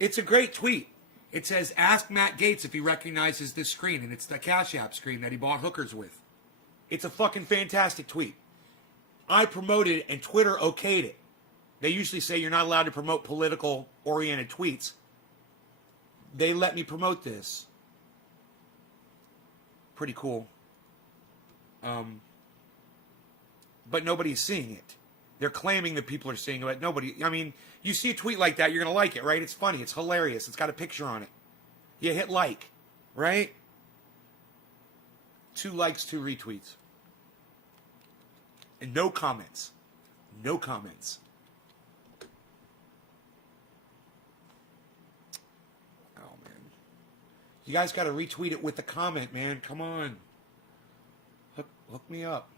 It's a great tweet. It says, ask Matt Gaetz if he recognizes this screen, and it's the Cash App screen that he bought hookers with. It's a fucking fantastic tweet. I promoted it, and Twitter okayed it. They usually say you're not allowed to promote political-oriented tweets. They let me promote this. Pretty cool. But nobody's seeing it. They're claiming that people are seeing it, but nobody... I mean, you see a tweet like that, you're going to like it, right? It's funny. It's hilarious. It's got a picture on it. You hit like, right? 2 likes, 2 retweets. And no comments. No comments. Oh, man. You guys got to retweet it with a comment, man. Come on. Hook me up.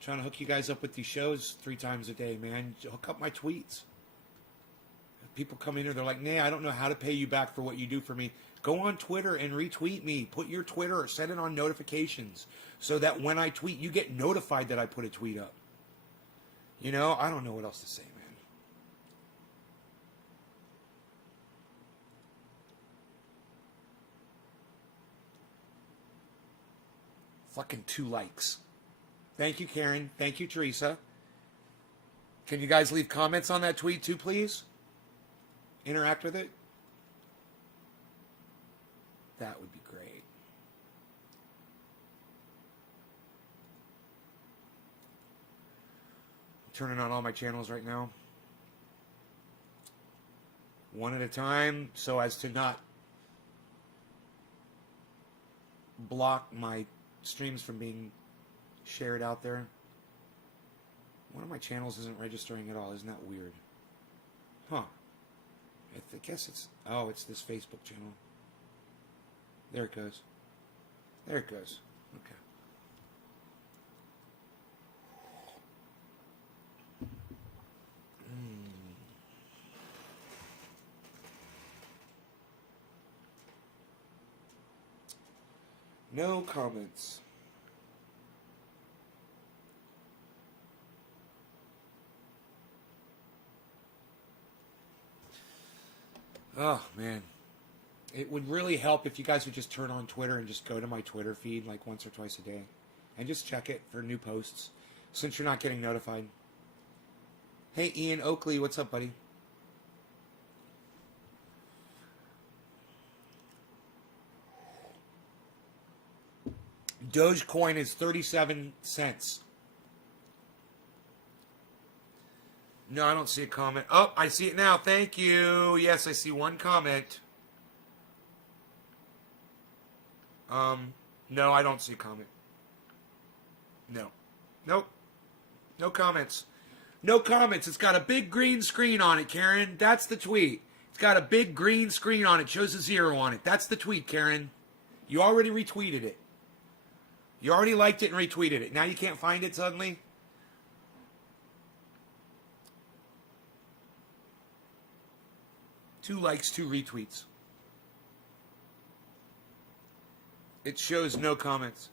Trying to hook you guys up with these shows 3 times a day, man. Hook up my tweets. If people come in here, they're like, nah, I don't know how to pay you back for what you do for me. Go on Twitter and retweet me. Put your Twitter or set it on notifications so that when I tweet, you get notified that I put a tweet up. You know, I don't know what else to say, man. Fucking 2 likes. Thank you, Karen. Thank you, Teresa. Can you guys leave comments on that tweet too, please? Interact with it. That would be great. I'm turning on all my channels right now. One at a time, so as to not block my streams from being shared out there. One of my channels isn't registering at all. Isn't that weird? Huh. I guess it's... Oh, it's this Facebook channel. There it goes. There it goes. Okay. No comments. Oh, man. It would really help if you guys would just turn on Twitter and just go to my Twitter feed like once or twice a day. And just check it for new posts, since you're not getting notified. Hey, Ian Oakley, what's up, buddy? Dogecoin is 37 cents. No, I don't see a comment. Oh, I see it now. Thank you. Yes, I see one comment. No, I don't see a comment. No. Nope. No comments. No comments. It's got a big green screen on it, Karen. That's the tweet. It's got a big green screen on it. Shows a 0 on it. That's the tweet, Karen. You already retweeted it. You already liked it and retweeted it. Now you can't find it suddenly? Two likes, 2 retweets. It shows no comments.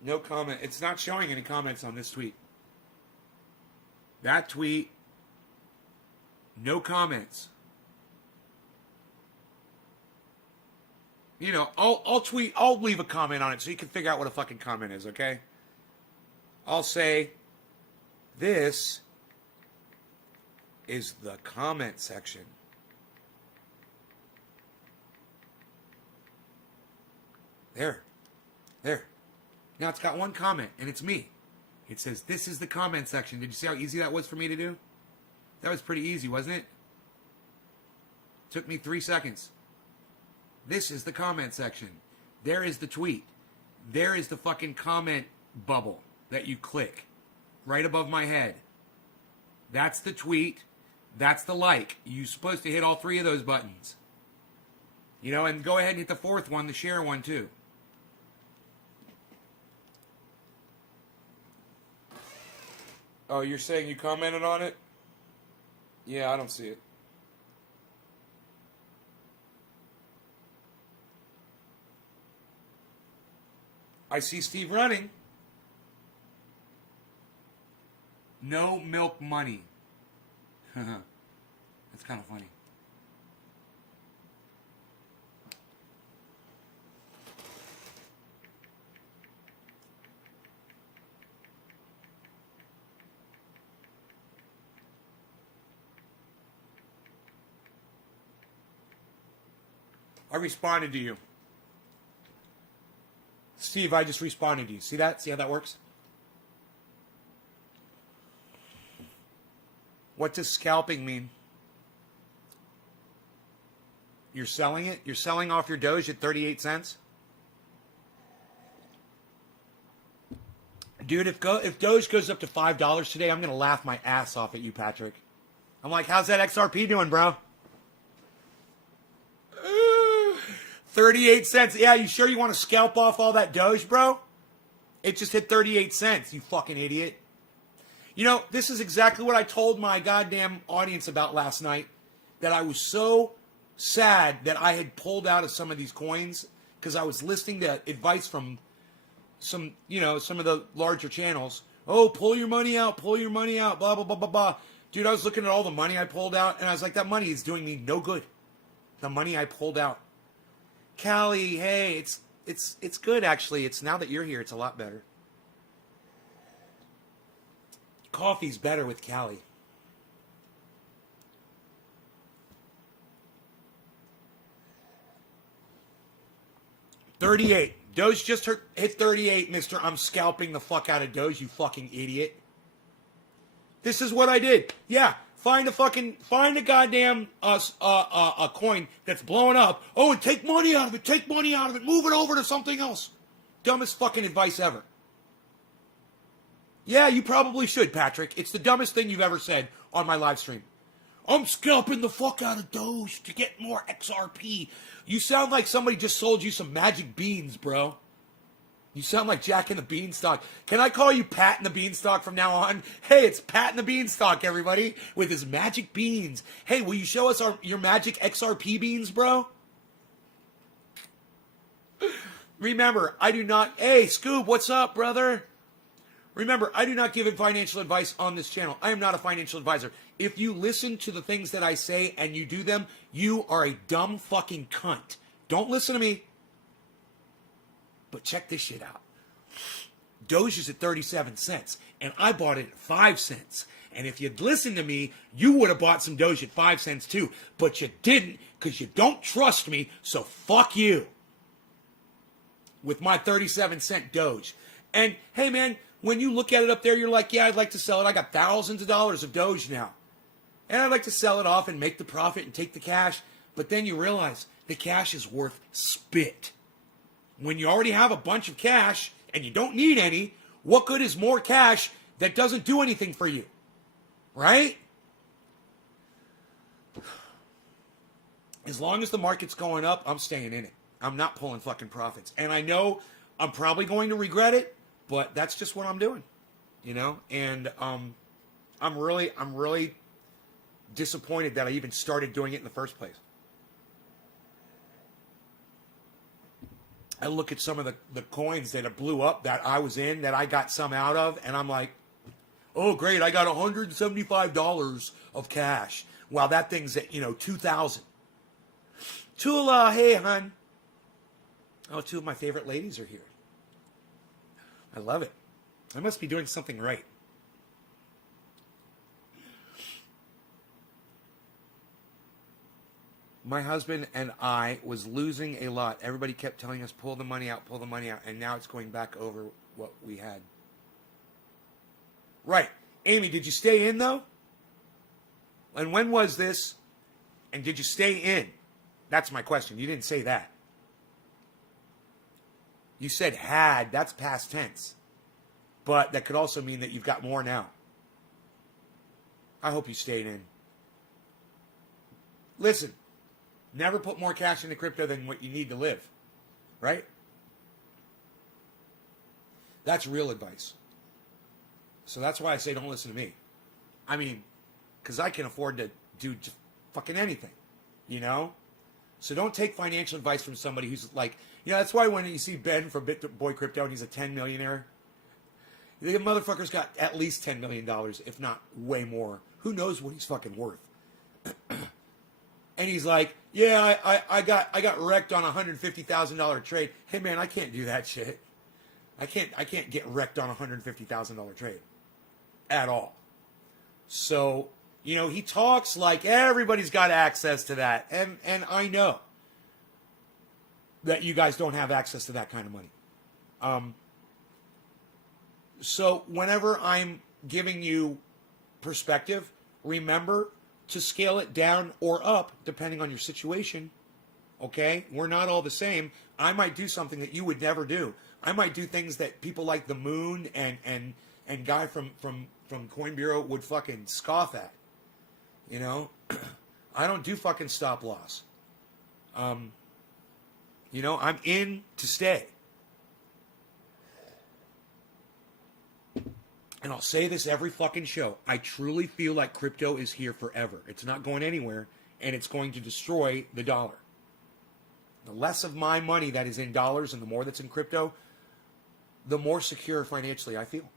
No comment. It's not showing any comments on this tweet. That tweet, no comments. You know, I'll leave a comment on it so you can figure out what a fucking comment is, okay? I'll say, this is the comment section. There. Now it's got one comment, and it's me. It says, this is the comment section. Did you see how easy that was for me to do? That was pretty easy, wasn't it? Took me 3 seconds. This is the comment section. There is the tweet. There is the fucking comment bubble that you click right above my head. That's the tweet. That's the like. You're supposed to hit all 3 of those buttons. You know, and go ahead and hit the 4th one, the share one, too. Oh, you're saying you commented on it? Yeah, I don't see it. I see Steve running. No milk money. That's kind of funny. I responded to you. Steve, I just responded to you. See that? See how that works? What does scalping mean? You're selling it? You're selling off your Doge at 38 cents? Dude, if Doge goes up to $5 today, I'm going to laugh my ass off at you, Patrick. I'm like, how's that XRP doing, bro? 38 cents. Yeah, you sure you want to scalp off all that Doge, bro? It just hit 38 cents, you fucking idiot. You know, this is exactly what I told my goddamn audience about last night. That I was so sad that I had pulled out of some of these coins because I was listening to advice from some of the larger channels. Oh, pull your money out, blah, blah, blah, blah, blah. Dude, I was looking at all the money I pulled out, and I was like, that money is doing me no good. The money I pulled out. Callie, hey, it's good, actually. It's now that you're here, it's a lot better. Coffee's better with Callie. $38. Doge just hit 38, mister. I'm scalping the fuck out of Doge, you fucking idiot. This is what I did. Yeah, find a goddamn a coin that's blowing up. Oh, and take money out of it. Move it over to something else. Dumbest fucking advice ever. Yeah, you probably should, Patrick. It's the dumbest thing you've ever said on my live stream. I'm scalping the fuck out of Doge to get more XRP. You sound like somebody just sold you some magic beans, bro. You sound like Jack and the Beanstalk. Can I call you Pat and the Beanstalk from now on? Hey, it's Pat and the Beanstalk, everybody, with his magic beans. Hey, will you show us your magic XRP beans, bro? Remember, I do not... Hey, Scoob, what's up, brother? Remember, I do not give financial advice on this channel. I am not a financial advisor. If you listen to the things that I say and you do them, you are a dumb fucking cunt. Don't listen to me. But check this shit out. Doge is at 37 cents, and I bought it at 5 cents. And if you'd listened to me, you would have bought some Doge at 5 cents too. But you didn't, because you don't trust me, so fuck you. With my 37 cent Doge. And, hey man, when you look at it up there, you're like, yeah, I'd like to sell it. I got thousands of dollars of Doge now. And I'd like to sell it off and make the profit and take the cash. But then you realize the cash is worth spit. When you already have a bunch of cash and you don't need any, what good is more cash that doesn't do anything for you? Right? As long as the market's going up, I'm staying in it. I'm not pulling fucking profits. And I know I'm probably going to regret it, but that's just what I'm doing. You know? And I'm really disappointed that I even started doing it in the first place. I look at some of the coins that blew up that I was in, that I got some out of, and I'm like, oh, great, I got $175 of cash. Wow, that thing's at, $2,000. Tula, hey, hon. Oh, two of my favorite ladies are here. I love it. I must be doing something right. My husband and I was losing a lot. Everybody kept telling us, pull the money out, and now it's going back over what we had. Right. Amy, did you stay in, though? And when was this? And did you stay in? That's my question. You didn't say that. You said had. That's past tense. But that could also mean that you've got more now. I hope you stayed in. Listen. Never put more cash into crypto than what you need to live. Right? That's real advice. So that's why I say don't listen to me. I mean, because I can afford to do fucking anything. So don't take financial advice from somebody who's like, that's why when you see Ben from Boy Crypto and he's a 10 millionaire, the motherfucker's got at least $10 million, if not way more. Who knows what he's fucking worth? And he's like, I got wrecked on a $150,000 trade. Hey man, I can't do that shit. I can't get wrecked on a $150,000 trade at all. So, he talks like everybody's got access to that. And I know that you guys don't have access to that kind of money. So whenever I'm giving you perspective, remember to scale it down or up depending on your situation. Okay? We're not all the same. I might do something that you would never do. I might do things that people like the Moon and guy from Coin Bureau would fucking scoff at. I don't do fucking stop loss. I'm in to stay. And I'll say this every fucking show. I truly feel like crypto is here forever. It's not going anywhere, and it's going to destroy the dollar. The less of my money that is in dollars and the more that's in crypto, the more secure financially I feel.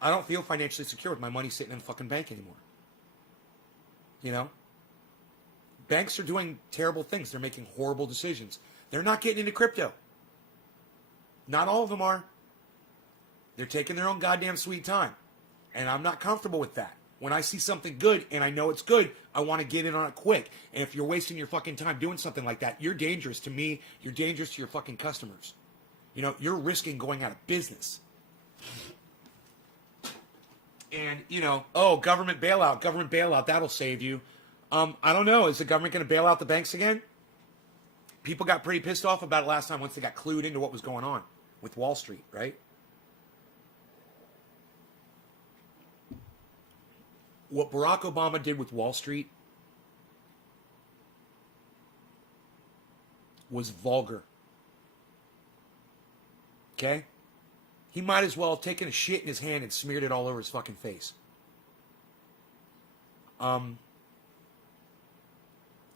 I don't feel financially secure with my money sitting in a fucking bank anymore. Banks are doing terrible things. They're making horrible decisions. They're not getting into crypto. Not all of them are. They're taking their own goddamn sweet time. And I'm not comfortable with that. When I see something good and I know it's good, I want to get in on it quick. And if you're wasting your fucking time doing something like that, you're dangerous to me. You're dangerous to your fucking customers. You're risking going out of business. And, government bailout, that'll save you. I don't know. Is the government going to bail out the banks again? People got pretty pissed off about it last time once they got clued into what was going on with Wall Street, right? What Barack Obama did with Wall Street was vulgar. Okay? He might as well have taken a shit in his hand and smeared it all over his fucking face. And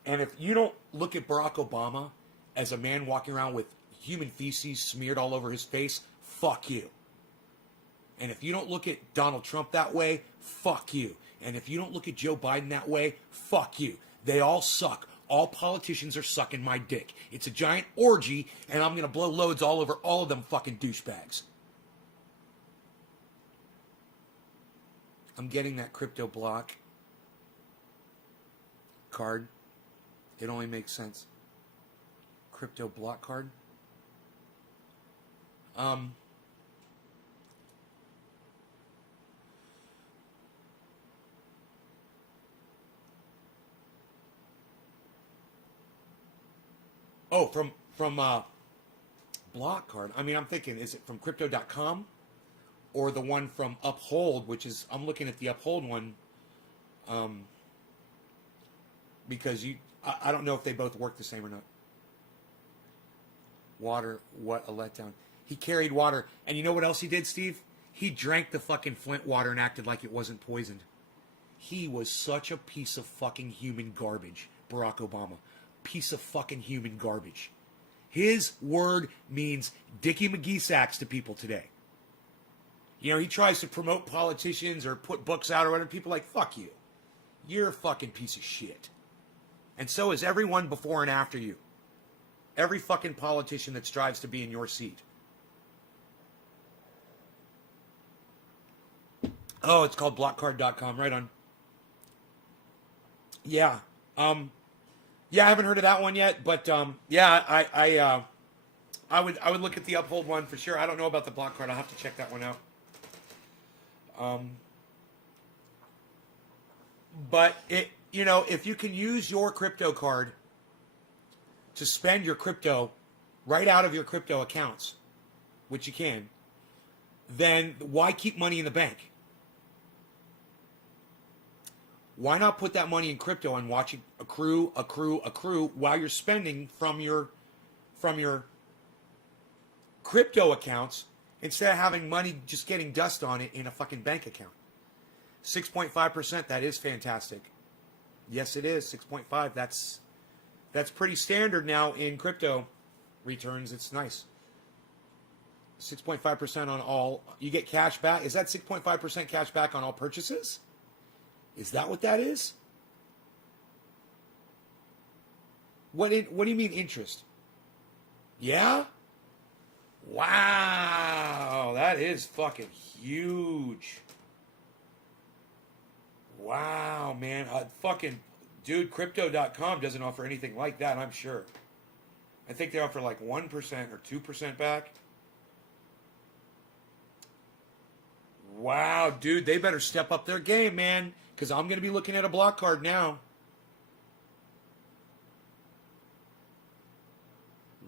if you don't look at Barack Obama as a man walking around with human feces smeared all over his face, fuck you. And if you don't look at Donald Trump that way, fuck you. And if you don't look at Joe Biden that way, fuck you. They all suck. All politicians are sucking my dick. It's a giant orgy, and I'm going to blow loads all over all of them fucking douchebags. I'm getting that crypto block card. It only makes sense. Crypto block card. Oh, from block card. I mean, I'm thinking, is it from crypto.com or the one from Uphold, which is, I'm looking at the Uphold one, because I don't know if they both work the same or not. Water, what a letdown. He carried water, and you know what else he did, Steve? He drank the fucking Flint water and acted like it wasn't poisoned. He was such a piece of fucking human garbage, Barack Obama. Piece of fucking human garbage. His word means Dickie McGee sacks to people today. He tries to promote politicians or put books out or whatever. People are like, fuck you. You're a fucking piece of shit. And so is everyone before and after you. Every fucking politician that strives to be in your seat. Oh, it's called blockcard.com. Right on. Yeah. Yeah, I haven't heard of that one yet, but yeah, I would look at the Uphold one for sure. I don't know about the block card. I'll have to check that one out. But if you can use your crypto card to spend your crypto right out of your crypto accounts, which you can, then why keep money in the bank? Why not put that money in crypto and watch it accrue while you're spending from your crypto accounts instead of having money just getting dust on it in a fucking bank account? 6.5%, that is fantastic. Yes, it is. 6.5, that's That's pretty standard now in crypto returns. It's nice. 6.5% on all. You get cash back. Is that 6.5% cash back on all purchases? Is that what that is? What do you mean interest? Yeah? Wow. That is fucking huge. Wow, man. Fucking, dude, crypto.com doesn't offer anything like that, I'm sure. I think they offer like 1% or 2% back. Wow, dude, they better step up their game, man, because I'm going to be looking at a block card now.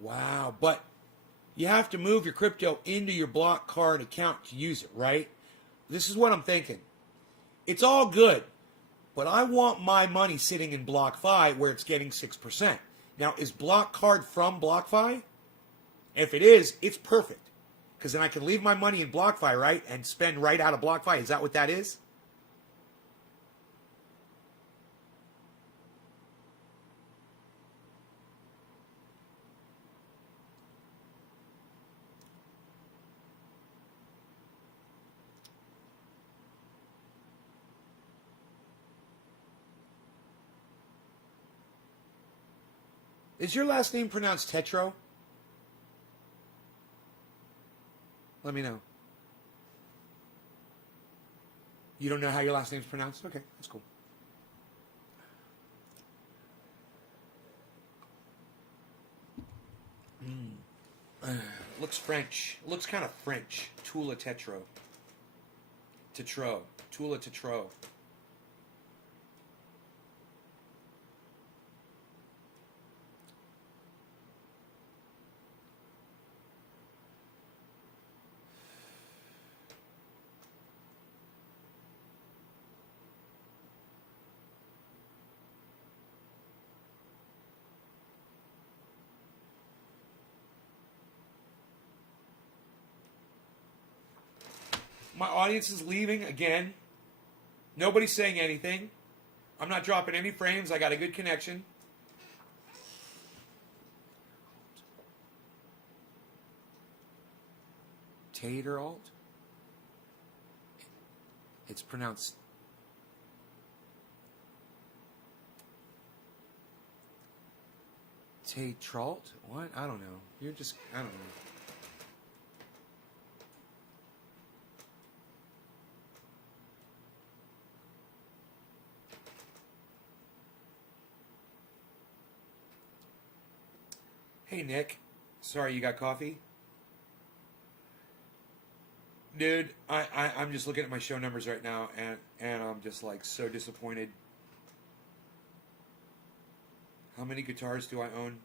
Wow, but you have to move your crypto into your block card account to use it, right? This is what I'm thinking. It's all good, but I want my money sitting in BlockFi where it's getting 6%. Now, is Block Card from BlockFi? If it is, it's perfect. Because then I can leave my money in BlockFi, right, and spend right out of BlockFi. Is that what that is? Is your last name pronounced Tetro? Let me know. You don't know how your last name's pronounced? Okay, that's cool. Looks French. Looks kind of French. Tula Tetro. Tetro. Tula Tetro. My audience is leaving again. Nobody's saying anything. I'm not dropping any frames. I got a good connection. Tater alt? It's pronounced Tatralt? What? I don't know. You're just, I don't know. Hey, Nick. Sorry you got coffee? Dude, I'm just looking at my show numbers right now, and I'm just, like, so disappointed. How many guitars do I own?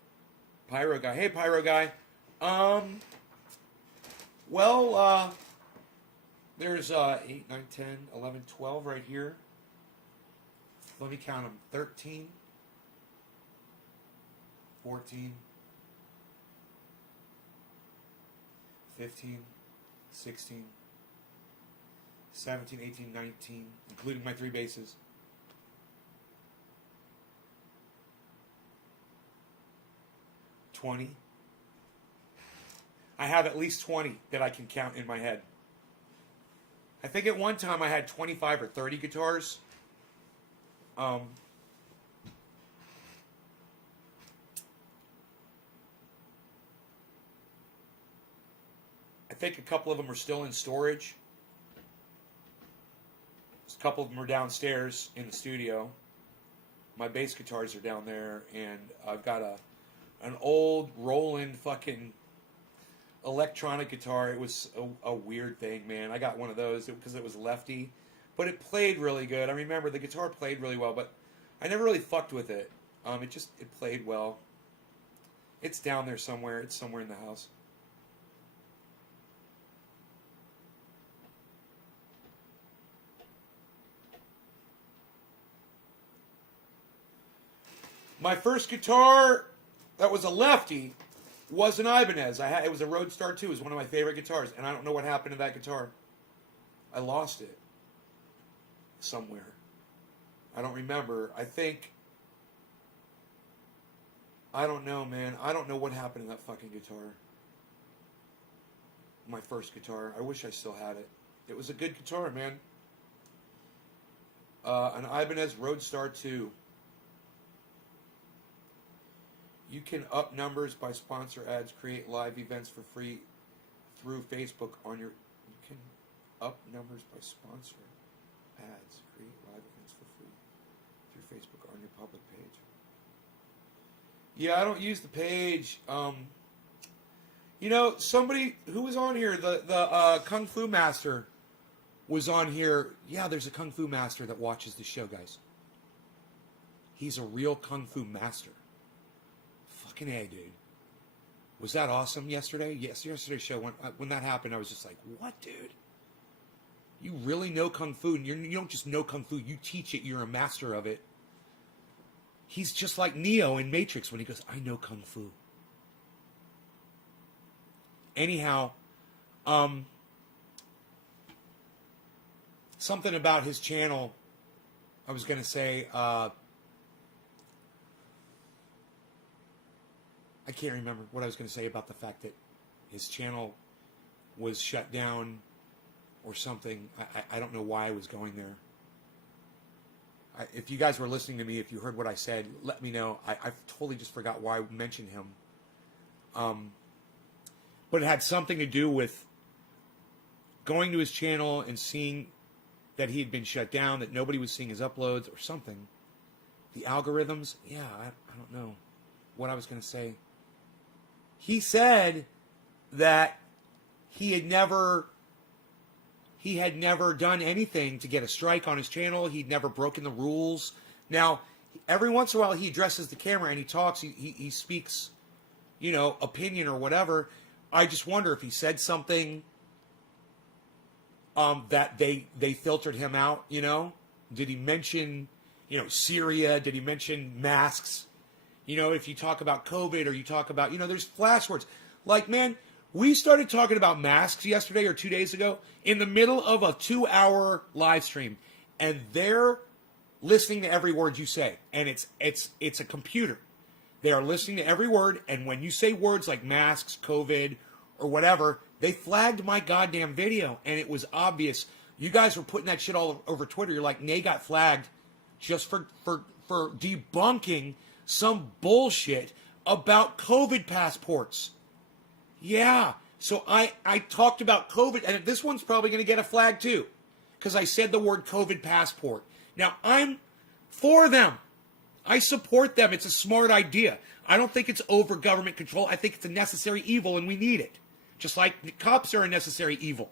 Pyro Guy. Hey, Pyro Guy. Well, there's 8, 9, 10, 11, 12 right here. Let me count them. 13, 14, 15, 16, 17, 18, 19, including my 3 basses. $20. I have at least 20 that I can count in my head. I think at one time I had 25 or 30 guitars. I think a couple of them are still in an couple of them are downstairs in the studio. My bass guitars are down there, and I've got an old Roland fucking electronic guitar. It was a weird thing, man. I got one of those because it was lefty, but it played really good. I remember the guitar played really well, but I never really fucked with it. It played well. It's down there somewhere. It's somewhere in the house. My first guitar that was a lefty was an Ibanez. It was a Roadstar 2. It was one of my favorite guitars, and I don't know what happened to that guitar. I lost it somewhere. I don't remember. I think I don't know, man. I don't know what happened to that fucking guitar. My first guitar. I wish I still had it. It was a good guitar, man. An Ibanez Roadstar 2. You can up numbers by sponsor ads, create live events for free through Facebook on your... You can up numbers by sponsor ads, create live events for free through Facebook on your public page. Yeah, I don't use the page. You know, somebody who was on here, the Kung Fu Master was on here. Yeah, there's a Kung Fu Master that watches the show, guys. He's a real Kung Fu Master. Fucking A, dude. Was that awesome yesterday? Yes, yesterday's show, when that happened, I was just like, what, dude? You really know Kung Fu, and you don't just know Kung Fu, you teach it, you're a master of it. He's just like Neo in Matrix when he goes, I know Kung Fu. Anyhow, something about his channel, I was going to say, I can't remember what I was going to say about the fact that his channel was shut down or something. I don't know why I was going there. If you guys were listening to me, if you heard what I said, let me know. I totally just forgot why I mentioned him. But it had something to do with going to his channel and seeing that he had been shut down, that nobody was seeing his uploads or something. The algorithms, yeah, I don't know what I was going to say. He said that he had never done anything to get a strike on his channel. He'd never broken the rules. Now, every once in a while he addresses the camera and he talks, he speaks, you know, opinion or whatever. I just wonder if he said something that they filtered him out, you know? Did he mention, you know, Syria? Did he mention masks? You know, if you talk about COVID or you talk about, you know, there's flash words. Like, man, we started talking about masks yesterday or 2 days ago in the middle of a 2-hour live stream. And they're listening to every word you say. And it's a computer. They are listening to every word. And when you say words like masks, COVID, or whatever, they flagged my goddamn video. And it was obvious. You guys were putting that shit all over Twitter. You're like, Nay got flagged just for debunking some bullshit about COVID passports. Yeah. So I talked about COVID, and this one's probably going to get a flag too, because I said the word COVID passport. Now, I'm for them. I support them. It's a smart idea. I don't think it's over government control. I think it's a necessary evil, and we need it. Just like the cops are a necessary evil.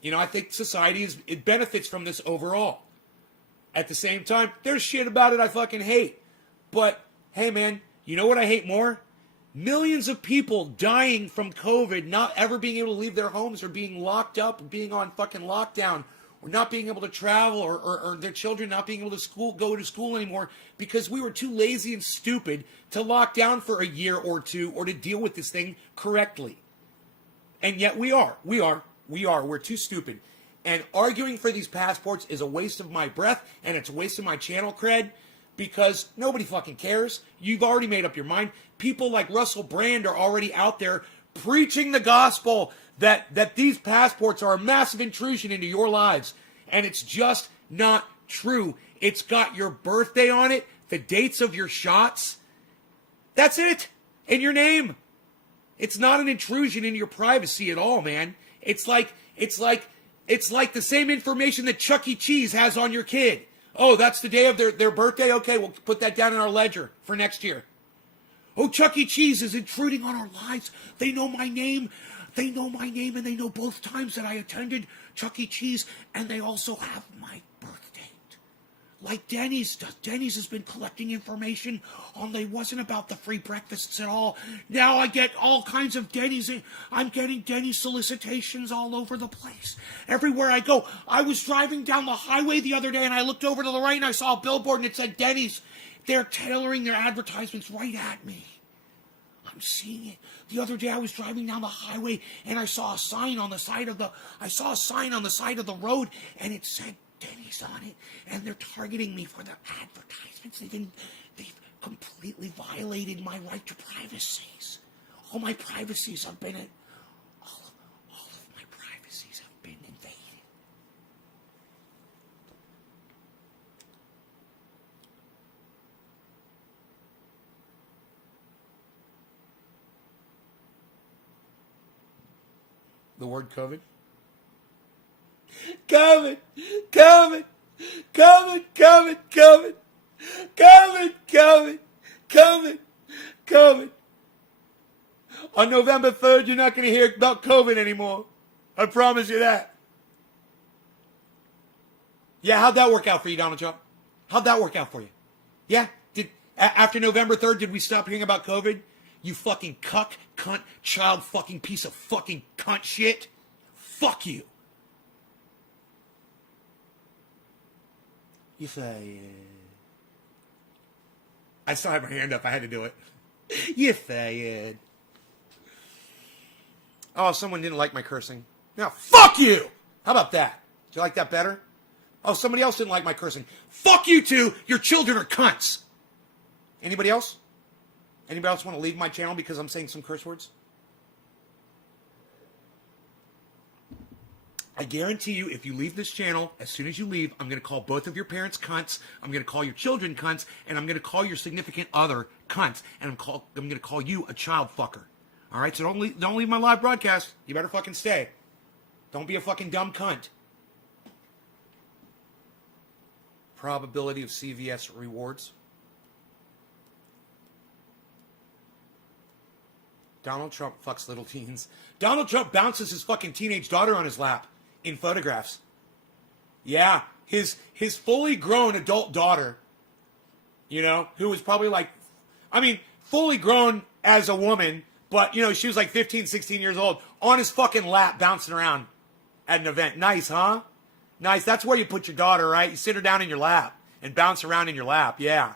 You know, I think society it benefits from this overall. At the same time, there's shit about it I fucking hate. But, hey man, you know what I hate more? Millions of people dying from COVID, not ever being able to leave their homes or being locked up, being on fucking lockdown, or not being able to travel, or their children not being able to go to school anymore because we were too lazy and stupid to lock down for a year or two or to deal with this thing correctly. And yet we are. We're too stupid. And arguing for these passports is a waste of my breath, and it's a waste of my channel cred, because nobody fucking cares. You've already made up your mind. People like Russell Brand are already out there preaching the gospel that these passports are a massive intrusion into your lives. And it's just not true. It's got your birthday on it, the dates of your shots. That's it. And your name. It's not an intrusion into your privacy at all, man. It's like the same information that Chuck E. Cheese has on your kid. Oh, that's the day of their birthday? Okay, we'll put that down in our ledger for next year. Oh, Chuck E. Cheese is intruding on our lives. They know my name. They know my name, and they know both times that I attended Chuck E. Cheese, and they also have my birth date. Like Denny's does. Denny's has been collecting information on they wasn't about the free breakfasts at all. Now I get all kinds of Denny's. I'm getting Denny's solicitations all over the place. Everywhere I go. I was driving down the highway the other day, and I looked over to the right, and I saw a billboard, and it said Denny's. They're tailoring their advertisements right at me. I'm seeing it. The other day I was driving down the highway, and I saw a sign on the side of the road, and it said Denny's on it, and they're targeting me for their advertisements. They've completely violated my right to privacies. All my privacies have been all of my privacies have been invaded. The word COVID? COVID, COVID, COVID, COVID, COVID, COVID, COVID, COVID, COVID. On November 3rd, you're not going to hear about COVID anymore. I promise you that. Yeah, how'd that work out for you, Donald Trump? How'd that work out for you? Yeah? After November 3rd, did we stop hearing about COVID? You fucking cuck, cunt, child fucking piece of fucking cunt shit. Fuck you. You say, I still had my hand up. I had to do it. You fired. Oh, someone didn't like my cursing. Now, fuck you! How about that? Do you like that better? Oh, somebody else didn't like my cursing. Fuck you too! Your children are cunts! Anybody else? Anybody else want to leave my channel because I'm saying some curse words? I guarantee you, if you leave this channel, as soon as you leave, I'm going to call both of your parents cunts, I'm going to call your children cunts, and I'm going to call your significant other cunts, and I'm going to call you a child fucker. All right, so don't leave my live broadcast. You better fucking stay. Don't be a fucking dumb cunt. Probability of CVS rewards. Donald Trump fucks little teens. Donald Trump bounces his fucking teenage daughter on his lap in photographs. Yeah, his fully grown adult daughter, you know, who was probably like, I mean, fully grown as a woman, but, you know, she was like 15, 16 years old, on his fucking lap bouncing around at an event. Nice, huh? Nice. That's where you put your daughter, right? You sit her down in your lap and bounce around in your lap. Yeah.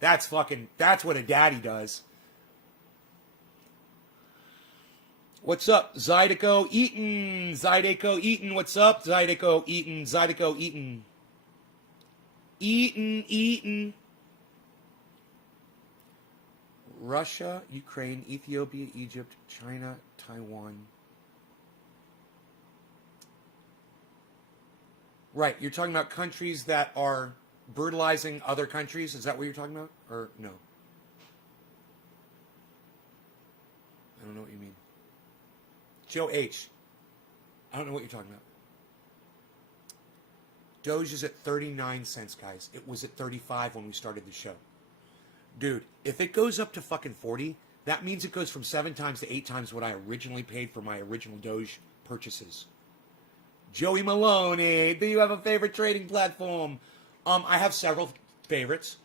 That's what a daddy does. What's up, Zydeco Eaton? Zydeco Eaton, what's up? Zydeco Eaton, Zydeco Eaton. Eaton. Russia, Ukraine, Ethiopia, Egypt, China, Taiwan. Right, you're talking about countries that are brutalizing other countries? Is that what you're talking about? Or no? I don't know what you mean. Joe H. I don't know what you're talking about. Doge is at 39 cents, guys. It was at 35 when we started the show. Dude, if it goes up to fucking 40, that means it goes from 7 times to 8 times what I originally paid for my original Doge purchases. Joey Maloney, do you have a favorite trading platform? I have several favorites.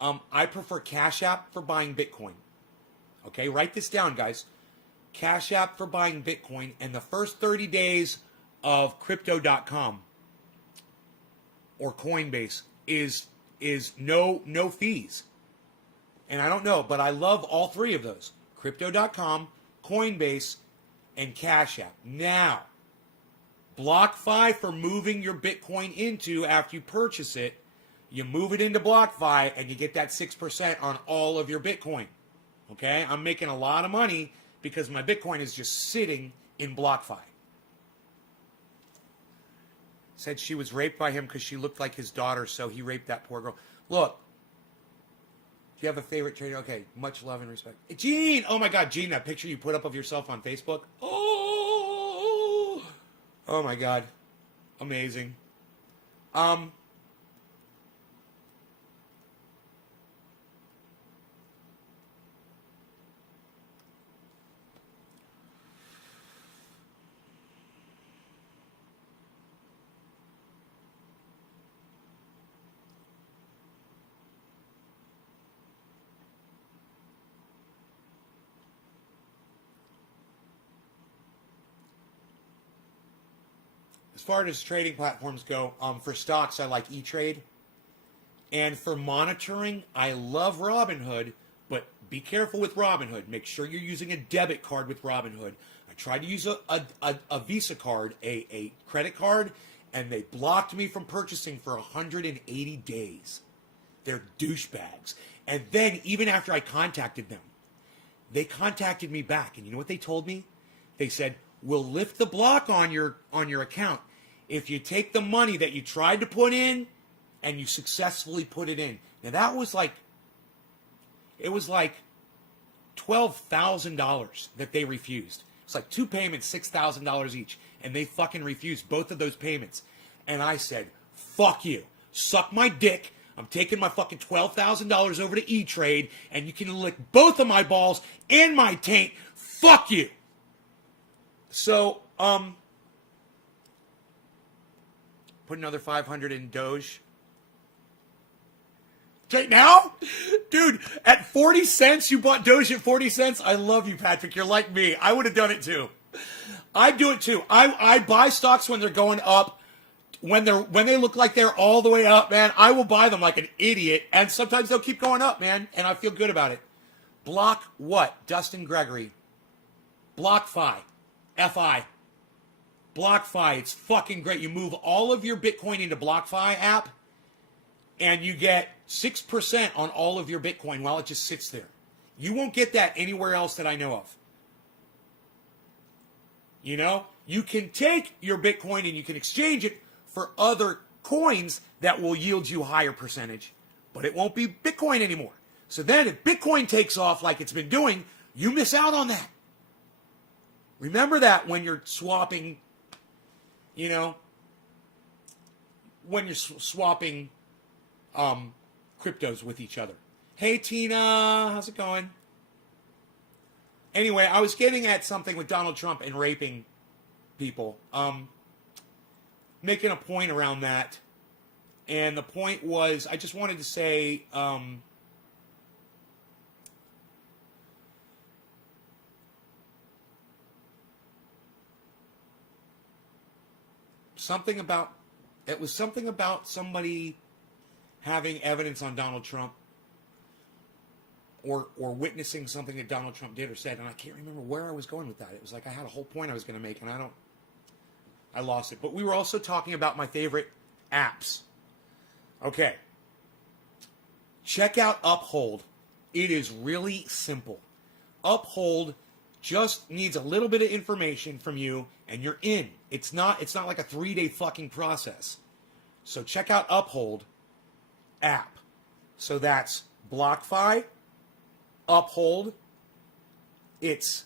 I prefer Cash App for buying Bitcoin. Okay, write this down, guys. Cash App for buying Bitcoin, and the first 30 days of Crypto.com or Coinbase is no fees. And I don't know, but I love all three of those. Crypto.com, Coinbase, and Cash App. Now, BlockFi for moving your Bitcoin into after you purchase it. You move it into BlockFi and you get that 6% on all of your Bitcoin. Okay? I'm making a lot of money because my Bitcoin is just sitting in BlockFi. Said she was raped by him because she looked like his daughter, so he raped that poor girl. Look, do you have a favorite trader? Okay, much love and respect. Gene! Oh my God, Gene, that picture you put up of yourself on Facebook. Oh my God. Amazing. As far as trading platforms go, for stocks, I like E-Trade. And for monitoring, I love Robinhood, but be careful with Robinhood. Make sure you're using a debit card with Robinhood. I tried to use a Visa card, a credit card, and they blocked me from purchasing for 180 days. They're douchebags. And then even after I contacted them, they contacted me back. And you know what they told me? They said, we'll lift the block on your account if you take the money that you tried to put in and you successfully put it in. Now that was like, it was like $12,000 that they refused. It's like 2 payments, $6,000 each. And they fucking refused both of those payments. And I said, fuck you. Suck my dick. I'm taking my fucking $12,000 over to E-Trade, and you can lick both of my balls and my taint. Fuck you. So, put another 500 in Doge. Right now? Dude, at 40 cents, you bought Doge at 40 cents? I love you, Patrick. You're like me. I would have done it too. I do it too. I buy stocks when they're going up. When they look like they're all the way up, man, I will buy them like an idiot. And sometimes they'll keep going up, man. And I feel good about it. Block what? Dustin Gregory. BlockFi. F-I. BlockFi. It's fucking great. You move all of your Bitcoin into BlockFi app, and you get 6% on all of your Bitcoin while it just sits there. You won't get that anywhere else that I know of. You know? You can take your Bitcoin and you can exchange it for other coins that will yield you a higher percentage, but it won't be Bitcoin anymore. So then if Bitcoin takes off like it's been doing, you miss out on that. Remember that when you're swapping, you know, when you're swapping cryptos with each other. Hey, Tina, how's it going? Anyway, I was getting at something with Donald Trump and raping people. Making a point around that. And the point was, I just wanted to say, something about somebody having evidence on Donald Trump or witnessing something that Donald Trump did or said, and I can't remember where I was going with that. It was like I had a whole point I was going to make, and I lost it. But we were also talking about my favorite apps. Okay. Check out Uphold. It is really simple. Uphold just needs a little bit of information from you, and you're in. It's not like a 3-day fucking process. So check out Uphold app. So that's BlockFi, Uphold. It's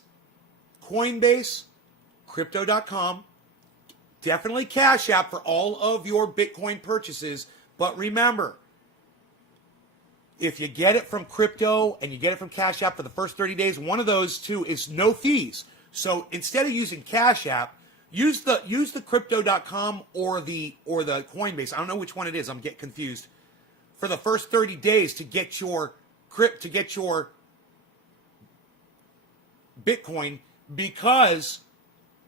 Coinbase, Crypto.com. Definitely Cash App for all of your Bitcoin purchases. But remember, if you get it from crypto and you get it from Cash App for the first 30 days, one of those two is no fees. So instead of using Cash App, use the Crypto.com or the Coinbase. I don't know which one it is. I'm getting confused. For the first 30 days to get your Bitcoin, because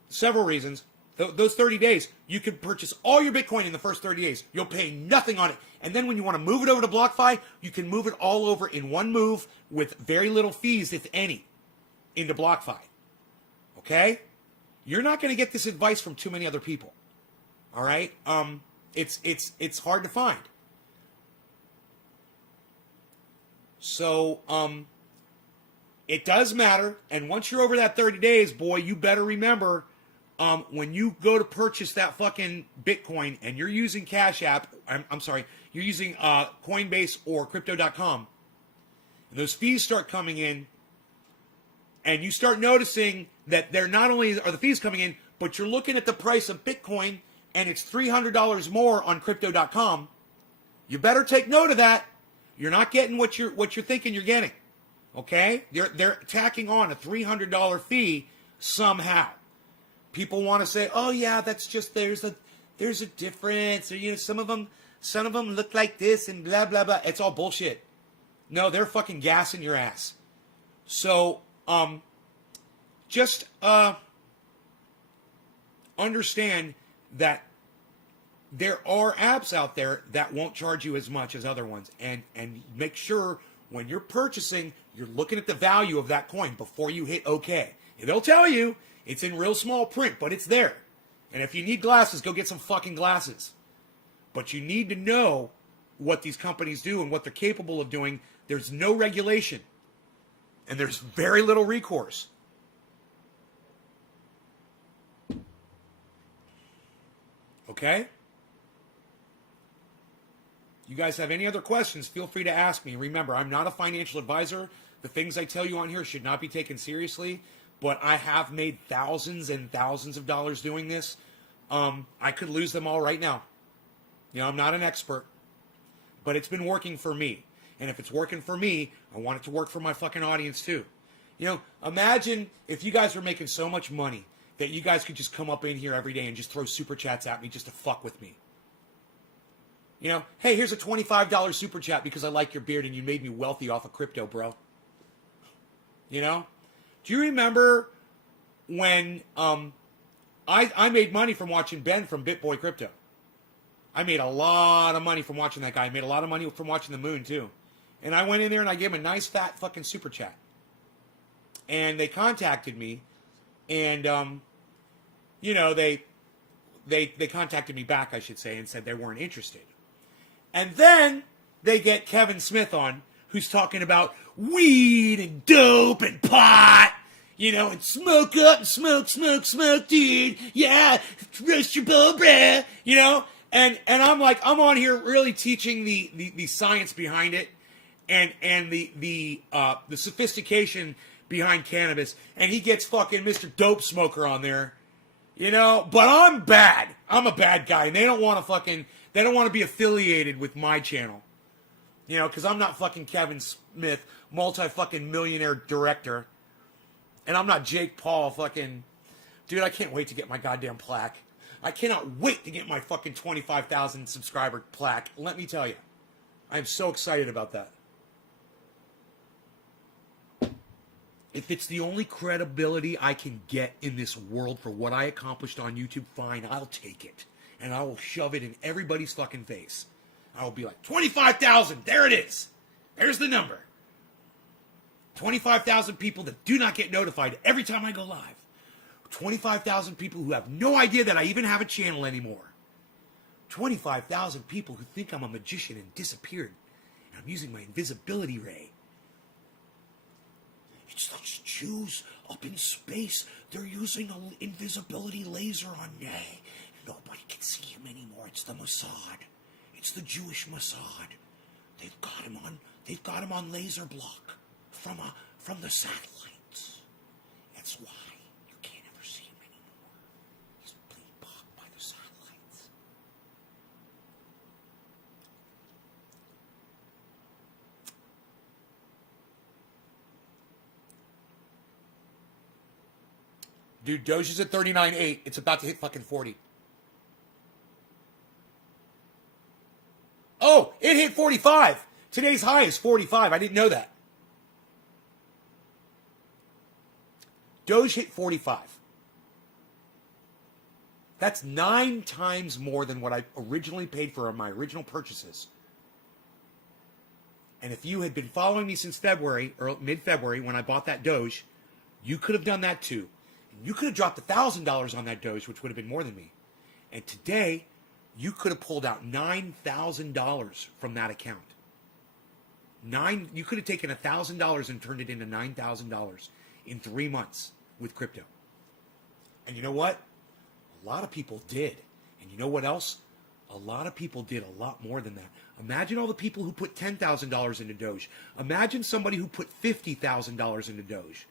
several reasons. Those 30 days, you can purchase all your Bitcoin in the first 30 days. You'll pay nothing on it. And then when you want to move it over to BlockFi, you can move it all over in one move with very little fees, if any, into BlockFi. Okay? You're not going to get this advice from too many other people. All right? It's hard to find. So, it does matter. And once you're over that 30 days, boy, you better remember, when you go to purchase that fucking Bitcoin and you're using Cash App, I'm sorry, you're using Coinbase or Crypto.com, and those fees start coming in, and you start noticing that they're not only are the fees coming in, but you're looking at the price of Bitcoin and it's $300 more on Crypto.com, you better take note of that. You're not getting what you're thinking you're getting. Okay? They're tacking on a $300 fee somehow. People want to say, "Oh yeah, that's just there's a difference." Or, you know, some of them look like this and blah blah blah. It's all bullshit. No, they're fucking gassing your ass. So, just understand that there are apps out there that won't charge you as much as other ones, and make sure when you're purchasing, you're looking at the value of that coin before you hit OK. And they'll tell you. It's in real small print, but it's there. And if you need glasses, go get some fucking glasses. But you need to know what these companies do and what they're capable of doing There's no regulation. And there's very little recourse. Okay? You guys have any other questions, feel free to ask me. Remember, I'm not a financial advisor. The things I tell you on here should not be taken seriously. But I have made thousands and thousands of dollars doing this. I could lose them all right now. You know, I'm not an expert. But it's been working for me. And if it's working for me, I want it to work for my fucking audience too. You know, imagine if you guys were making so much money that you guys could just come up in here every day and just throw super chats at me just to fuck with me. You know, hey, here's a $25 super chat because I like your beard and you made me wealthy off of crypto, bro. You know? Do you remember when I made money from watching Ben from BitBoy Crypto? I made a lot of money from watching that guy. I made a lot of money from watching the moon too. And I went in there and I gave him a nice fat fucking super chat. And they contacted me, and you know, they contacted me back, I should say, and said they weren't interested. And then they get Kevin Smith on, who's talking about weed and dope and pot, you know, and smoke up and smoke, dude. Yeah, roast your bowl, bruh, you know. And I'm like, I'm on here really teaching the science behind it, and the sophistication behind cannabis, and he gets fucking Mr. Dope Smoker on there, you know, but I'm bad. I'm a bad guy, and they don't want to be affiliated with my channel, you know, because I'm not fucking Kevin Smith, multi-fucking millionaire director, and I'm not Jake Paul fucking, dude, I can't wait to get my goddamn plaque. I cannot wait to get my fucking 25,000 subscriber plaque, let me tell you. I'm so excited about that. If it's the only credibility I can get in this world for what I accomplished on YouTube, fine, I'll take it. And I will shove it in everybody's fucking face. I will be like, 25,000, there it is. There's the number. 25,000 people that do not get notified every time I go live. 25,000 people who have no idea that I even have a channel anymore. 25,000 people who think I'm a magician and disappeared. And I'm using my invisibility ray. It's those Jews up in space. They're using an invisibility laser on me. Nobody can see him anymore. It's the Mossad. It's the Jewish Mossad. They've got him on laser block from the satellites. That's why you can't ever see him anymore. He's being blocked by the satellites. Dude, Doge is at 39.8. It's about to hit fucking 40. Oh, it hit 45. Today's high is 45. I didn't know that. Doge hit 45. That's 9 times more than what I originally paid for my original purchases. And if you had been following me since February, or mid-February, when I bought that Doge, you could have done that too. You could have dropped $1,000 on that Doge, which would have been more than me. And today, you could have pulled out $9,000 from that account. You could have taken $1,000 and turned it into $9,000 in 3 months with crypto. And you know what? A lot of people did. And you know what else? A lot of people did a lot more than that. Imagine all the people who put $10,000 into Doge. Imagine somebody who put $50,000 into Doge.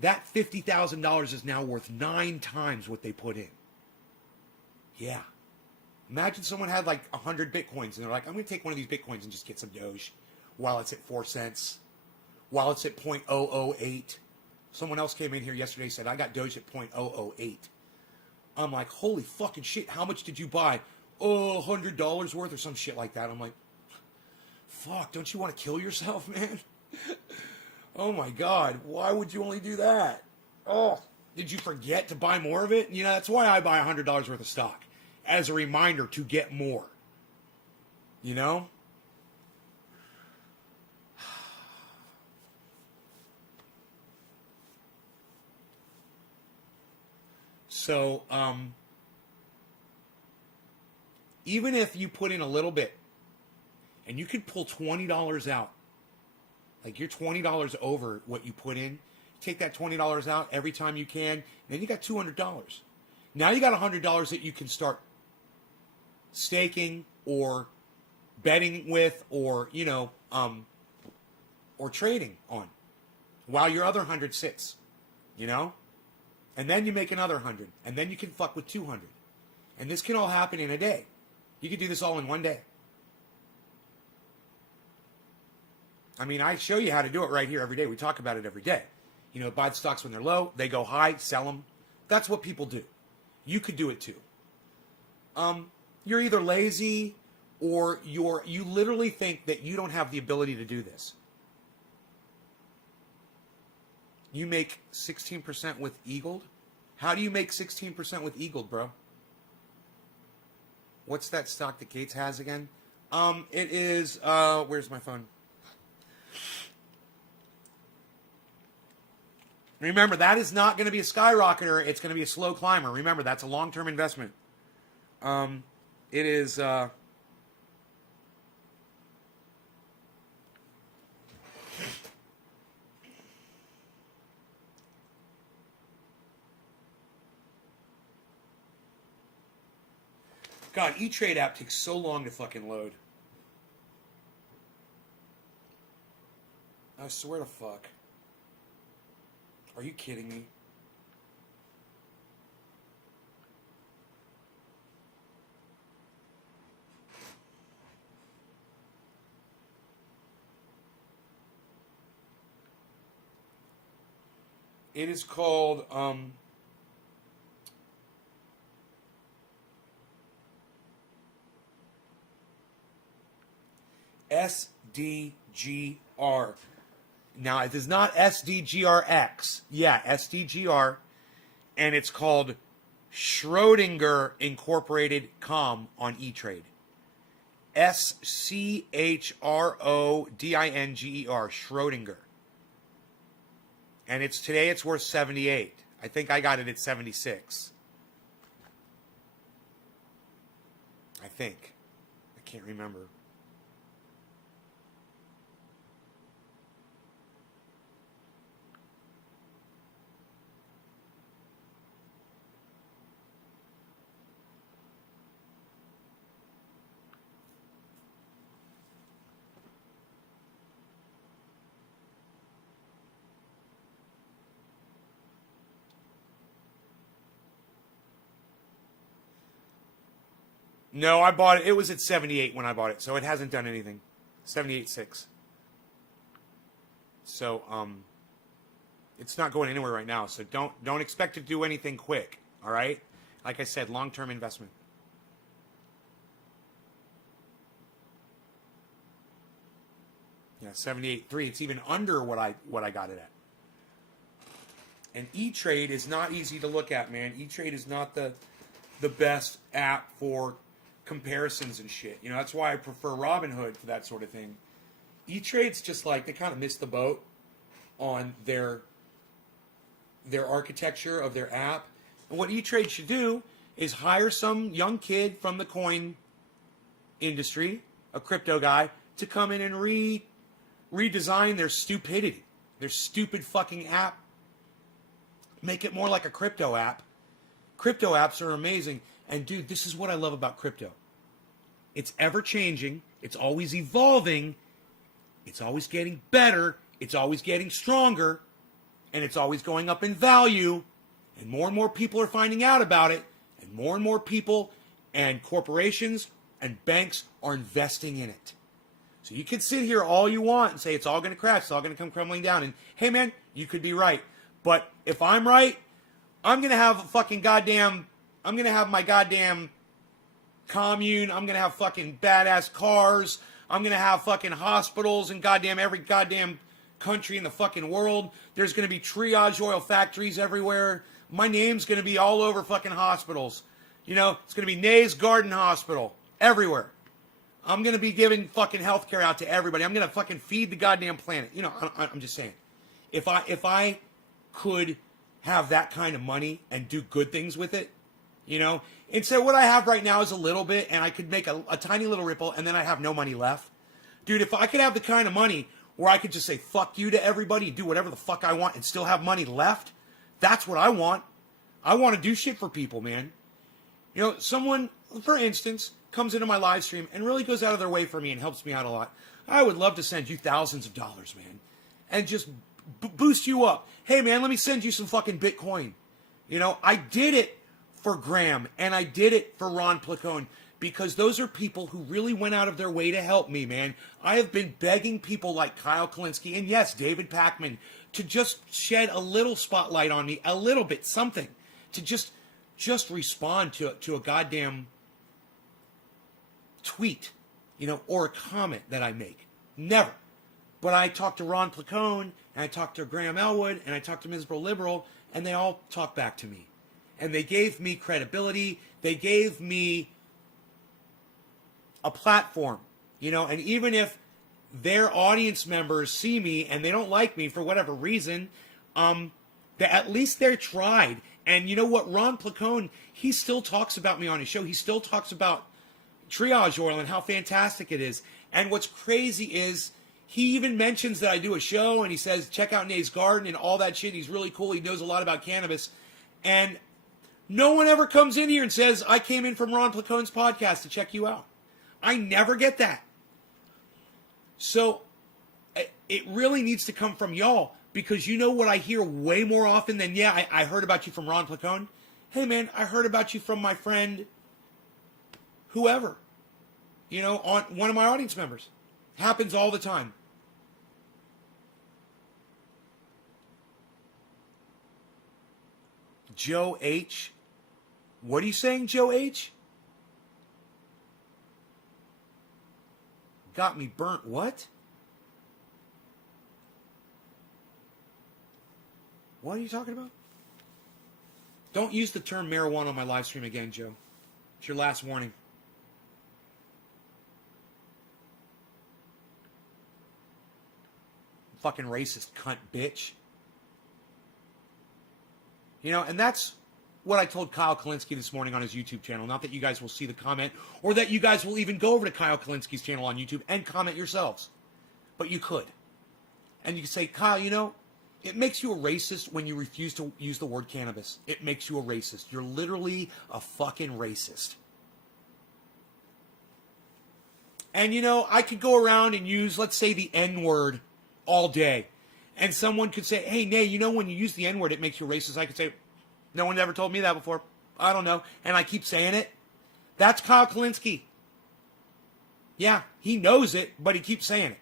That $50,000 is now worth 9 times what they put in. Yeah. Imagine someone had like 100 Bitcoins and they're like, I'm going to take one of these Bitcoins and just get some Doge while it's at 4 cents, while it's at 0.008. Someone else came in here yesterday and said, I got Doge at 0.008. I'm like, holy fucking shit, how much did you buy? Oh, $100 worth or some shit like that. I'm like, fuck, don't you want to kill yourself, man? Oh my God, why would you only do that? Oh, did you forget to buy more of it? You know, that's why I buy $100 worth of stock, as a reminder to get more. You know? So, even if you put in a little bit, and you could pull $20 out. Like you're $20 over what you put in. Take that $20 out every time you can. Then you got $200. Now you got $100 that you can start staking or betting with, or or trading on, while your other 100 sits. And then you make another 100, and then you can fuck with 200, and this can all happen in a day. You can do this all in one day. I mean, I show you how to do it right here every day. We talk about it every day. Buy the stocks when they're low. They go high, sell them. That's what people do. You could do it too. You're either lazy or you literally think that you don't have the ability to do this. You make 16% with Eagled? How do you make 16% with Eagled, bro? What's that stock that Gates has again? It is, where's my phone? Remember, that is not going to be a skyrocketer. It's going to be a slow climber. Remember, that's a long-term investment. It is, God, E-Trade app takes so long to fucking load. I swear to fuck. Are you kidding me? It is called SDGR. Now, it is not SDGRX. Yeah, SDGR. And it's called Schrodinger Incorporated Com on E-Trade. SCHRODINGER. Schrodinger. And today it's worth 78. I think I got it at 76. I think. I can't remember. No, I bought it. It was at 78 when I bought it, so it hasn't done anything. 78.6. So, it's not going anywhere right now. So don't expect to do anything quick. All right. Like I said, long-term investment. Yeah, 78.3. It's even under what I got it at. And E-Trade is not easy to look at, man. E-Trade is not the best app for comparisons and shit. That's why I prefer Robinhood for that sort of thing. E-Trade's just like, they kind of missed the boat on their architecture of their app. And what E-Trade should do is hire some young kid from the coin industry, a crypto guy, to come in and redesign their stupidity, their stupid fucking app. Make it more like a crypto app. Crypto apps are amazing. And dude, this is what I love about crypto. It's ever changing. It's always evolving. It's always getting better. It's always getting stronger. And it's always going up in value. And more people are finding out about it. And more people and corporations and banks are investing in it. So you can sit here all you want and say it's all going to crash. It's all going to come crumbling down. And hey man, you could be right. But if I'm right, I'm going to have I'm going to have my goddamn commune. I'm going to have fucking badass cars. I'm going to have fucking hospitals in every goddamn country in the fucking world. There's going to be triage oil factories everywhere. My name's going to be all over fucking hospitals. It's going to be Nay's Garden Hospital everywhere. I'm going to be giving fucking healthcare out to everybody. I'm going to fucking feed the goddamn planet. I'm just saying. If I could have that kind of money and do good things with it, instead what I have right now is a little bit, and I could make a tiny little ripple, and then I have no money left. Dude, if I could have the kind of money where I could just say fuck you to everybody, do whatever the fuck I want, and still have money left, that's what I want. I want to do shit for people, man. You know, someone, for instance, comes into my live stream and really goes out of their way for me and helps me out a lot. I would love to send you thousands of dollars, man, and just boost you up. Hey, man, let me send you some fucking Bitcoin. You know, I did it for Graham, and I did it for Ron Placone, because those are people who really went out of their way to help me, man. I have been begging people like Kyle Kalinske and, yes, David Pakman to just shed a little spotlight on me, a little bit, something, to just respond to a goddamn tweet, you know, or a comment that I make. Never. But I talked to Ron Placone, and I talked to Graham Elwood, and I talked to Misbro Liberal, and they all talked back to me. And they gave me credibility. They gave me a platform, you know, and even if their audience members see me and they don't like me for whatever reason, at least they're tried. And you know what? Ron Placone, he still talks about me on his show. He still talks about triage oil and how fantastic it is. And what's crazy is he even mentions that I do a show, and he says, check out Nate's Garden and all that shit. He's really cool. He knows a lot about cannabis. And no one ever comes in here and says, I came in from Ron Placone's podcast to check you out. I never get that. So it really needs to come from y'all, because you know what I hear way more often than, yeah, I heard about you from Ron Placone. Hey, man, I heard about you from my friend whoever, you know, on one of my audience members. Happens all the time. Joe H. What are you saying, Joe H? Got me burnt. What? What are you talking about? Don't use the term marijuana on my live stream again, Joe. It's your last warning. Fucking racist cunt bitch. You know, and that's what I told Kyle Kalinske this morning on his YouTube channel. Not that you guys will see the comment, or that you guys will even go over to Kyle Kalinske's channel on YouTube and comment yourselves. But you could. And you could say, Kyle, you know, it makes you a racist when you refuse to use the word cannabis. It makes you a racist. You're literally a fucking racist. And, you know, I could go around and use, let's say, the N-word all day. And someone could say, hey, Nay, you know, when you use the N-word, it makes you racist. I could say, no one ever told me that before. I don't know. And I keep saying it. That's Kyle Kalinske. Yeah, he knows it, but he keeps saying it.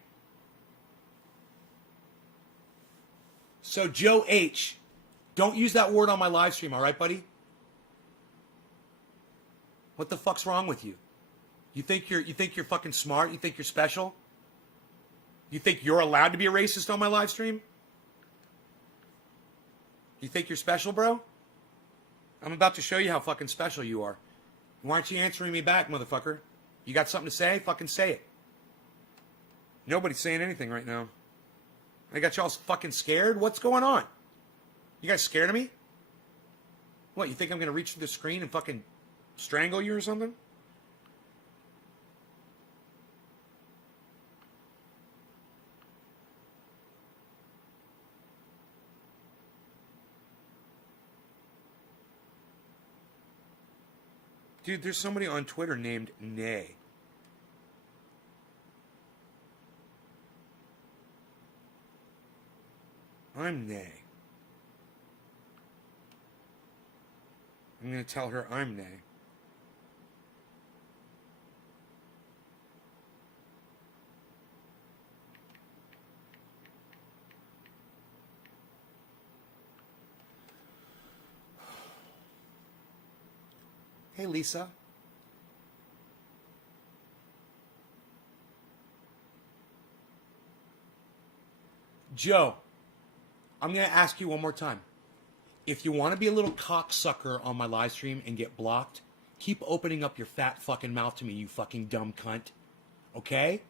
So, Joe H., don't use that word on my live stream, all right, buddy? What the fuck's wrong with you? You think you're fucking smart? You think you're special? You think you're allowed to be a racist on my live stream? You think you're special, bro? I'm about to show you how fucking special you are. Why aren't you answering me back, motherfucker? You got something to say? Fucking say it. Nobody's saying anything right now. I got y'all fucking scared? What's going on? You guys scared of me? What, you think I'm going to reach through the screen and fucking strangle you or something? Dude, there's somebody on Twitter named Nay. I'm Nay. I'm going to tell her I'm Nay. Hey, Lisa. Joe, I'm going to ask you one more time. If you want to be a little cocksucker on my live stream and get blocked, keep opening up your fat fucking mouth to me, you fucking dumb cunt. Okay?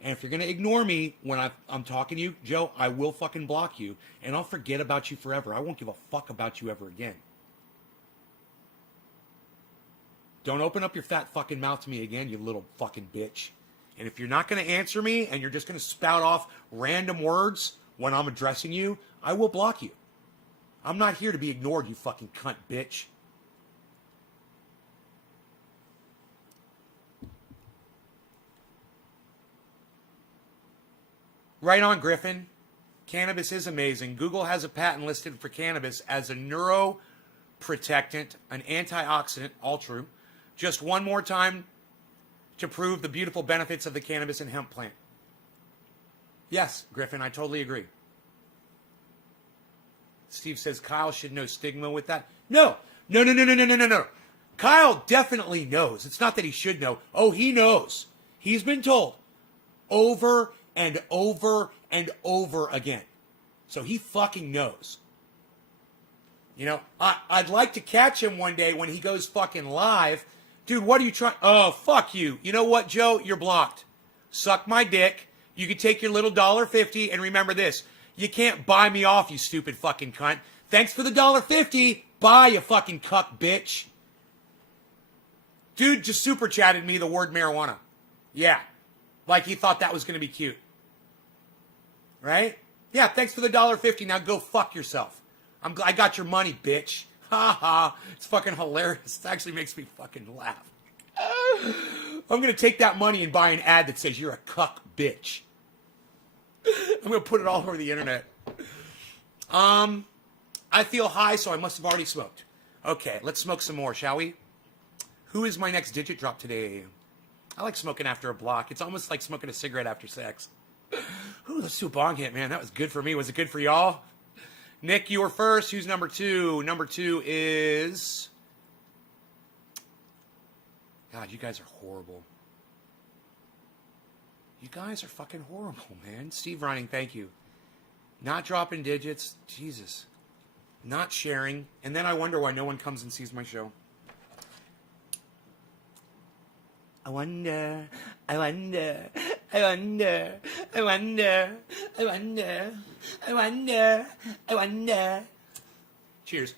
And if you're going to ignore me when I'm talking to you, Joe, I will fucking block you, and I'll forget about you forever. I won't give a fuck about you ever again. Don't open up your fat fucking mouth to me again, you little fucking bitch. And if you're not going to answer me and you're just going to spout off random words when I'm addressing you, I will block you. I'm not here to be ignored, you fucking cunt bitch. Right on, Griffin. Cannabis is amazing. Google has a patent listed for cannabis as a neuroprotectant, an antioxidant, all true. Just one more time to prove the beautiful benefits of the cannabis and hemp plant. Yes, Griffin, I totally agree. Steve says Kyle should know stigma with that. No. Kyle definitely knows. It's not that he should know. Oh, he knows. He's been told over and over and over again. So he fucking knows. You know, I'd like to catch him one day when he goes fucking live. Dude, what are you trying? Oh, fuck you. You know what, Joe? You're blocked. Suck my dick. You can take your little $1.50 and remember this. You can't buy me off, you stupid fucking cunt. Thanks for the $1.50. Bye, you fucking cuck bitch. Dude just super chatted me the word marijuana. Yeah. Like he thought that was going to be cute. Right? Yeah, thanks for the $1.50. Now go fuck yourself. I got your money, bitch. Ha ha. It's fucking hilarious. It actually makes me fucking laugh. I'm going to take that money and buy an ad that says you're a cuck bitch. I'm going to put it all over the internet. I feel high, so I must have already smoked. Okay, let's smoke some more, shall we? Who is my next digit drop today? I like smoking after a block. It's almost like smoking a cigarette after sex. Ooh, let's do a bong hit, man. That was good for me. Was it good for y'all? Nick, you were first. Who's number two? Number two is... God, you guys are horrible. You guys are fucking horrible, man. Steve Running, thank you. Not dropping digits. Jesus. Not sharing. And then I wonder why no one comes and sees my show. I wonder. Cheers.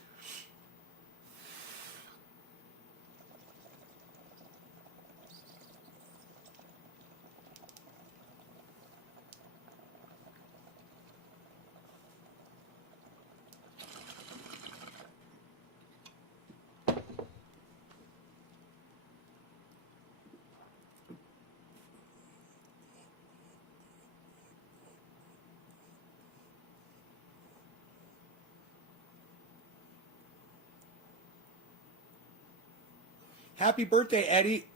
Happy birthday, Eddie.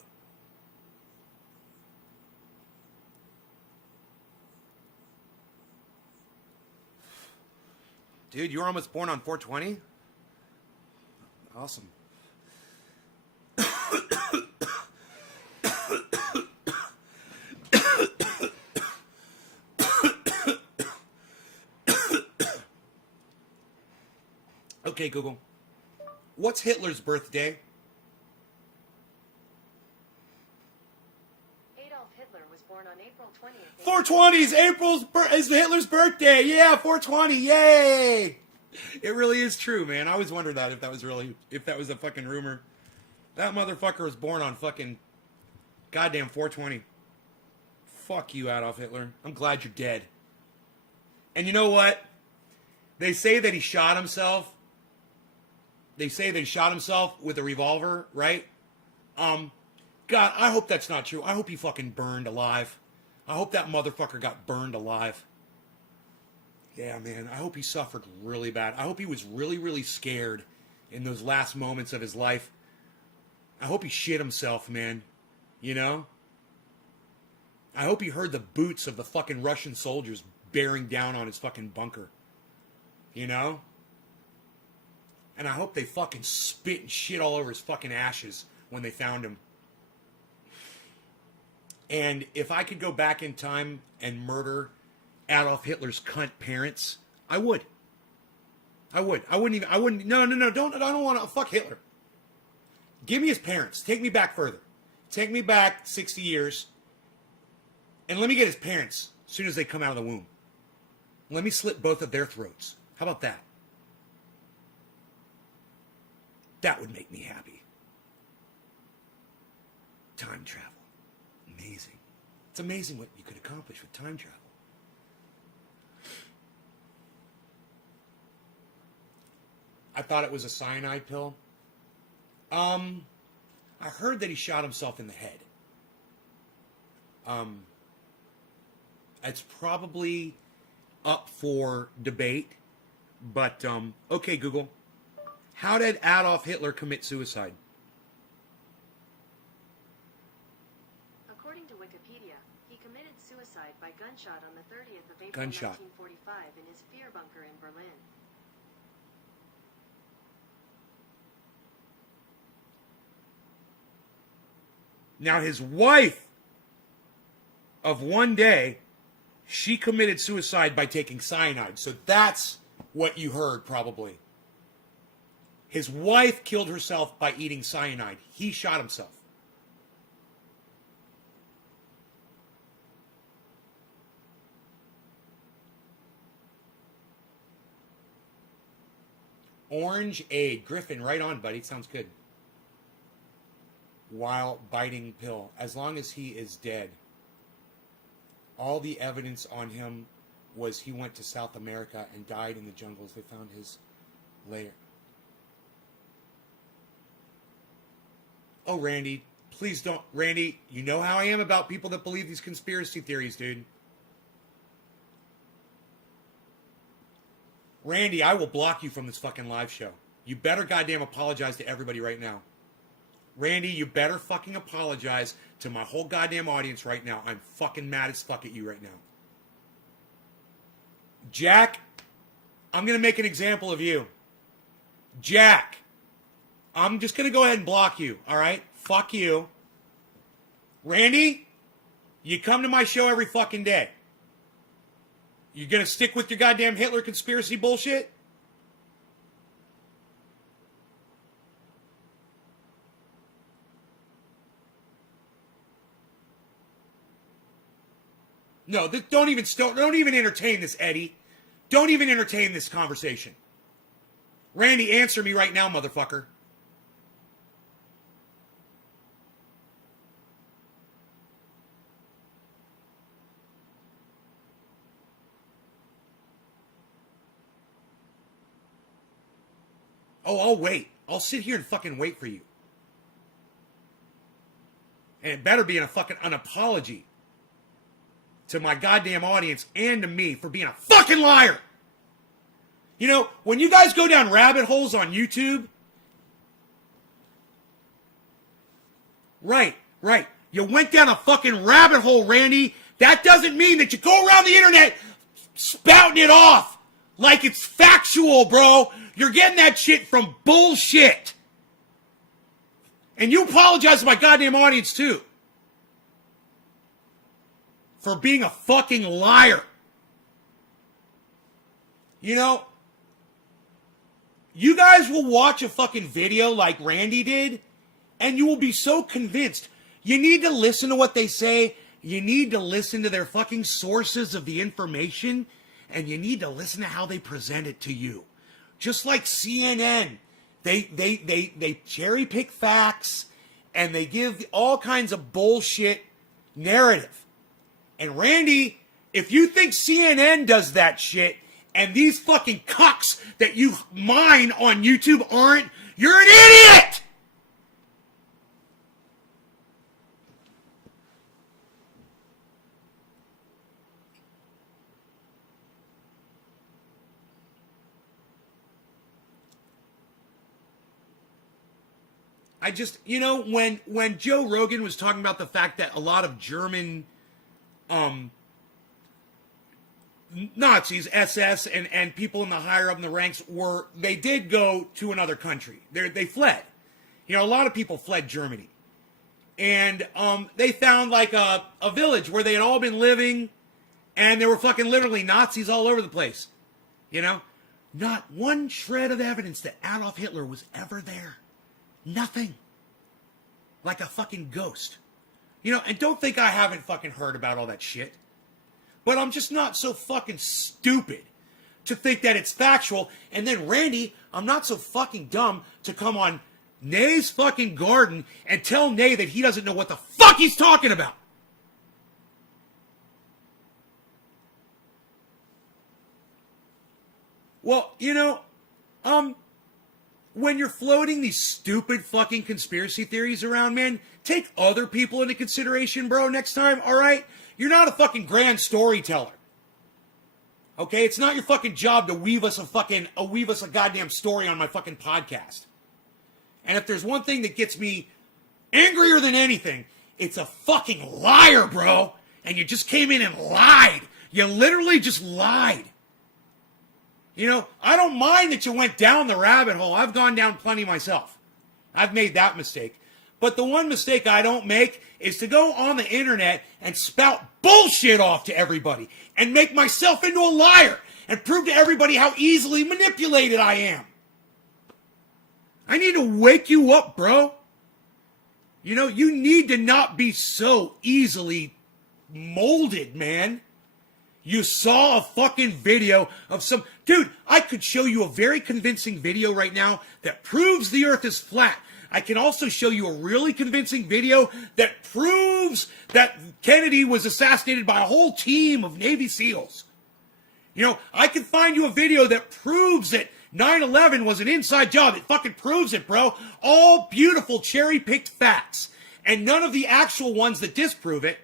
Dude, you were almost born on 420? Awesome. Okay, Google. What's Hitler's birthday? On April 20th. 420 is Hitler's birthday. Yeah, 420. Yay! It really is true, man. I always wondered that if that was a fucking rumor. That motherfucker was born on fucking goddamn 420. Fuck you, Adolf Hitler. I'm glad you're dead. And you know what? They say that he shot himself. They say that he shot himself with a revolver, right? God, I hope that's not true. I hope he fucking burned alive. I hope that motherfucker got burned alive. Yeah, man. I hope he suffered really bad. I hope he was really, really scared in those last moments of his life. I hope he shit himself, man. You know? I hope he heard the boots of the fucking Russian soldiers bearing down on his fucking bunker. You know? And I hope they fucking spit and shit all over his fucking ashes when they found him. And if I could go back in time and murder Adolf Hitler's cunt parents, I would. I wouldn't, I don't want to, fuck Hitler. Give me his parents. Take me back further. Take me back 60 years. And let me get his parents as soon as they come out of the womb. Let me slit both of their throats. How about that? That would make me happy. Time travel. Amazing. It's amazing what you could accomplish with time travel. I thought it was a cyanide pill. I heard that he shot himself in the head. It's probably up for debate, but okay, Google. How did Adolf Hitler commit suicide? According to Wikipedia, he committed suicide by gunshot on the 30th of April Gunshot. 1945 in his fear bunker in Berlin. Now, his wife of one day, she committed suicide by taking cyanide. So that's what you heard, probably. His wife killed herself by eating cyanide. He shot himself. Orange aid. Griffin, right on, buddy. Sounds good. While biting pill. As long as he is dead. All the evidence on him was he went to South America and died in the jungles. They found his lair. Oh, Randy, please don't. Randy, you know how I am about people that believe these conspiracy theories, dude. Randy, I will block you from this fucking live show. You better goddamn apologize to everybody right now. Randy, you better fucking apologize to my whole goddamn audience right now. I'm fucking mad as fuck at you right now. Jack, I'm going to make an example of you. Jack, I'm just going to go ahead and block you, all right? Fuck you. Randy, you come to my show every fucking day. You going to stick with your goddamn Hitler conspiracy bullshit? No, don't even entertain this, Eddie. Don't even entertain this conversation. Randy, answer me right now, motherfucker. Oh, I'll wait. I'll sit here and fucking wait for you. And it better be an apology to my goddamn audience and to me for being a fucking liar. You know, when you guys go down rabbit holes on YouTube, right, you went down a fucking rabbit hole, Randy. That doesn't mean that you go around the internet spouting it off like it's factual, bro. You're getting that shit from bullshit. And you apologize to my goddamn audience, too, for being a fucking liar. You know, you guys will watch a fucking video like Randy did, and you will be so convinced. You need to listen to what they say. You need to listen to their fucking sources of the information, and you need to listen to how they present it to you. Just like CNN, they cherry pick facts, and they give all kinds of bullshit narrative. And Randy, if you think CNN does that shit, and these fucking cucks that you mine on YouTube aren't, you're an idiot! I just, you know, when Joe Rogan was talking about the fact that a lot of German Nazis, SS, and people in the higher up in the ranks they did go to another country. They fled. You know, a lot of people fled Germany. And they found like a village where they had all been living, and there were fucking literally Nazis all over the place. You know? Not one shred of evidence that Adolf Hitler was ever there. Nothing. Like a fucking ghost. You know, and don't think I haven't fucking heard about all that shit. But I'm just not so fucking stupid to think that it's factual. And then, Randy, I'm not so fucking dumb to come on Nay's fucking garden and tell Nay that he doesn't know what the fuck he's talking about. Well, when you're floating these stupid fucking conspiracy theories around, man, take other people into consideration, bro, next time, all right? You're not a fucking grand storyteller. Okay? It's not your fucking job to weave us a goddamn story on my fucking podcast. And if there's one thing that gets me angrier than anything, it's a fucking liar, bro. And you just came in and lied. You literally just lied. I don't mind that you went down the rabbit hole. I've gone down plenty myself. I've made that mistake. But the one mistake I don't make is to go on the internet and spout bullshit off to everybody and make myself into a liar and prove to everybody how easily manipulated I am. I need to wake you up, bro. You need to not be so easily molded, man. You saw a fucking video of some... Dude, I could show you a very convincing video right now that proves the earth is flat. I can also show you a really convincing video that proves that Kennedy was assassinated by a whole team of Navy SEALs. I can find you a video that proves that 9/11 was an inside job. It fucking proves it, bro. All beautiful cherry-picked facts. And none of the actual ones that disprove it.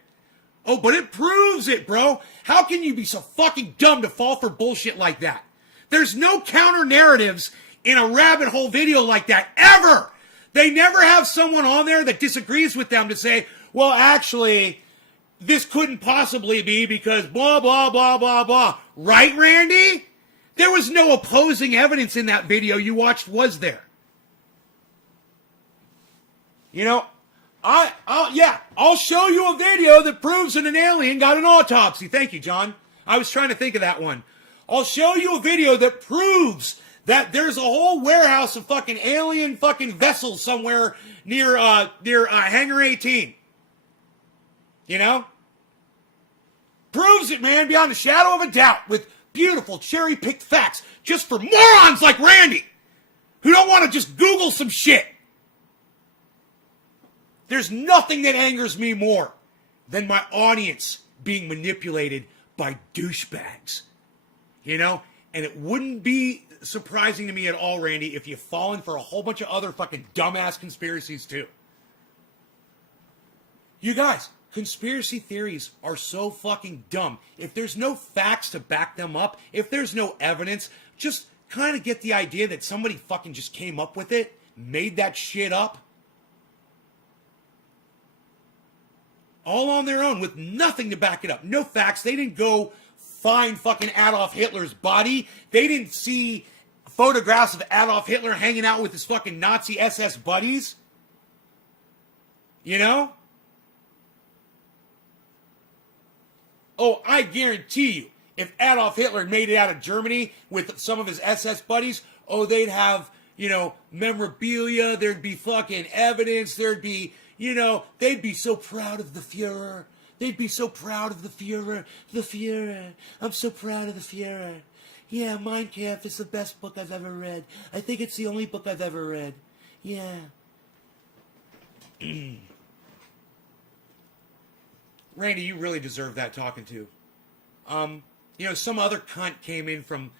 Oh, but it proves it, bro. How can you be so fucking dumb to fall for bullshit like that? There's no counter narratives in a rabbit hole video like that, ever. They never have someone on there that disagrees with them to say, well, actually, this couldn't possibly be because blah, blah, blah, blah, blah. Right, Randy? There was no opposing evidence in that video you watched, was there? I'll show you a video that proves that an alien got an autopsy. Thank you, John. I was trying to think of that one. I'll show you a video that proves that there's a whole warehouse of fucking alien fucking vessels somewhere near Hangar 18. Proves it, man, beyond a shadow of a doubt with beautiful cherry-picked facts just for morons like Randy who don't want to just Google some shit. There's nothing that angers me more than my audience being manipulated by douchebags. And it wouldn't be surprising to me at all, Randy, if you've fallen for a whole bunch of other fucking dumbass conspiracies too. You guys, conspiracy theories are so fucking dumb. If there's no facts to back them up, if there's no evidence, just kind of get the idea that somebody fucking just came up with it, made that shit up. All on their own with nothing to back it up. No facts. They didn't go find fucking Adolf Hitler's body. They didn't see photographs of Adolf Hitler hanging out with his fucking Nazi SS buddies. Oh, I guarantee you, if Adolf Hitler made it out of Germany with some of his SS buddies, they'd have, memorabilia, there'd be fucking evidence, there'd be... they'd be so proud of the Fuhrer. They'd be so proud of the Fuhrer. The Fuhrer. I'm so proud of the Fuhrer. Yeah, Mein Kampf is the best book I've ever read. I think it's the only book I've ever read. Yeah. Randy, you really deserve that talking to. Some other cunt came in from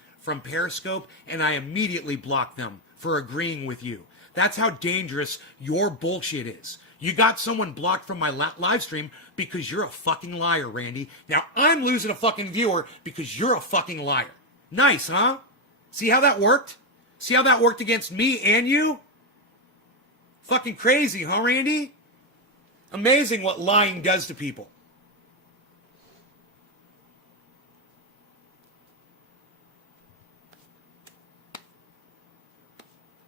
Periscope, and I immediately blocked them for agreeing with you. That's how dangerous your bullshit is. You got someone blocked from my live stream because you're a fucking liar, Randy. Now I'm losing a fucking viewer because you're a fucking liar. Nice, huh? See how that worked? See how that worked against me and you? Fucking crazy, huh, Randy? Amazing what lying does to people.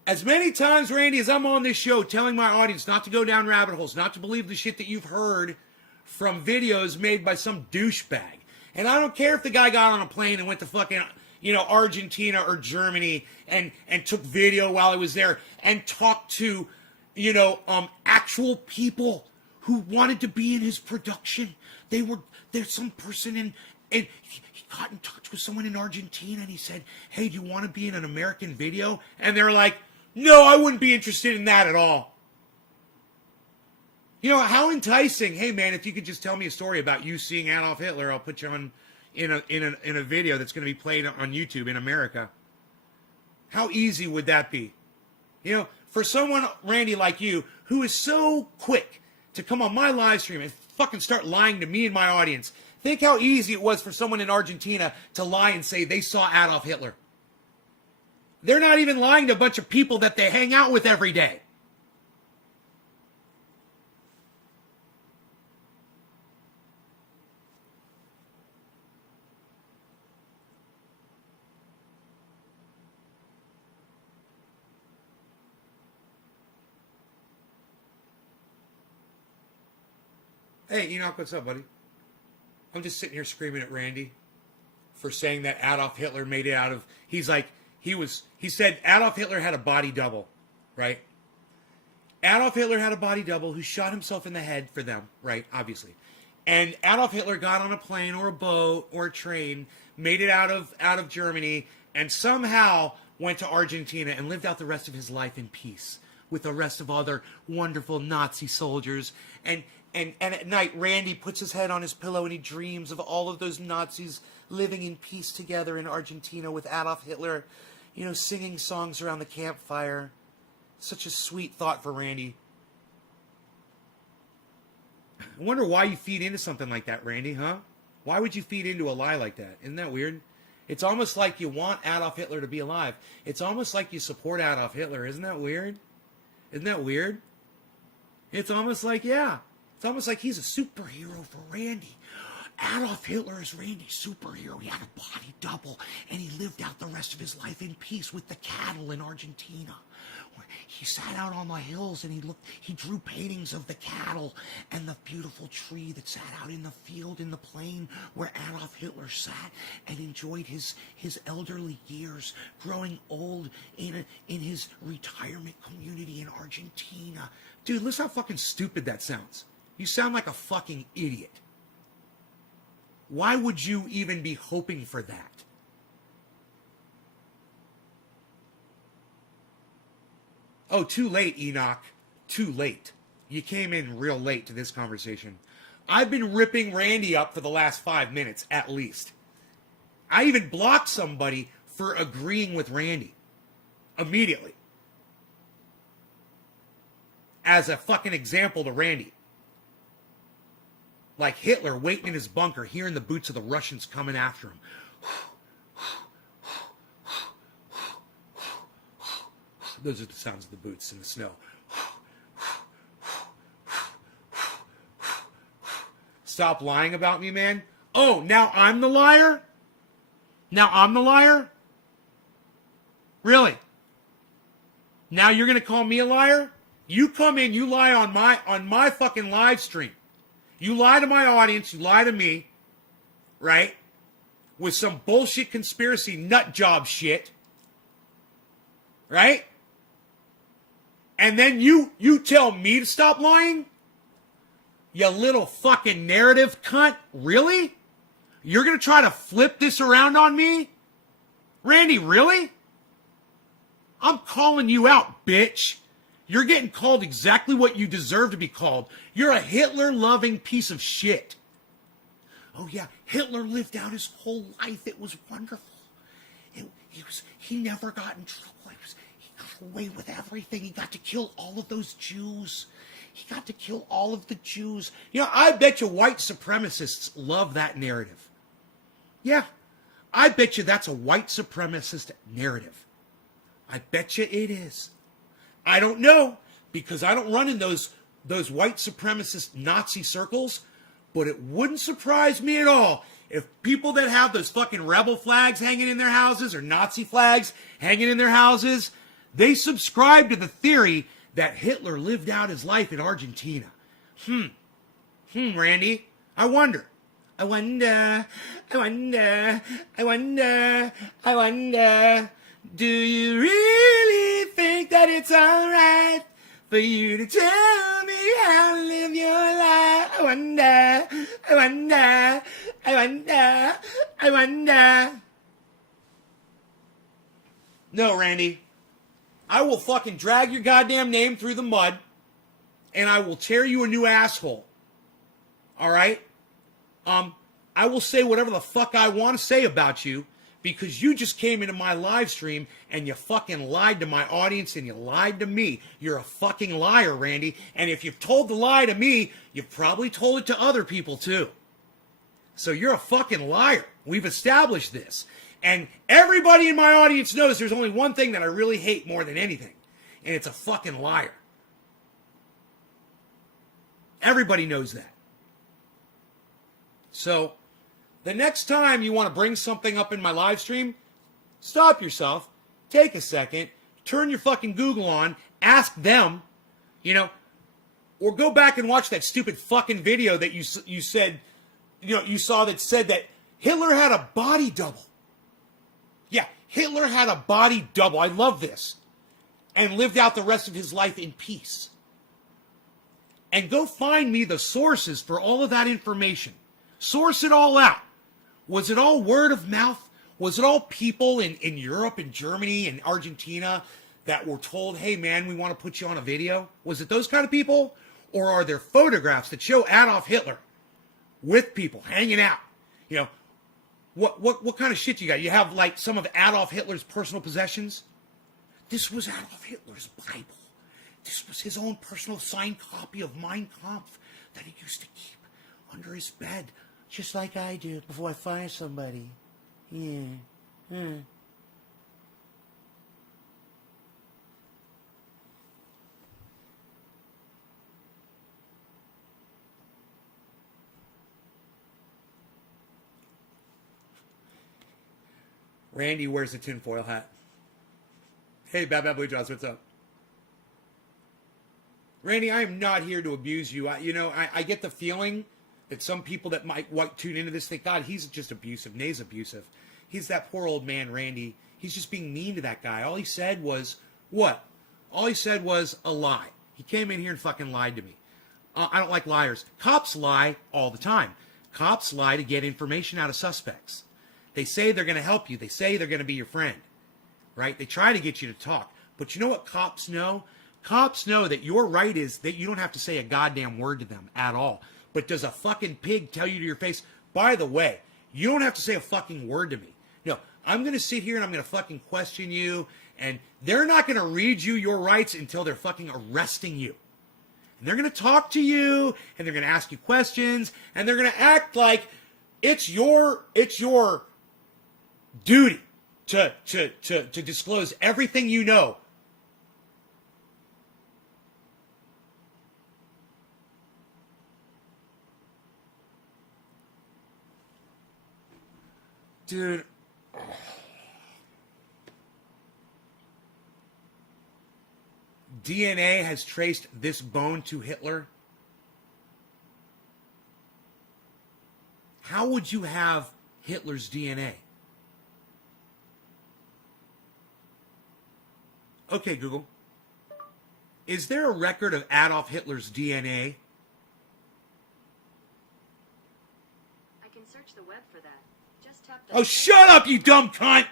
As many times, Randy, as I'm on this show telling my audience not to go down rabbit holes, not to believe the shit that you've heard from videos made by some douchebag. And I don't care if the guy got on a plane and went to fucking, Argentina or Germany and took video while he was there and talked to, actual people who wanted to be in his production. There's some person and he got in touch with someone in Argentina and he said, hey, do you want to be in an American video? And they're like, No, I wouldn't be interested in that at all. You know, how enticing. Hey, man, if you could just tell me a story about you seeing Adolf Hitler, I'll put you on in a video that's going to be played on YouTube in America. How easy would that be? You know, for someone, Randy, like you, who is so quick to come on my live stream and fucking start lying to me and my audience, think how easy it was for someone in Argentina to lie and say they saw Adolf Hitler. They're not even lying to a bunch of people that they hang out with every day. Hey, Enoch, what's up, buddy? I'm just sitting here screaming at Randy for saying that Adolf Hitler made it out of... He said Adolf Hitler had a body double, right? Adolf Hitler had a body double who shot himself in the head for them, right? Obviously. And Adolf Hitler got on a plane or a boat or a train, made it out of Germany, and somehow went to Argentina and lived out the rest of his life in peace with the rest of other wonderful Nazi soldiers. And at night, Randy puts his head on his pillow and he dreams of all of those Nazis living in peace together in Argentina with Adolf Hitler, you know, singing songs around the campfire. Such a sweet thought for Randy. I wonder why you feed into something like that, Randy, huh? Why would you feed into a lie like that? Isn't that weird? It's almost like you want Adolf Hitler to be alive. It's almost like you support Adolf Hitler. Isn't that weird? Isn't that weird? It's almost like, yeah. It's almost like he's a superhero for Randy. Adolf Hitler is Randy's superhero. He had a body double, and he lived out the rest of his life in peace with the cattle in Argentina. He sat out on the hills and he drew paintings of the cattle and the beautiful tree that sat out in the field in the plain where Adolf Hitler sat and enjoyed his elderly years, growing old in his retirement community in Argentina. Dude, listen how fucking stupid that sounds. You sound like a fucking idiot. Why would you even be hoping for that? Oh, too late, Enoch. Too late. You came in real late to this conversation. I've been ripping Randy up for the last 5 minutes, at least. I even blocked somebody for agreeing with Randy. Immediately. As a fucking example to Randy. Like Hitler waiting in his bunker, hearing the boots of the Russians coming after him. Those are the sounds of the boots in the snow. Stop lying about me, man. Oh, now I'm the liar? Now I'm the liar? Really? Now you're going to call me a liar? You come in, you lie on my fucking live stream. You lie to my audience, you lie to me, right? With some bullshit conspiracy nut job shit. Right? And then you tell me to stop lying? You little fucking narrative cunt. Really? You're going to try to flip this around on me? Randy, really? I'm calling you out, bitch. You're getting called exactly what you deserve to be called. You're a Hitler-loving piece of shit. Oh, yeah, Hitler lived out his whole life. It was wonderful. He never got in trouble. He got away with everything. He got to kill all of those Jews. He got to kill all of the Jews. You know, I bet you white supremacists love that narrative. Yeah, I bet you that's a white supremacist narrative. I bet you it is. I don't know, because I don't run in those white supremacist Nazi circles, but it wouldn't surprise me at all if people that have those fucking rebel flags hanging in their houses or Nazi flags hanging in their houses, they subscribe to the theory that Hitler lived out his life in Argentina. Randy, I wonder, do you really think that it's alright for you to tell me how to live your life? I wonder. No, Randy. I will fucking drag your goddamn name through the mud, and I will tear you a new asshole. All right? I will say whatever the fuck I want to say about you because you just came into my live stream and you fucking lied to my audience and you lied to me. You're a fucking liar, Randy. And if you've told the lie to me, you've probably told it to other people too. So you're a fucking liar. We've established this. And everybody in my audience knows there's only one thing that I really hate more than anything. And it's a fucking liar. Everybody knows that. So, the next time you want to bring something up in my live stream, stop yourself, take a second, turn your fucking Google on, ask them, or go back and watch that stupid fucking video that you said, you saw that said that Hitler had a body double. Yeah, Hitler had a body double. I love this. And lived out the rest of his life in peace. And go find me the sources for all of that information. Source it all out. Was it all word of mouth? Was it all people in Europe and Germany and Argentina that were told, hey man, we want to put you on a video? Was it those kind of people? Or are there photographs that show Adolf Hitler with people hanging out? What kind of shit you got? You have like some of Adolf Hitler's personal possessions? This was Adolf Hitler's Bible. This was his own personal signed copy of Mein Kampf that he used to keep under his bed. Just like I do before I fire somebody. Yeah. Randy wears a tinfoil hat. Hey, Bad Blue Jaws, what's up? Randy, I am not here to abuse you. I get the feeling that some people that might tune into this think, God, he's just abusive. Nay's abusive. He's that poor old man, Randy. He's just being mean to that guy. All he said was, what? All he said was a lie. He came in here and fucking lied to me. I don't like liars. Cops lie all the time. Cops lie to get information out of suspects. They say they're going to help you. They say they're going to be your friend. Right? They try to get you to talk. But you know what cops know? Cops know that your right is that you don't have to say a goddamn word to them at all. But does a fucking pig tell you to your face, by the way, you don't have to say a fucking word to me. No, I'm going to sit here and I'm going to fucking question you, and they're not going to read you your rights until they're fucking arresting you. And they're going to talk to you, and they're going to ask you questions, and they're going to act like it's your duty to disclose everything you know. Dude. DNA has traced this bone to Hitler. How would you have Hitler's DNA? Okay, Google. Is there a record of Adolf Hitler's DNA? I can search the web for that. Just tap the... Oh, shut up, you dumb cunt!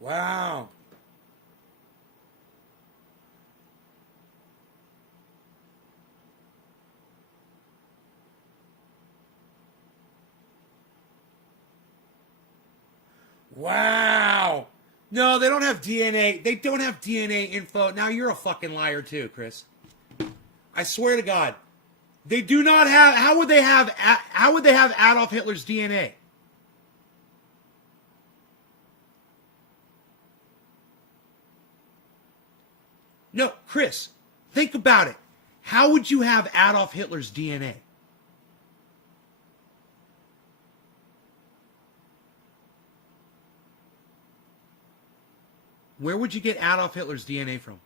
Wow. Wow. No, they don't have DNA. They don't have DNA info. Now you're a fucking liar too, Chris. I swear to God. They do not have, how would they have Adolf Hitler's DNA? No, Chris, think about it. How would you have Adolf Hitler's DNA? Where would you get Adolf Hitler's DNA from?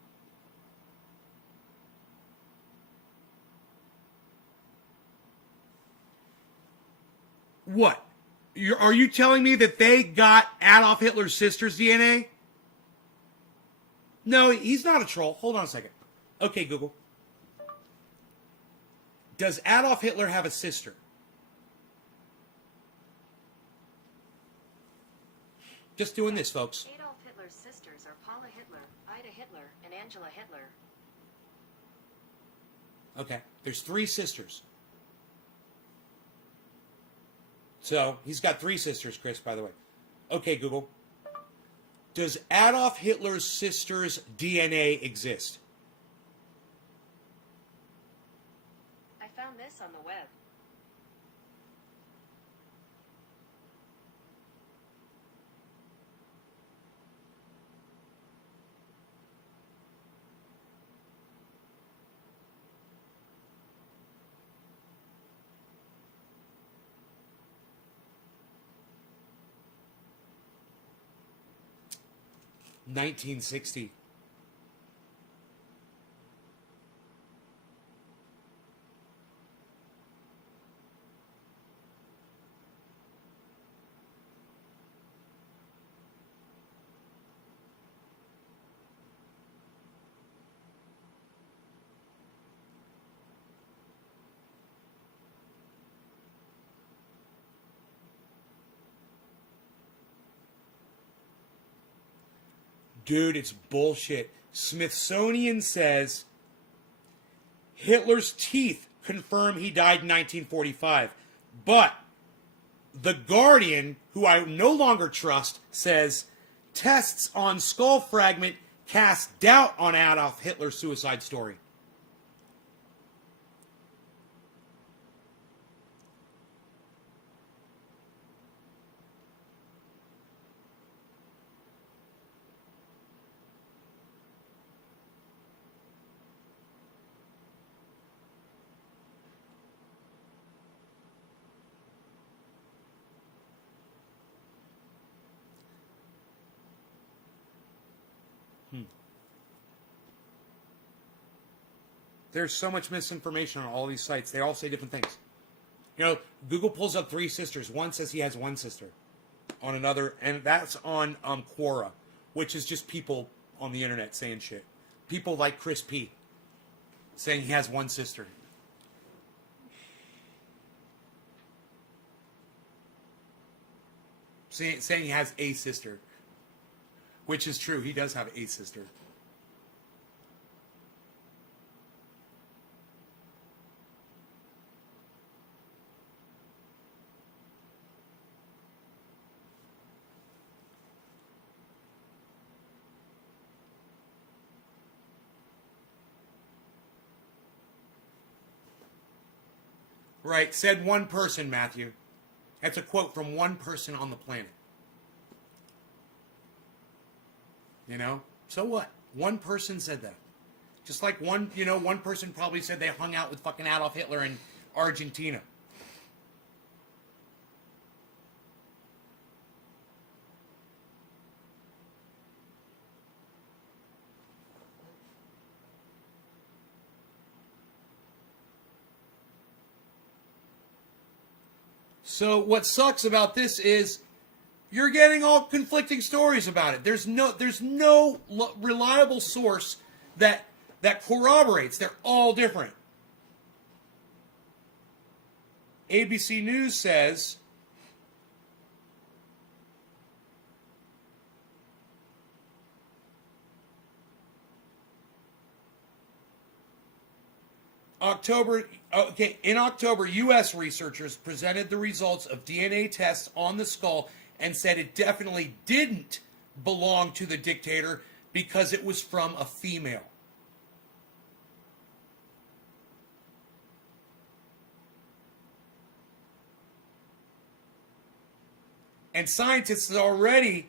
What? Are you telling me that they got Adolf Hitler's sister's DNA? No, he's not a troll. Hold on a second. Okay, Google. Does Adolf Hitler have a sister? Just doing this, folks. Adolf Hitler's sisters are Paula Hitler, Ida Hitler, and Angela Hitler. Okay, there's 3 sisters. So, he's got 3 sisters, Chris, by the way. Okay, Google. Does Adolf Hitler's sister's DNA exist? I found this on the web. $1960. Dude, it's bullshit. Smithsonian says Hitler's teeth confirm he died in 1945. But The Guardian, who I no longer trust, says tests on skull fragment cast doubt on Adolf Hitler's suicide story. There's so much misinformation on all these sites. They all say different things. You know, Google pulls up 3 sisters. One says he has 1 sister. On another, and that's on Quora, which is just people on the internet saying shit. People like Chris P. saying he has 1 sister. Saying he has a sister. Which is true. He does have a sister. Right, said one person, Matthew. That's a quote from one person on the planet. You know? So what? One person said that. Just like one person probably said they hung out with fucking Adolf Hitler in Argentina. So what sucks about this is you're getting all conflicting stories about it. There's no reliable source that corroborates. They're all different. ABC News says in October, U.S. researchers presented the results of DNA tests on the skull and said it definitely didn't belong to the dictator because it was from a female. And scientists already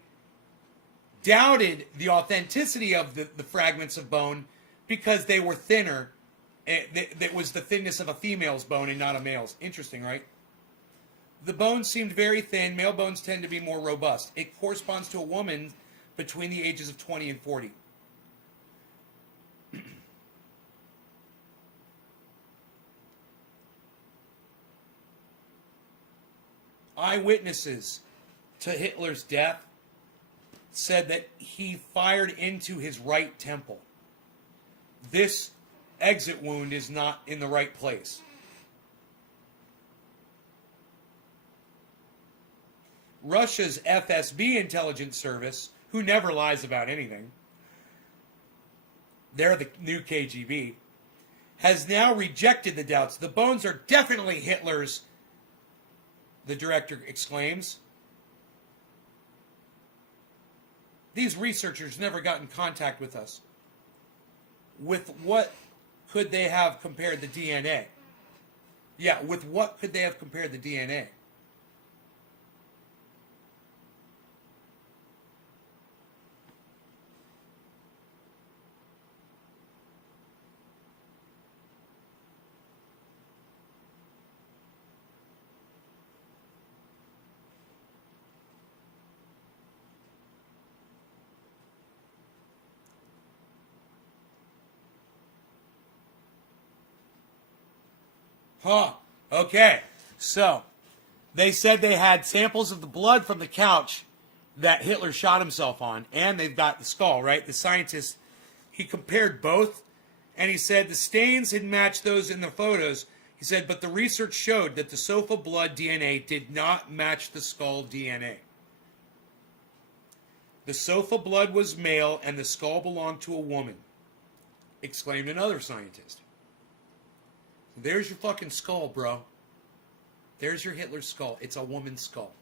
doubted the authenticity of the fragments of bone because they were thinner. That was the thinness of a female's bone and not a male's. Interesting, right? The bones seemed very thin. Male bones tend to be more robust. It corresponds to a woman between the ages of 20 and 40. eyewitnesses to Hitler's death said that he fired into his right temple. This exit wound is not in the right place. Russia's FSB intelligence service, who never lies about anything, they're the new KGB, has now rejected the doubts. The bones are definitely Hitler's, the director exclaims. These researchers never got in contact with us. With what could they have compared the DNA? Yeah, with what could they have compared the DNA? Huh. Okay. So, they said they had samples of the blood from the couch that Hitler shot himself on, and they've got the skull, right? The scientist, he compared both, and he said the stains had matched those in the photos. He said, but the research showed that the sofa blood DNA did not match the skull DNA. The sofa blood was male, and the skull belonged to a woman, exclaimed another scientist. There's your fucking skull, bro. There's your Hitler skull. It's a woman's skull.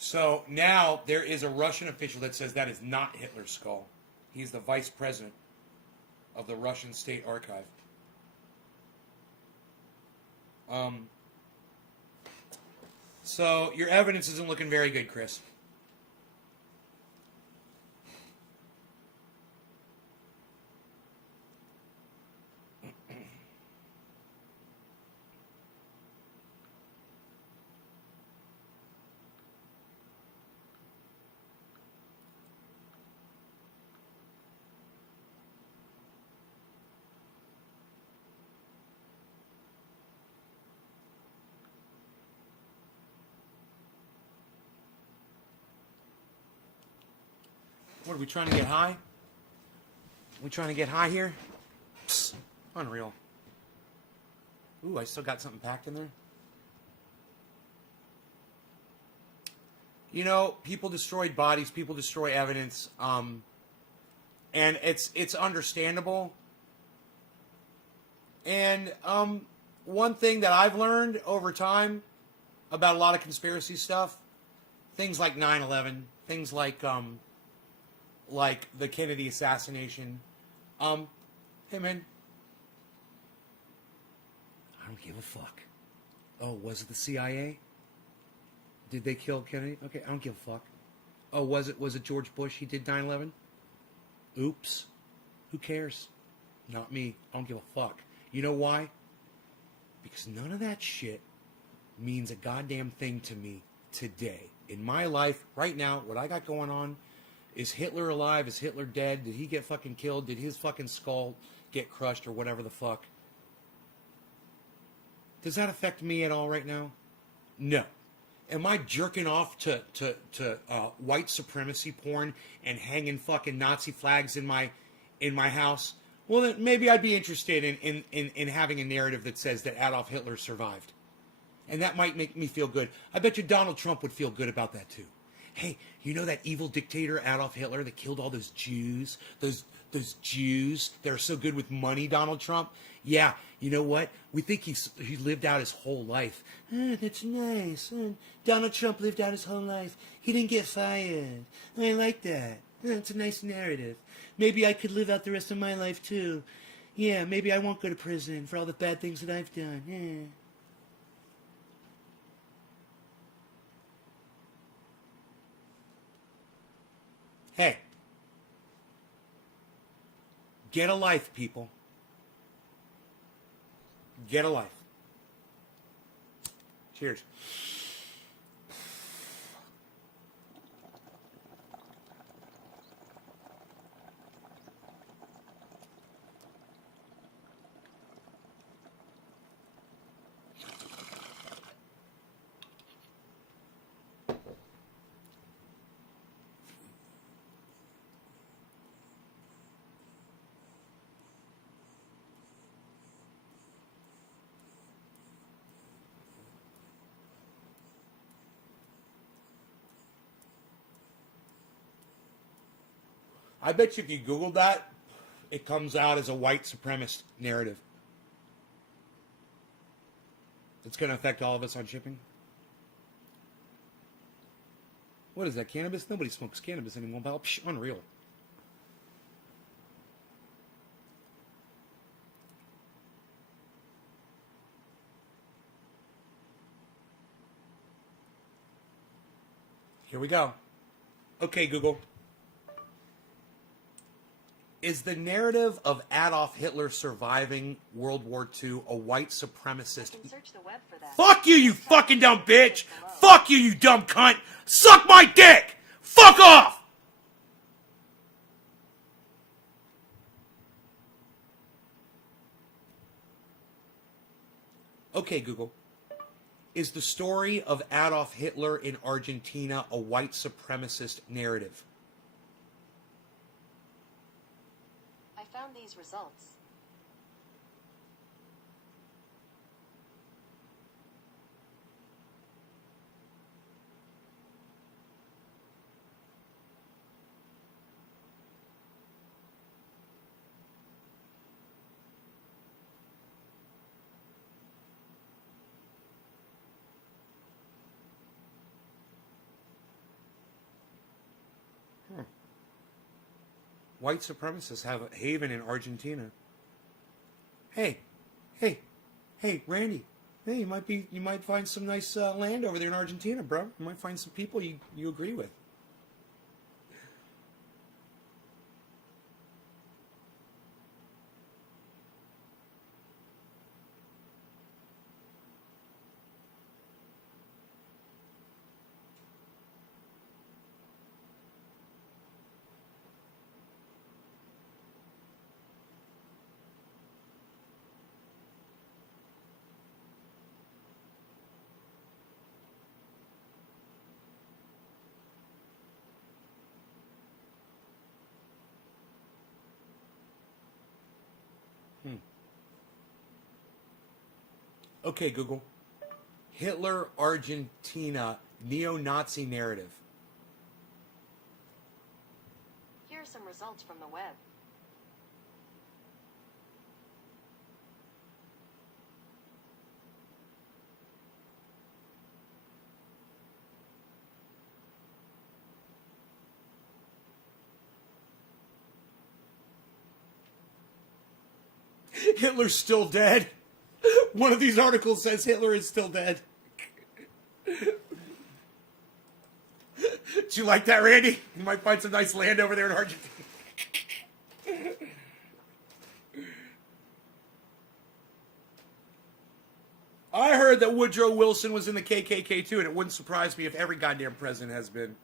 So now there is a Russian official that says that is not Hitler's skull. He's the vice president of the Russian State Archive. So your evidence isn't looking very good, Chris. What, are we trying to get high? We trying to get high here? Psst, unreal. Ooh, I still got something packed in there. You know, people destroyed bodies, people destroy evidence, and it's understandable. And one thing that I've learned over time about a lot of conspiracy stuff, things like 9/11, things like the Kennedy assassination. Hey man, I don't give a fuck. Oh, was it the CIA? Did they kill Kennedy? Okay, I don't give a fuck. Oh, was it George Bush? He did 9/11? Oops. Who cares? Not me. I don't give a fuck. You know why? Because none of that shit means a goddamn thing to me today. In my life, right now, what I got going on, is Hitler alive? Is Hitler dead? Did he get fucking killed? Did his fucking skull get crushed or whatever the fuck? Does that affect me at all right now? No. Am I jerking off to white supremacy porn and hanging fucking Nazi flags in my house? Well, then maybe I'd be interested in having a narrative that says that Adolf Hitler survived. And that might make me feel good. I bet you Donald Trump would feel good about that too. Hey, you know that evil dictator Adolf Hitler that killed all those Jews? Those Jews that are so good with money, Donald Trump? Yeah, you know what? We think he lived out his whole life. That's nice. Donald Trump lived out his whole life. He didn't get fired. I like that. It's a nice narrative. Maybe I could live out the rest of my life too. Yeah, maybe I won't go to prison for all the bad things that I've done. Yeah. Hey, get a life, people. Get a life. Cheers. I bet you if you Google that, it comes out as a white supremacist narrative. It's going to affect all of us on shipping. What is that, cannabis? Nobody smokes cannabis anymore. Psh, unreal. Here we go. Okay, Google. Is the narrative of Adolf Hitler surviving World War II a white supremacist? You can search the web for that. Fuck you, you fucking dumb bitch! Fuck you, you dumb cunt! Suck my dick! Fuck off! Okay, Google. Is the story of Adolf Hitler in Argentina a white supremacist narrative? I found these results. White supremacists have a haven in Argentina. Hey, Randy. Hey, you might find some nice land over there in Argentina, bro. You might find some people you agree with. Okay, Google. Hitler, Argentina, neo-Nazi narrative. Here are some results from the web. Hitler's still dead. One of these articles says Hitler is still dead. Do you like that, Randy? You might find some nice land over there in Argentina. I heard that Woodrow Wilson was in the KKK too, and it wouldn't surprise me if every goddamn president has been.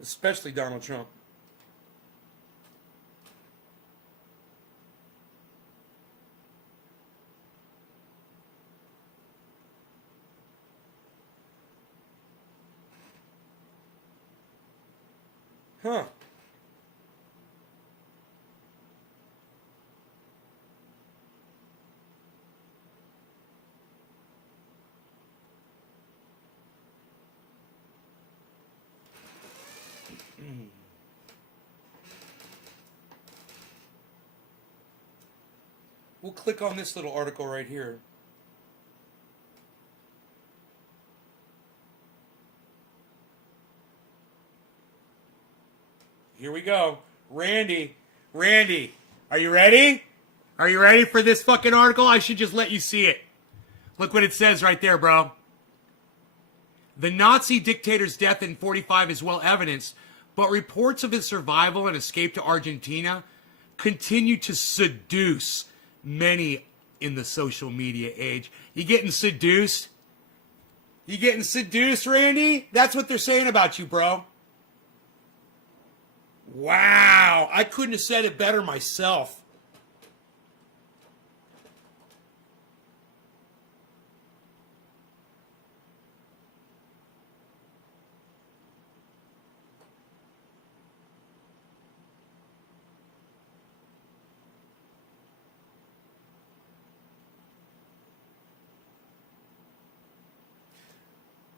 Especially Donald Trump. Huh. We'll click on this little article right here. Here we go. Randy, are you ready? Are you ready for this fucking article? I should just let you see it. Look what it says right there, bro. The Nazi dictator's death in 45 is well evidenced, but reports of his survival and escape to Argentina continue to seduce many in the social media age. You getting seduced? You getting seduced, Randy? That's what they're saying about you, bro. Wow, I couldn't have said it better myself.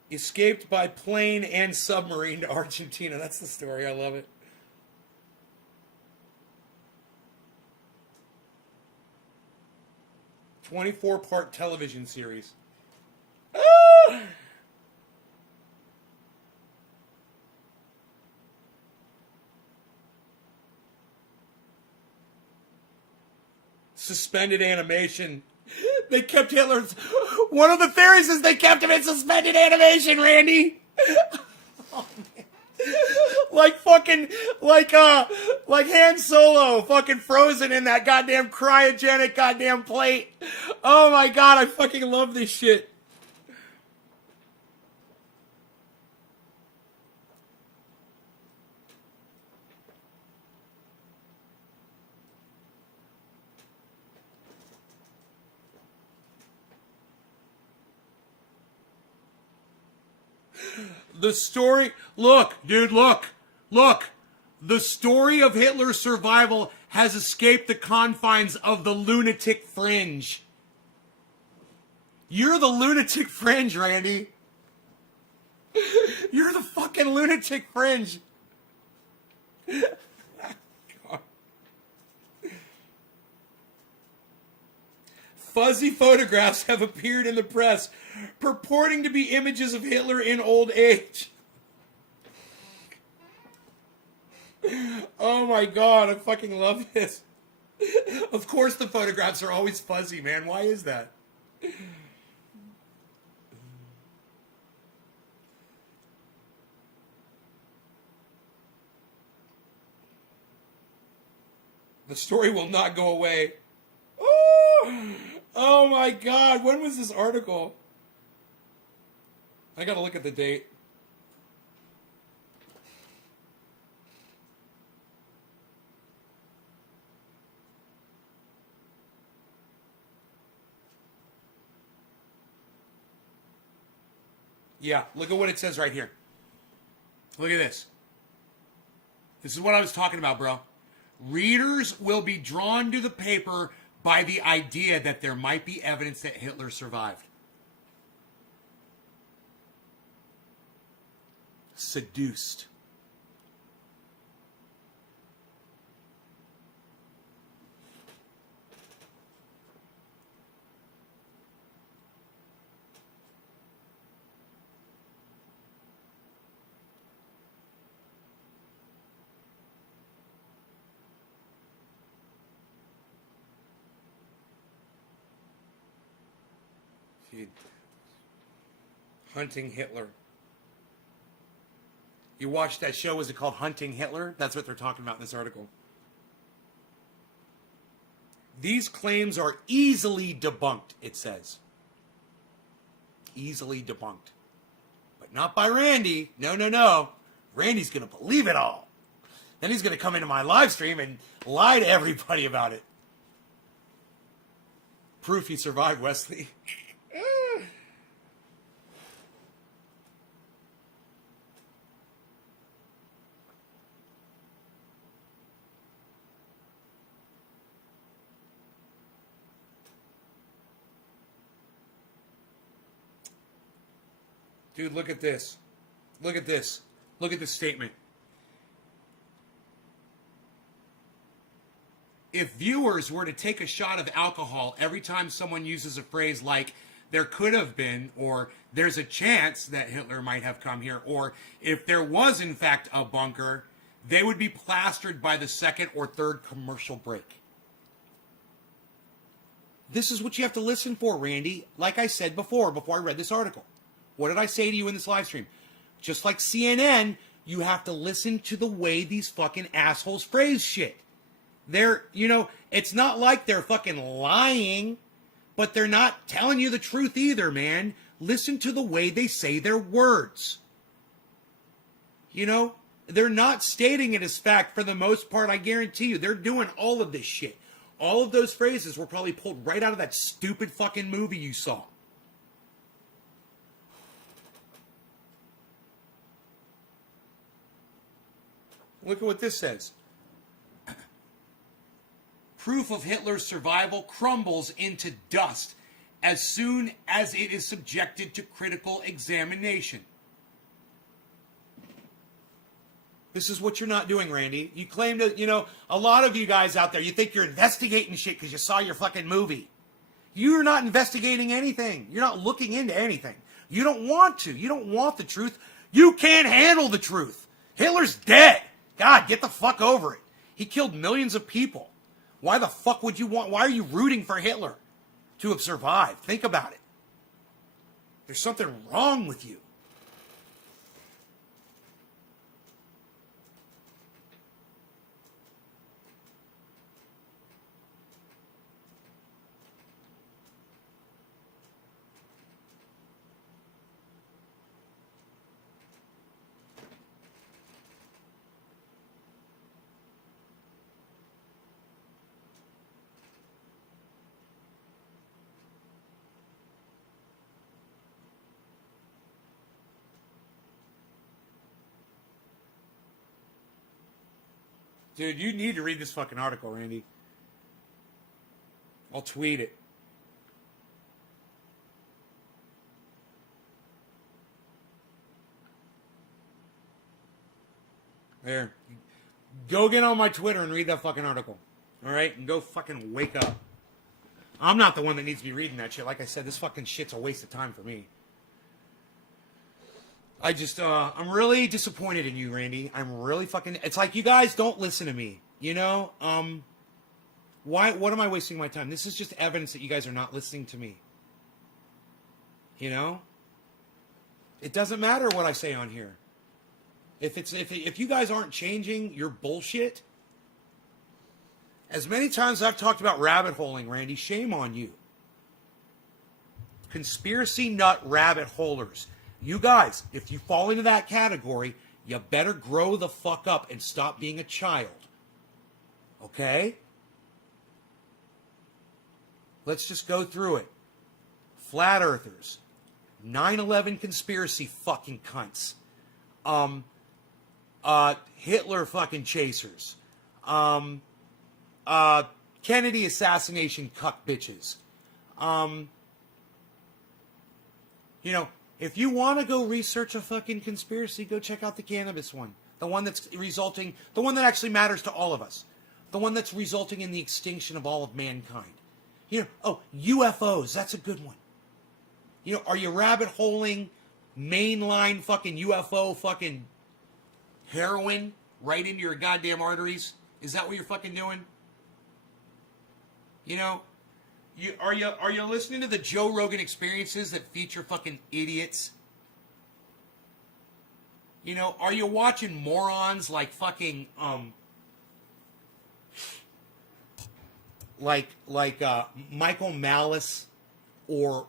Escaped by plane and submarine to Argentina. That's the story. I love it. A 24-part television series. Ah! Suspended animation. They kept Hitler's. One of the theories is they kept him in suspended animation, Randy. Oh, like fucking, like Han Solo, fucking frozen in that goddamn cryogenic goddamn plate. Oh my god, I fucking love this shit. The story, look, dude, look. The story of Hitler's survival has escaped the confines of the lunatic fringe. You're the lunatic fringe, Randy. You're the fucking lunatic fringe. Fuzzy photographs have appeared in the press purporting to be images of Hitler in old age. Oh my god, I fucking love this. Of course the photographs are always fuzzy, man. Why is that? The story will not go away. Oh my god, when was this article? I gotta look at the date. Yeah, look at what it says right here. Look at this. This is what I was talking about, bro. Readers will be drawn to the paper by the idea that there might be evidence that Hitler survived. Seduced. Hunting Hitler. You watched that show, was it called Hunting Hitler? That's what they're talking about in this article. These claims are easily debunked, it says. Easily debunked. But not by Randy. No. Randy's going to believe it all. Then he's going to come into my live stream and lie to everybody about it. Proof he survived, Wesley. Dude, look at this. Look at this. Look at this statement. if viewers were to take a shot of alcohol every time someone uses a phrase like there could have been, or there's a chance that Hitler might have come here, or if there was in fact a bunker, they would be plastered by the second or third commercial break. This is what you have to listen for, Randy. Like I said before I read this article. What did I say to you in this live stream? Just like CNN, you have to listen to the way these fucking assholes phrase shit. They're, it's not like they're fucking lying, but they're not telling you the truth either, man. Listen to the way they say their words. They're not stating it as fact for the most part, I guarantee you. They're doing all of this shit. All of those phrases were probably pulled right out of that stupid fucking movie you saw. Look at what this says. Proof of Hitler's survival crumbles into dust as soon as it is subjected to critical examination. This is what you're not doing, Randy. You claim to, a lot of you guys out there, you think you're investigating shit because you saw your fucking movie. You're not investigating anything. You're not looking into anything. You don't want to. You don't want the truth. You can't handle the truth. Hitler's dead. God, get the fuck over it. He killed millions of people. Why the fuck would you why are you rooting for Hitler to have survived? Think about it. There's something wrong with you. Dude, you need to read this fucking article, Randy. I'll tweet it. There. Go get on my Twitter and read that fucking article. Alright? And go fucking wake up. I'm not the one that needs to be reading that shit. Like I said, this fucking shit's a waste of time for me. I'm really disappointed in you, Randy. I'm really fucking... It's like you guys don't listen to me. What am I wasting my time? This is just evidence that you guys are not listening to me. It doesn't matter what I say on here. If you guys aren't changing your bullshit, as many times as I've talked about rabbit holing, Randy, shame on you. Conspiracy nut rabbit holers. You guys, if you fall into that category, you better grow the fuck up and stop being a child. Okay? Let's just go through it. Flat earthers. 9/11 conspiracy fucking cunts. Hitler fucking chasers. Kennedy assassination cuck bitches. If you want to go research a fucking conspiracy, go check out the cannabis one. The one that actually matters to all of us. The one that's resulting in the extinction of all of mankind. UFOs, that's a good one. Are you rabbit holing mainline fucking UFO fucking heroin right into your goddamn arteries? Is that what you're fucking doing? Are you listening to the Joe Rogan experiences that feature fucking idiots? Are you watching morons like fucking Michael Malice or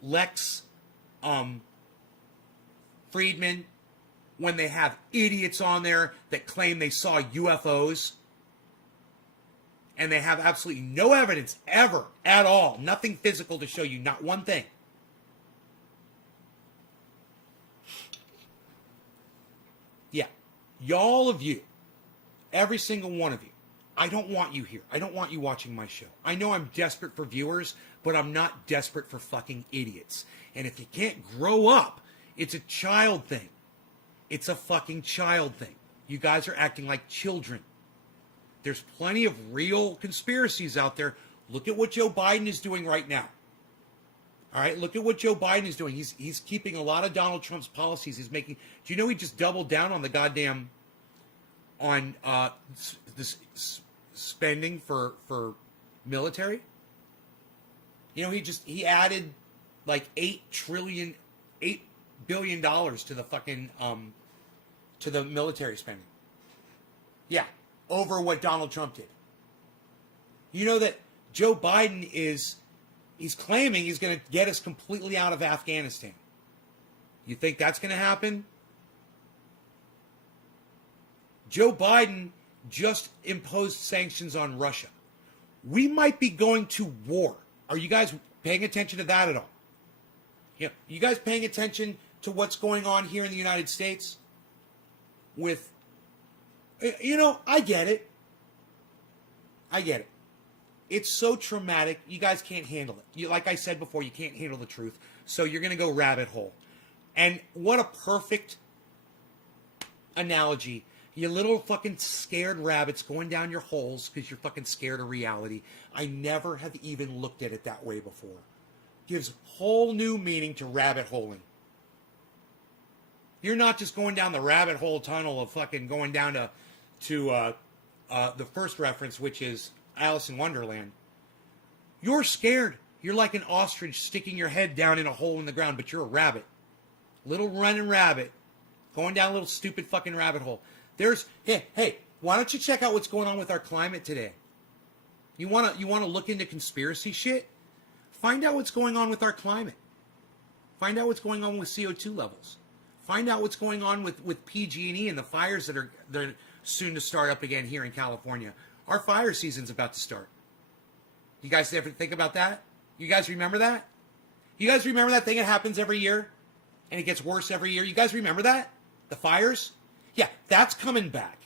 Lex Friedman when they have idiots on there that claim they saw UFOs? And they have absolutely no evidence ever at all. Nothing physical to show you. Not one thing. Yeah. Y'all of you. Every single one of you. I don't want you here. I don't want you watching my show. I know I'm desperate for viewers, but I'm not desperate for fucking idiots. And if you can't grow up, it's a child thing. It's a fucking child thing. You guys are acting like children. There's plenty of real conspiracies out there. Look at what Joe Biden is doing right now. All right, look at what Joe Biden is doing. He's keeping a lot of Donald Trump's policies. He's making. Do you know he just doubled down on the goddamn on this spending for military? You know, he added like $8 billion to the fucking to the military spending. Yeah, over what Donald Trump did. You know that Joe Biden he's claiming he's going to get us completely out of Afghanistan. You think that's going to happen? Joe Biden just imposed sanctions on Russia. We might be going to war. Are you guys paying attention to that at all? Yeah, you guys paying attention to what's going on here in the United States? With, you know, I get it. I get it. It's so traumatic. You guys can't handle it. Like I said before, you can't handle the truth. So you're going to go rabbit hole. And what a perfect analogy. You little fucking scared rabbits going down your holes because you're fucking scared of reality. I never have even looked at it that way before. Gives whole new meaning to rabbit holing. You're not just going down the rabbit hole tunnel of fucking going down to the first reference, which is Alice in Wonderland. You're scared. You're like an ostrich sticking your head down in a hole in the ground, but you're a rabbit. Little running rabbit. Going down a little stupid fucking rabbit hole. Hey, why don't you check out what's going on with our climate today? You wanna look into conspiracy shit? Find out what's going on with our climate. Find out what's going on with CO2 levels. Find out what's going on with PG&E and the fires that are soon to start up again here in California. Our fire season's about to start. You guys ever think about that? You guys remember that? You guys remember that thing that happens every year? And it gets worse every year? You guys remember that? The fires? Yeah, that's coming back.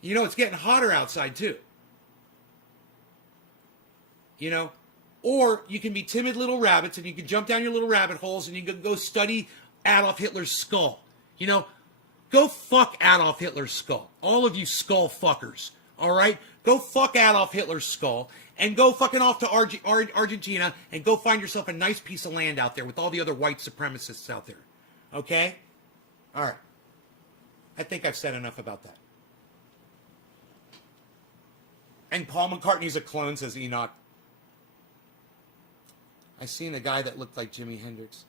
You know, it's getting hotter outside too. You know? Or you can be timid little rabbits and you can jump down your little rabbit holes and you can go study Adolf Hitler's skull. You know? Go fuck Adolf Hitler's skull. All of you skull fuckers. All right? Go fuck Adolf Hitler's skull and go fucking off to Argentina and go find yourself a nice piece of land out there with all the other white supremacists out there. Okay? All right. I think I've said enough about that. And Paul McCartney's a clone, says Enoch. I seen a guy that looked like Jimi Hendrix.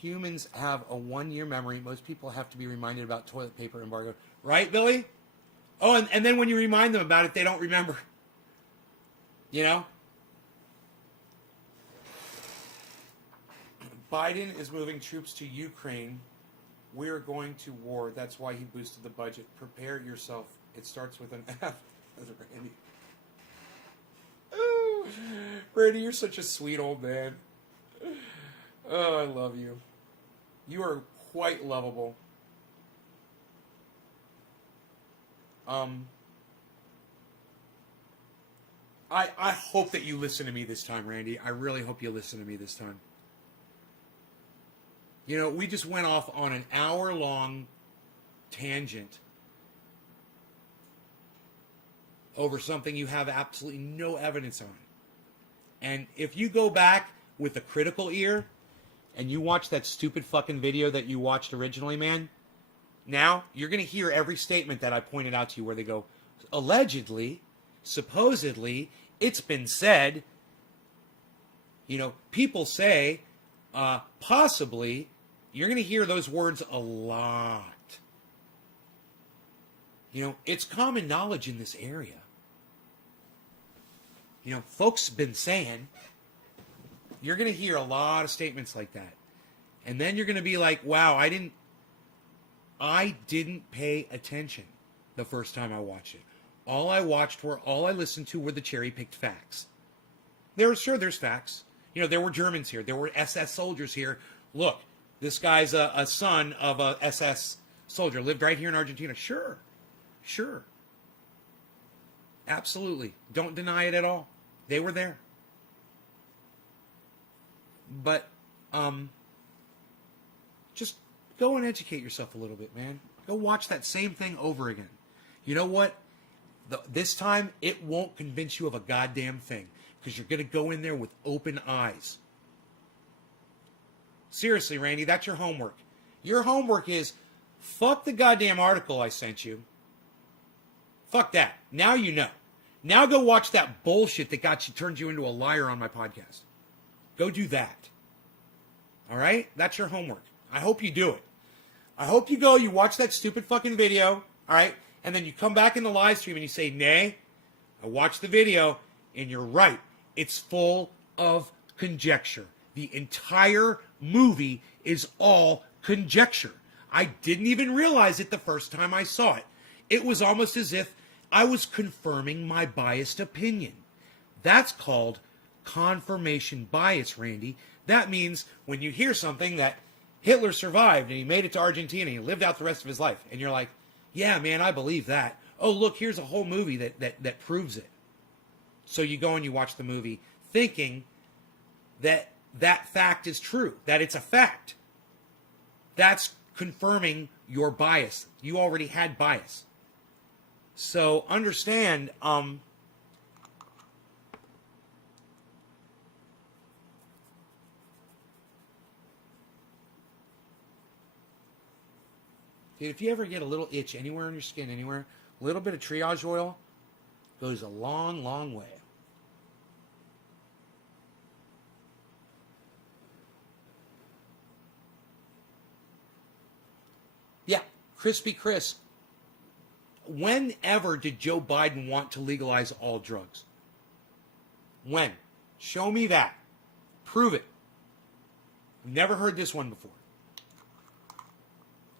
Humans have a 1-year memory. Most people have to be reminded about toilet paper embargo. Right, Billy? Oh, and then when you remind them about it, they don't remember. You know? Biden is moving troops to Ukraine. We're going to war. That's why he boosted the budget. Prepare yourself. It starts with an F. That's Randy. Ooh, Randy, you're such a sweet old man. Oh, I love you. You are quite lovable. I hope that you listen to me this time, Randy. I really hope you listen to me this time. You know, we just went off on an hour-long tangent over something you have absolutely no evidence on. And if you go back with a critical ear and you watch that stupid fucking video that you watched originally, man, now you're going to hear every statement that I pointed out to you where they go, allegedly, supposedly, it's been said, you know, people say, possibly. You're going to hear those words a lot. You know, it's common knowledge in this area. You know, folks been saying, you're going to hear a lot of statements like that. And then you're going to be like, wow, I didn't pay attention the first time I watched it. All I listened to were the cherry-picked facts. There's facts. You know, there were Germans here. There were SS soldiers here. Look, this guy's a son of a SS soldier. Lived right here in Argentina. Sure. Absolutely. Don't deny it at all. They were there. But, just go and educate yourself a little bit, man. Go watch that same thing over again. You know what? This time, it won't convince you of a goddamn thing because you're going to go in there with open eyes. Seriously, Randy, that's your homework. Your homework is, fuck the goddamn article I sent you. Fuck that. Now you know. Now go watch that bullshit that turned you into a liar on my podcast. Go do that. All right? That's your homework. I hope you do it. I hope you watch that stupid fucking video, all right? And then you come back in the live stream and you say, nay, I watched the video, and you're right. It's full of conjecture. The entire movie is all conjecture. I didn't even realize it the first time I saw it. It was almost as if I was confirming my biased opinion. That's called confirmation bias, Randy. That means when you hear something that Hitler survived and he made it to Argentina and he lived out the rest of his life, and you're like, yeah, man, I believe that. Oh, look, here's a whole movie that proves it. So you go and you watch the movie thinking that that fact is true, that it's a fact. That's confirming your bias. You already had bias. So understand, dude, if you ever get a little itch anywhere on your skin, anywhere, a little bit of triage oil goes a long, long way. Yeah, Crispy Chris. Whenever did Joe Biden want to legalize all drugs? When? Show me that. Prove it. Never heard this one before.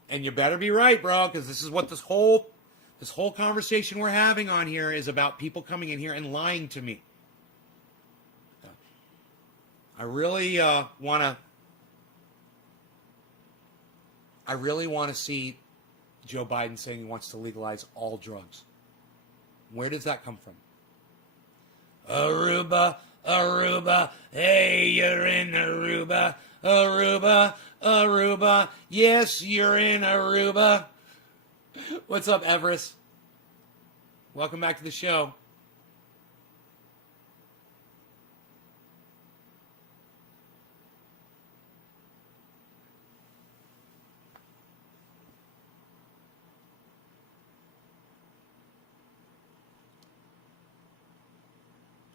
And you better be right, bro, because this is what this whole conversation we're having on here is about, people coming in here and lying to me. I really want to see Joe Biden saying he wants to legalize all drugs. Where does that come from? Aruba, Aruba, hey, you're in Aruba. Aruba, Aruba, yes, you're in Aruba. What's up, Everest? Welcome back to the show.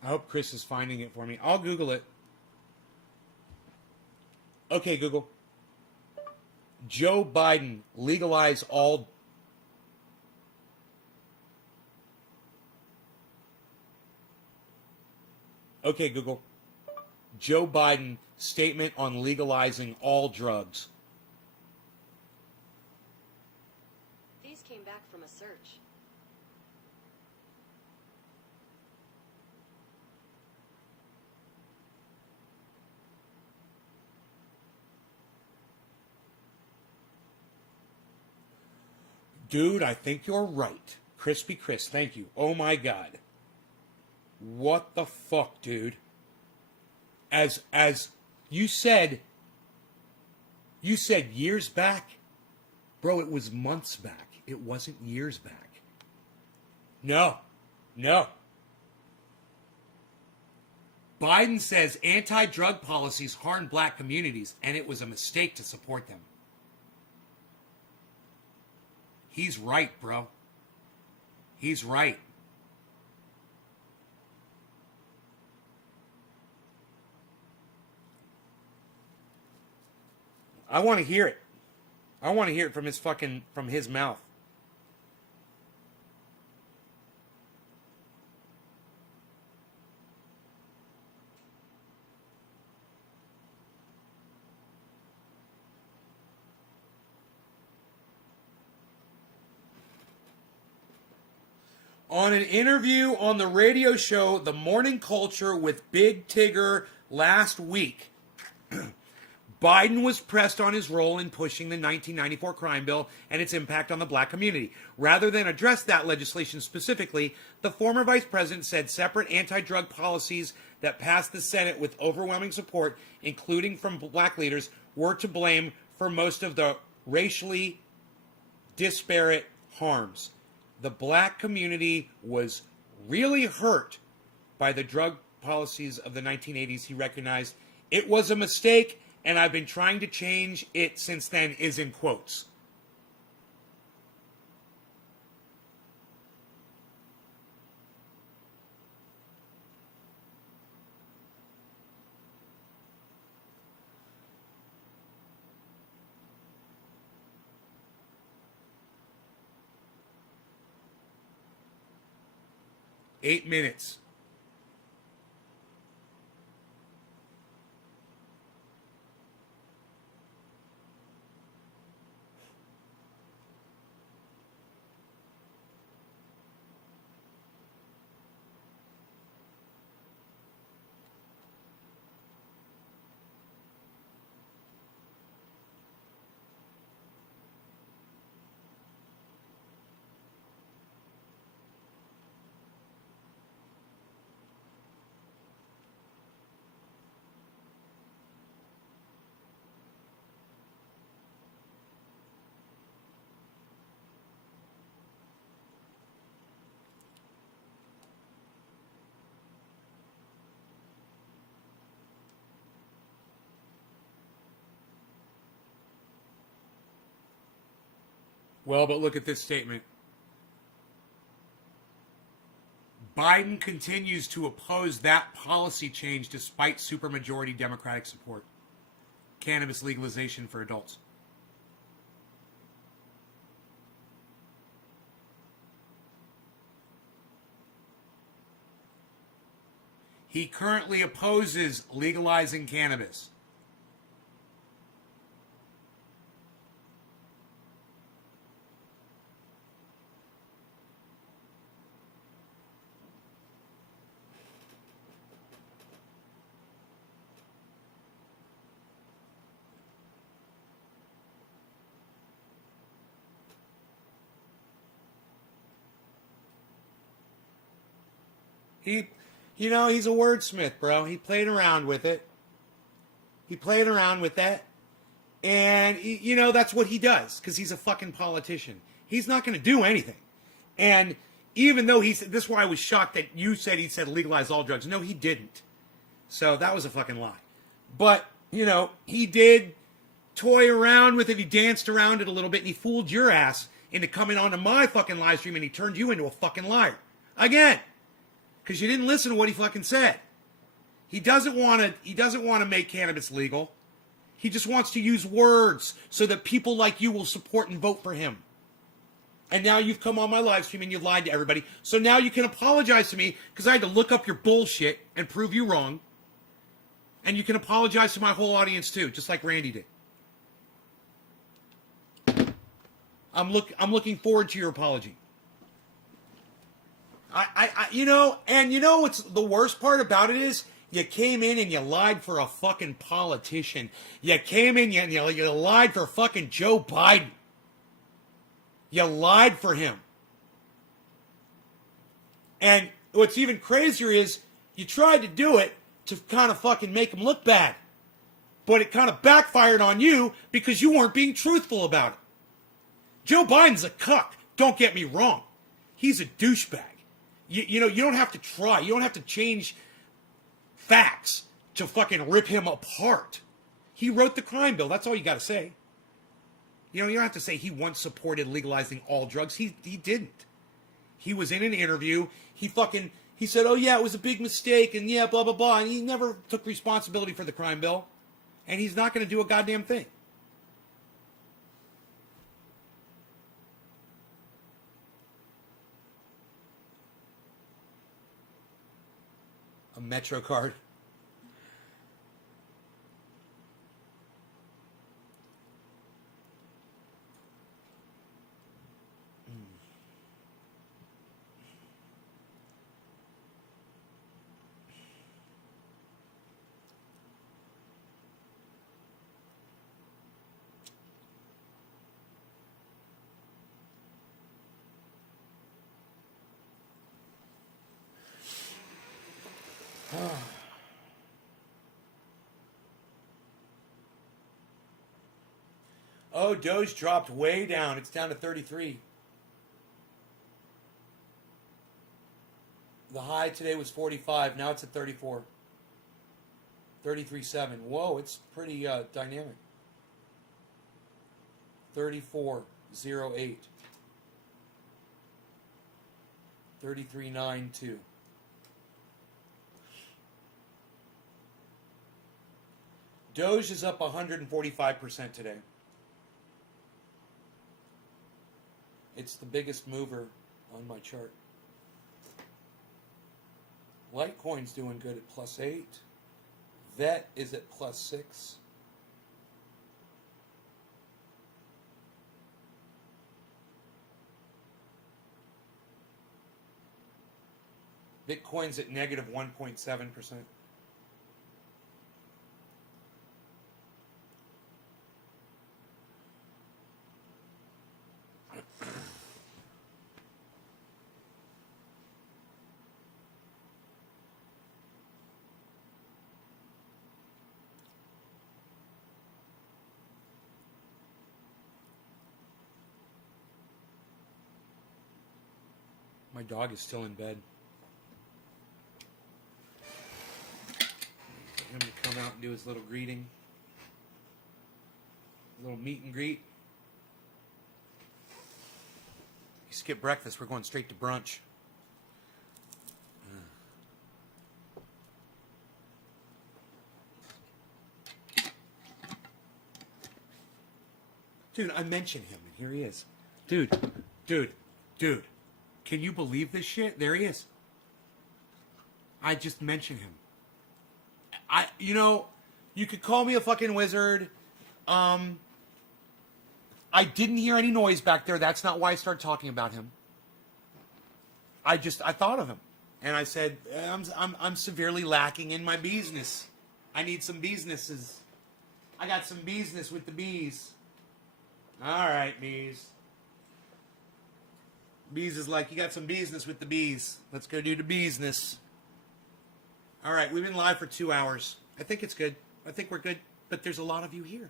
I hope Chris is finding it for me. I'll Google it. Okay, Google. Joe Biden legalize all. Okay, Google. Joe Biden statement on legalizing all drugs. These came back from a search. Dude, I think you're right. Crispy Chris, thank you. Oh my God. What the fuck, dude? As you said years back. Bro, it was months back. It wasn't years back. No. Biden says anti-drug policies harm black communities, and it was a mistake to support them. He's right, bro. He's right. I want to hear it. I want to hear it from his mouth. On an interview on the radio show The Morning Culture with Big Tigger last week, Biden was pressed on his role in pushing the 1994 crime bill and its impact on the black community. Rather than address that legislation specifically, the former vice president said separate anti-drug policies that passed the Senate with overwhelming support, including from black leaders, were to blame for most of the racially disparate harms. the black community was really hurt by the drug policies of the 1980s. He recognized it was a mistake, and I've been trying to change it since then, is in quotes. Eight minutes. Well, but look at this statement. Biden continues to oppose that policy change despite supermajority Democratic support. Cannabis legalization for adults. He currently opposes legalizing cannabis. He's a wordsmith, bro. He played around with it. He played around with that. And, that's what he does, because he's a fucking politician. He's not going to do anything. And even though this is why I was shocked that you said he said legalize all drugs. No, he didn't. So that was a fucking lie. But, he did toy around with it. He danced around it a little bit, and he fooled your ass into coming onto my fucking live stream, and he turned you into a fucking liar. Again. Because you didn't listen to what he fucking said. He doesn't want to make cannabis legal. He just wants to use words so that people like you will support and vote for him. And now you've come on my live stream and you've lied to everybody. So now you can apologize to me because I had to look up your bullshit and prove you wrong. And you can apologize to my whole audience too, just like Randy did. I'm looking forward to your apology. What's the worst part about it is you came in and you lied for a fucking politician. You came in and you lied for fucking Joe Biden. You lied for him. And what's even crazier is you tried to do it to kind of fucking make him look bad. But it kind of backfired on you because you weren't being truthful about it. Joe Biden's a cuck. Don't get me wrong. He's a douchebag. You don't have to try. You don't have to change facts to fucking rip him apart. He wrote the crime bill. That's all you got to say. You don't have to say he once supported legalizing all drugs. He didn't. He was in an interview. He said, oh yeah, it was a big mistake and yeah, blah, blah, blah. And he never took responsibility for the crime bill. And he's not going to do a goddamn thing. A Metro card. Oh, Doge dropped way down. It's down to 33. The high today was 45. Now it's at 34. 33.7. Whoa, it's pretty dynamic. 34.08. 33.92. Doge is up 145% today. It's the biggest mover on my chart. Litecoin's doing good at +8. VET is at +6. Bitcoin's at negative 1.7%. My dog is still in bed. Get him to come out and do his little greeting. Little meet and greet. You skip breakfast, we're going straight to brunch. Dude, I mentioned him, and here he is. Dude. Can you believe this shit? There he is. I just mentioned him. You could call me a fucking wizard. I didn't hear any noise back there. That's not why I started talking about him. I thought of him. And I said, I'm severely lacking in my business. I need some businesses. I got some business with the bees. All right, bees. Bees is like, you got some business with the bees. Let's go do the business. All right, we've been live for 2 hours. I think it's good. I think we're good. But there's a lot of you here.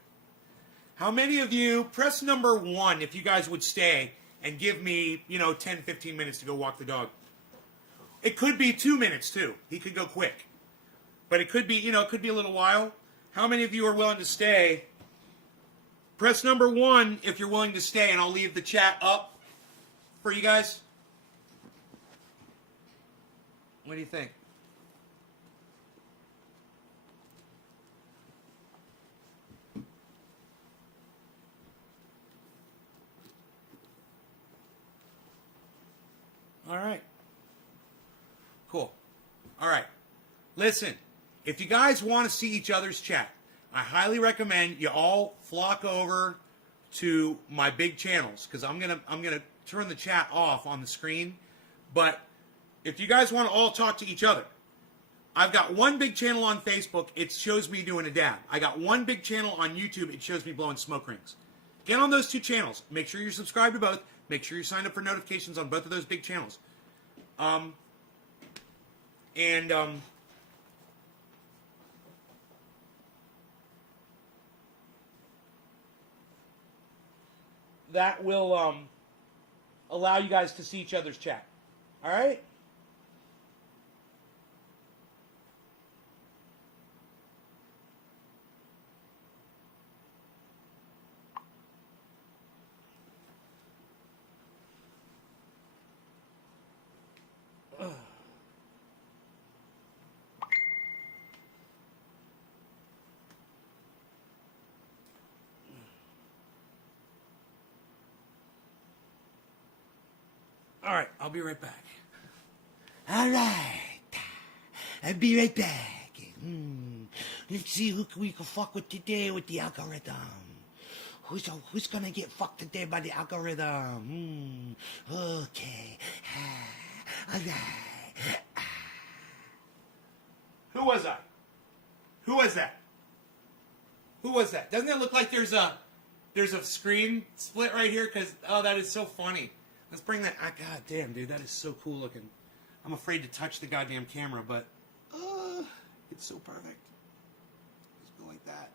How many of you, press number 1 if you guys would stay and give me, 10, 15 minutes to go walk the dog. It could be 2 minutes, too. He could go quick. But it could be, it could be a little while. How many of you are willing to stay? Press number 1 if you're willing to stay, and I'll leave the chat up for you guys. What do you think? All right. Cool. All right. Listen, if you guys want to see each other's chat, I highly recommend you all flock over to my big channels, because I'm gonna turn the chat off on the screen. But if you guys want to all talk to each other, I've got one big channel on Facebook. It shows me doing a dab. I got one big channel on YouTube. It shows me blowing smoke rings. Get on those 2 channels. Make sure you're subscribed to both. Make sure you're signed up for notifications on both of those big channels. That will allow you guys to see each other's chat. All right? All right, I'll be right back. All right, I'll be right back. Let's see who we can fuck with today with the algorithm. Who's gonna get fucked today by the algorithm? Okay. All right. Who was that? Who was that? Who was that? Doesn't it look like there's a screen split right here? That is so funny. Let's bring that. God damn, dude, that is so cool looking. I'm afraid to touch the goddamn camera, but it's so perfect. Just go like that.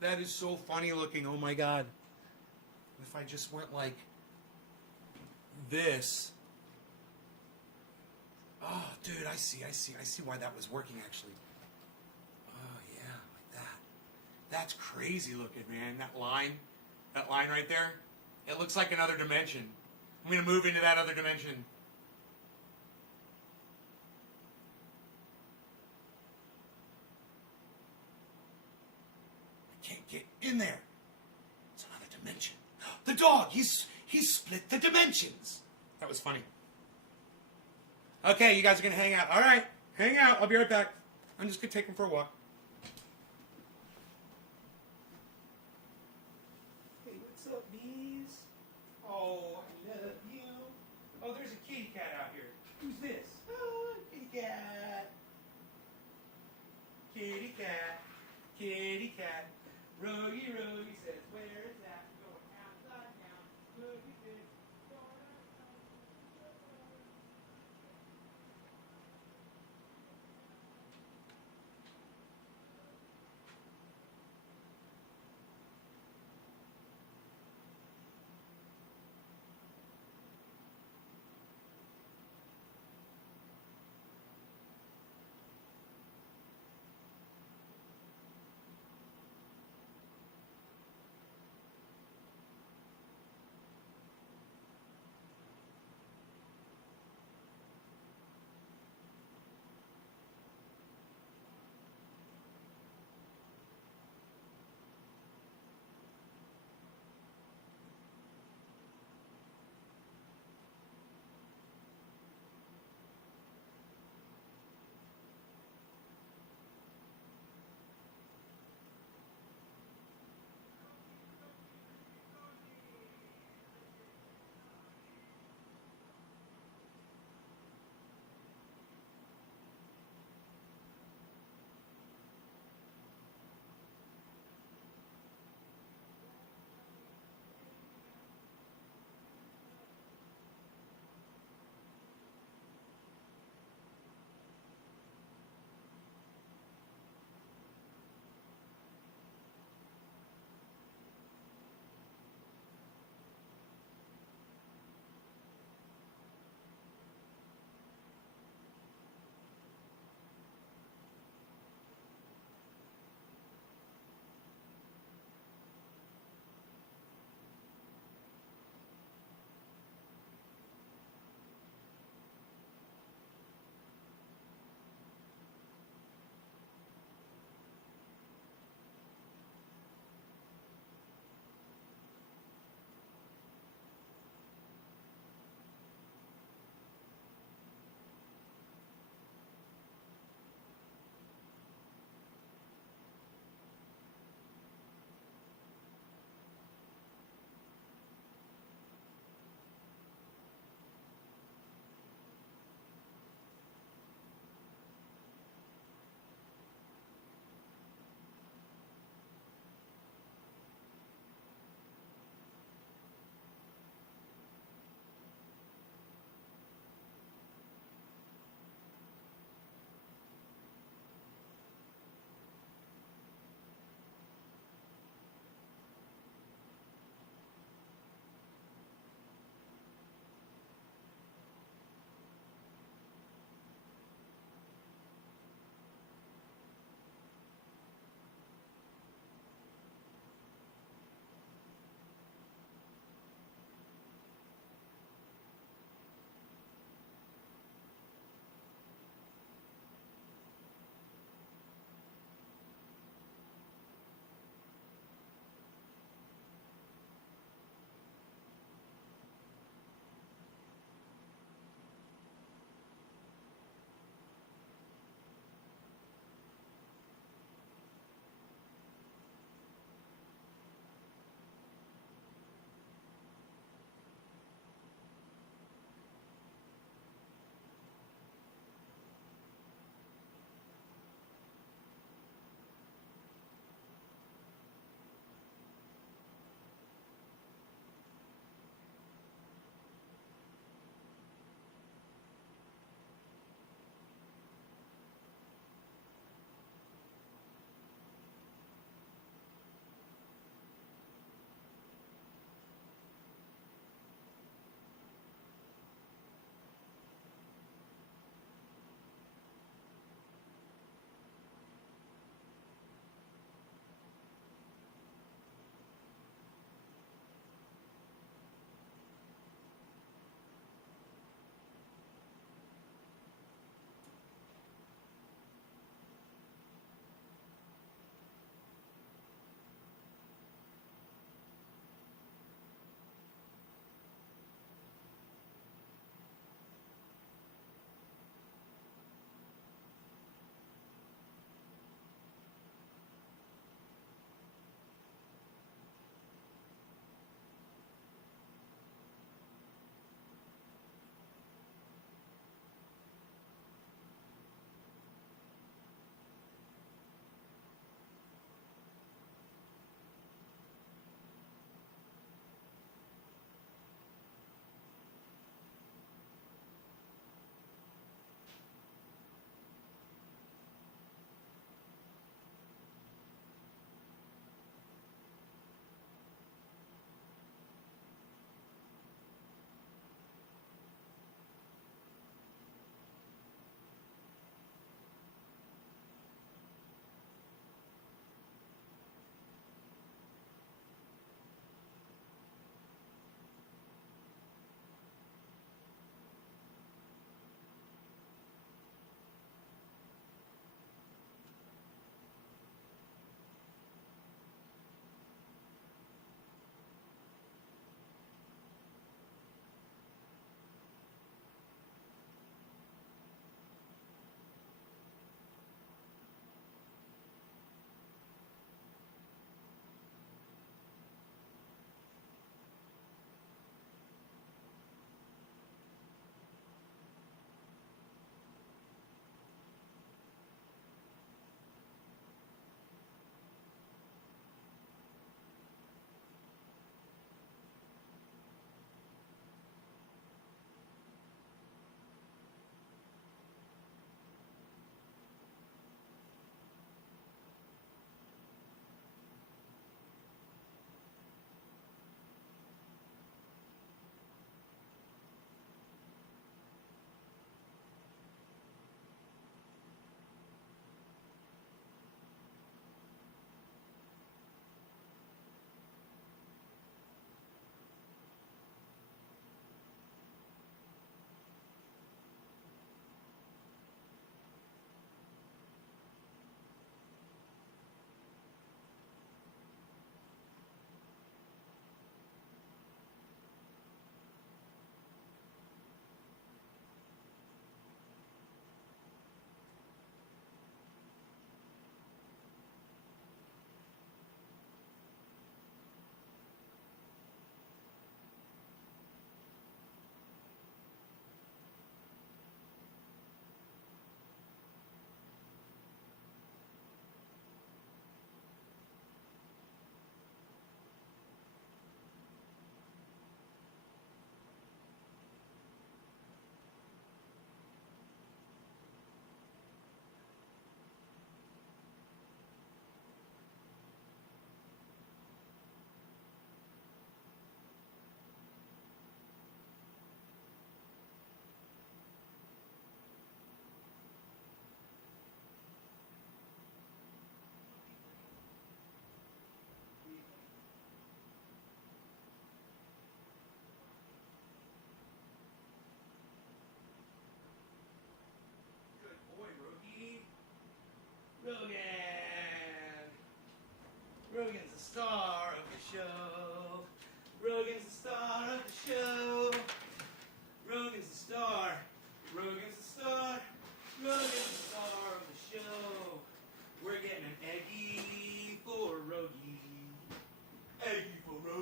That is so funny looking. Oh my god. If I just went like this. Oh, dude, I see why that was working actually. Oh yeah, like that. That's crazy looking, man. That line right there. It looks like another dimension. I'm gonna move into that other dimension. I can't get in there. It's another dimension. The dog. He's split the dimensions. That was funny. Okay, you guys are gonna hang out. All right, hang out. I'll be right back. I'm just gonna take him for a walk. Hey, what's up, bees? Oh, I love you. Oh, there's a kitty cat out here. Who's this? Oh, kitty cat. Kitty cat. Kitty cat. Rogie says, where is that? Going outside now. Rogie says, going outside.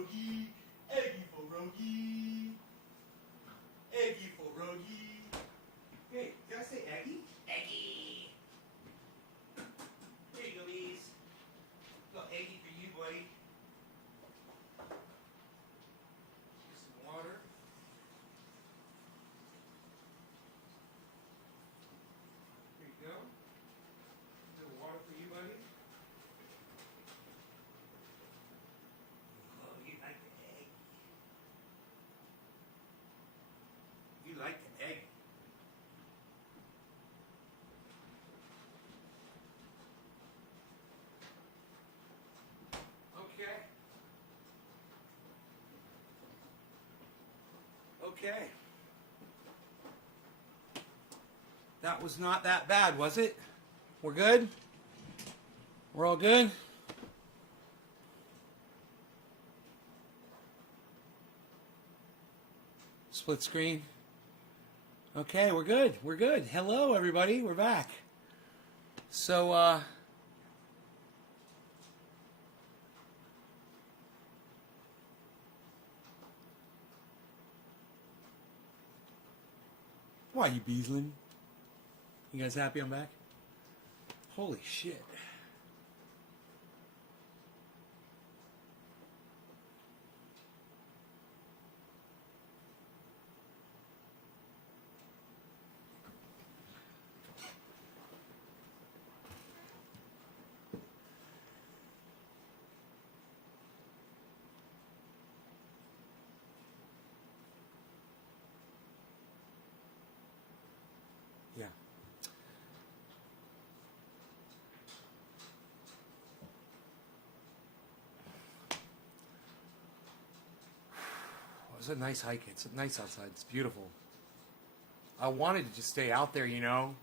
Rogi. Eggy for Rogi. Eggy for Rogi. Hey, did I say Eggy? Eggy. Here you go, bees. Little Eggy for you, buddy. Here's some water. Here you go. A little water for you, buddy. Oh, you like the egg. You like the egg. Okay. Okay. That was not that bad, was it? We're good? We're all good? Split screen. Okay, we're good. We're good. Hello, everybody. We're back. So, why you beesling? You guys happy I'm back? Holy shit. Yeah. It was a nice hike. It's nice outside. It's beautiful. I wanted to just stay out there, you know.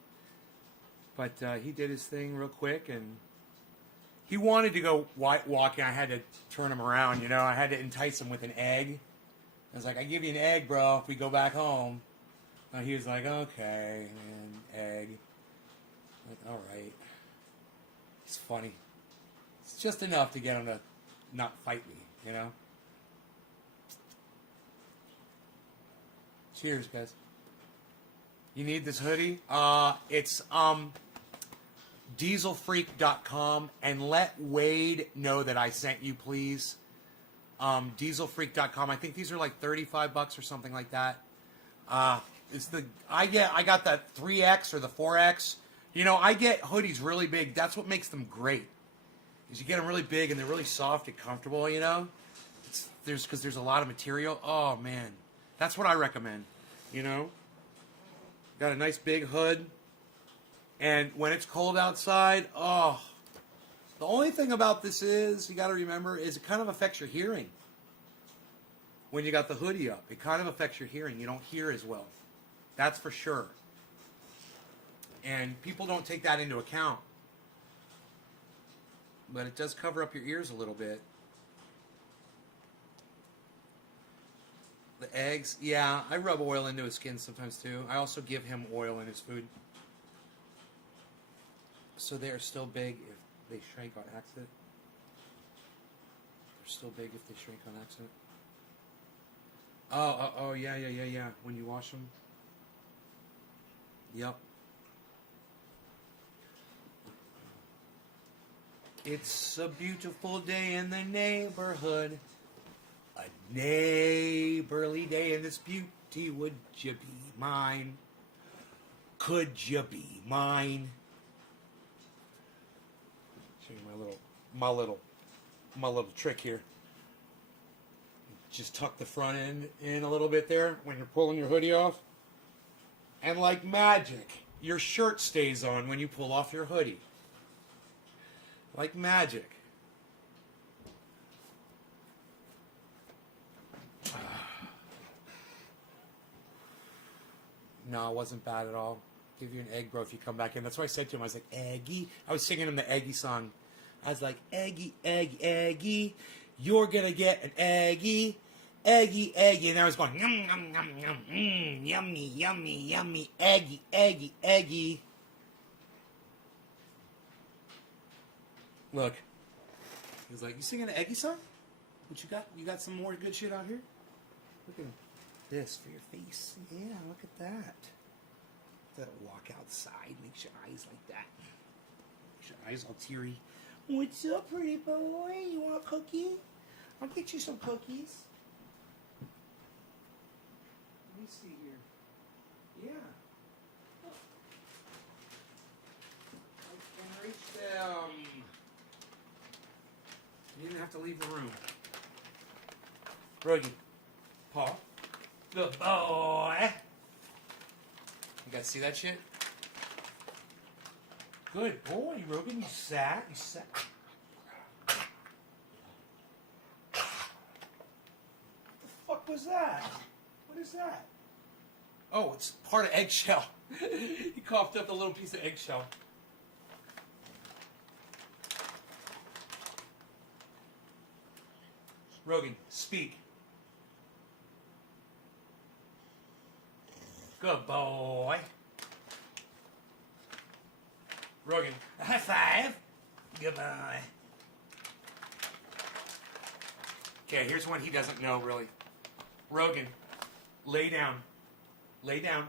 But he did his thing real quick, and he wanted to go walking. I had to turn him around, you know. I had to entice him with an egg. I was like, I give you an egg, bro, if we go back home. And he was like, okay, an egg. I'm like, all right. It's funny. It's just enough to get him to not fight me, you know. Cheers, guys. You need this hoodie? It's dieselfreak.com, and let Wade know that I sent you, please. Dieselfreak.com. I think these are like $35 or something like that. I got that 3X or the 4X. You know, I get hoodies really big. That's what makes them great. Is you get them really big and they're really soft and comfortable, you know? Because there's a lot of material. Oh man. That's what I recommend, you know? Got a nice big hood. And when it's cold outside, oh, the only thing about this is, you got to remember, is it kind of affects your hearing. When you got the hoodie up, it kind of affects your hearing. You don't hear as well. That's for sure. And people don't take that into account. But it does cover up your ears a little bit. The eggs, yeah, I rub oil into his skin sometimes too. I also give him oil in his food. So they're still big if they shrink on accident. They're still big if they shrink on accident. Oh, yeah. When you wash them. Yep. It's a beautiful day in the neighborhood. A neighborly day in this beauty. Would you be mine? Could you be mine? Show you my little trick here. Just tuck the front end in a little bit there when you're pulling your hoodie off. And like magic, your shirt stays on when you pull off your hoodie. Like magic. No, it wasn't bad at all. Give you an egg, bro, if you come back in. That's what I said to him. I was like, Eggy. I was singing him the Eggy song. I was like, Eggy, Eggy, Eggy. You're going to get an Eggy. Eggy, Eggy. And I was going, yum, yum, yum, yum. Yummy, yummy, yummy. Eggy, Eggy, Eggy. Look. He was like, you singing an Eggy song? What you got? You got some more good shit out here? Look at this for your face. Yeah, look at that. That walk outside makes your eyes like that. Makes your eyes all teary. What's up, pretty boy? You want a cookie? I'll get you some cookies. Let me see here. Yeah. I can reach them. You didn't have to leave the room. Rogie. Paul. Good boy. You guys see that shit? Good boy, Rogan. You sat. You sat. What the fuck was that? What is that? Oh, it's part of eggshell. He coughed up a little piece of eggshell. Rogan, speak. Good boy. Rogan, high five. Good boy. Okay, here's one he doesn't know, really. Rogan, lay down. Lay down.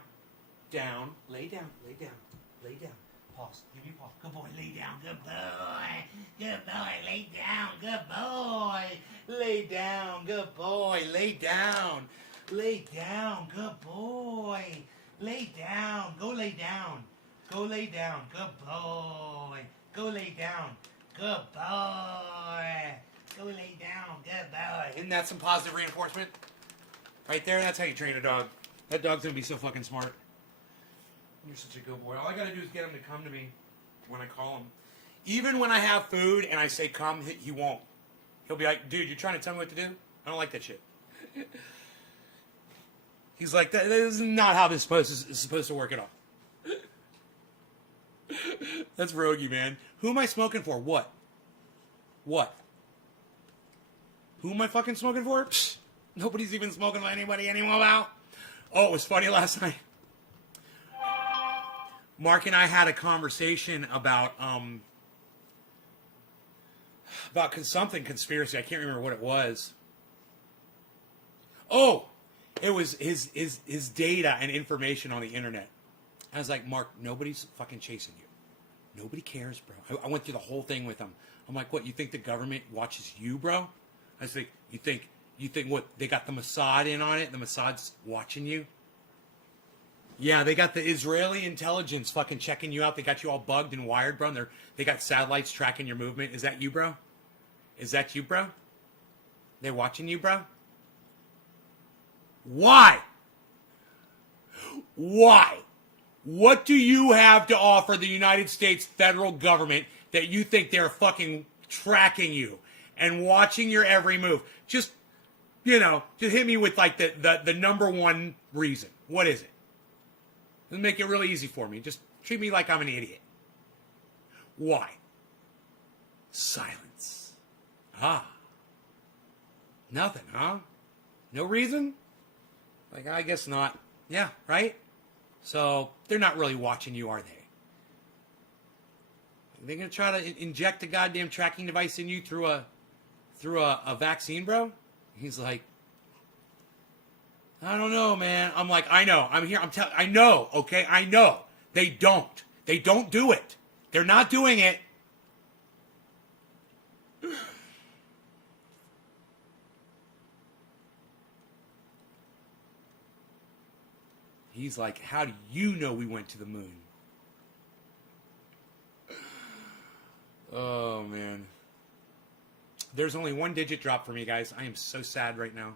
Down. Lay down. Lay down. Lay down. Pause. Give me a pause. Good boy, lay down. Good boy. Good boy, lay down. Good boy. Lay down. Good boy. Lay down. Lay down. Good boy. Lay down. Go lay down. Go lay down. Good boy. Go lay down. Good boy. Go lay down. Good boy. Isn't that some positive reinforcement? Right there, that's how you train a dog. That dog's gonna be so fucking smart. You're such a good boy. All I gotta do is get him to come to me when I call him. Even when I have food and I say come, he won't. He'll be like, dude, you're trying to tell me what to do? I don't like that shit. He's like, this is not how this is supposed to work at all. That's Rogie, man. Who am I smoking for? What? What? Who am I fucking smoking for? Psh, nobody's even smoking with anybody anymore now. Oh, it was funny last night. Mark and I had a conversation about something conspiracy. I can't remember what it was. Oh, it was his data and information on the internet. I was like, Mark, nobody's fucking chasing you. Nobody cares, bro. I went through the whole thing with him. I'm like, what? You think the government watches you, bro? I was like, you think what? They got the Mossad in on it. The Mossad's watching you. Yeah, they got the Israeli intelligence fucking checking you out. They got you all bugged and wired, bro. And they got satellites tracking your movement. Is that you, bro? Is that you, bro? They're watching you, bro? Why? Why? What do you have to offer the United States federal government that you think they're fucking tracking you and watching your every move? Just hit me with like the number one reason. What is it? It'll make it really easy for me. Just treat me like I'm an idiot. Why? Silence. Ah. Nothing, huh? No reason? Like, I guess not. Yeah, right? So, they're not really watching you, are they? They're going to try to inject a goddamn tracking device in you through a vaccine, bro? He's like, I don't know, man. I'm like, I know. I'm here. I know, okay? I know. They don't. They don't do it. They're not doing it. He's like, how do you know we went to the moon? Oh, man. There's only one digit drop for me, guys. I am so sad right now.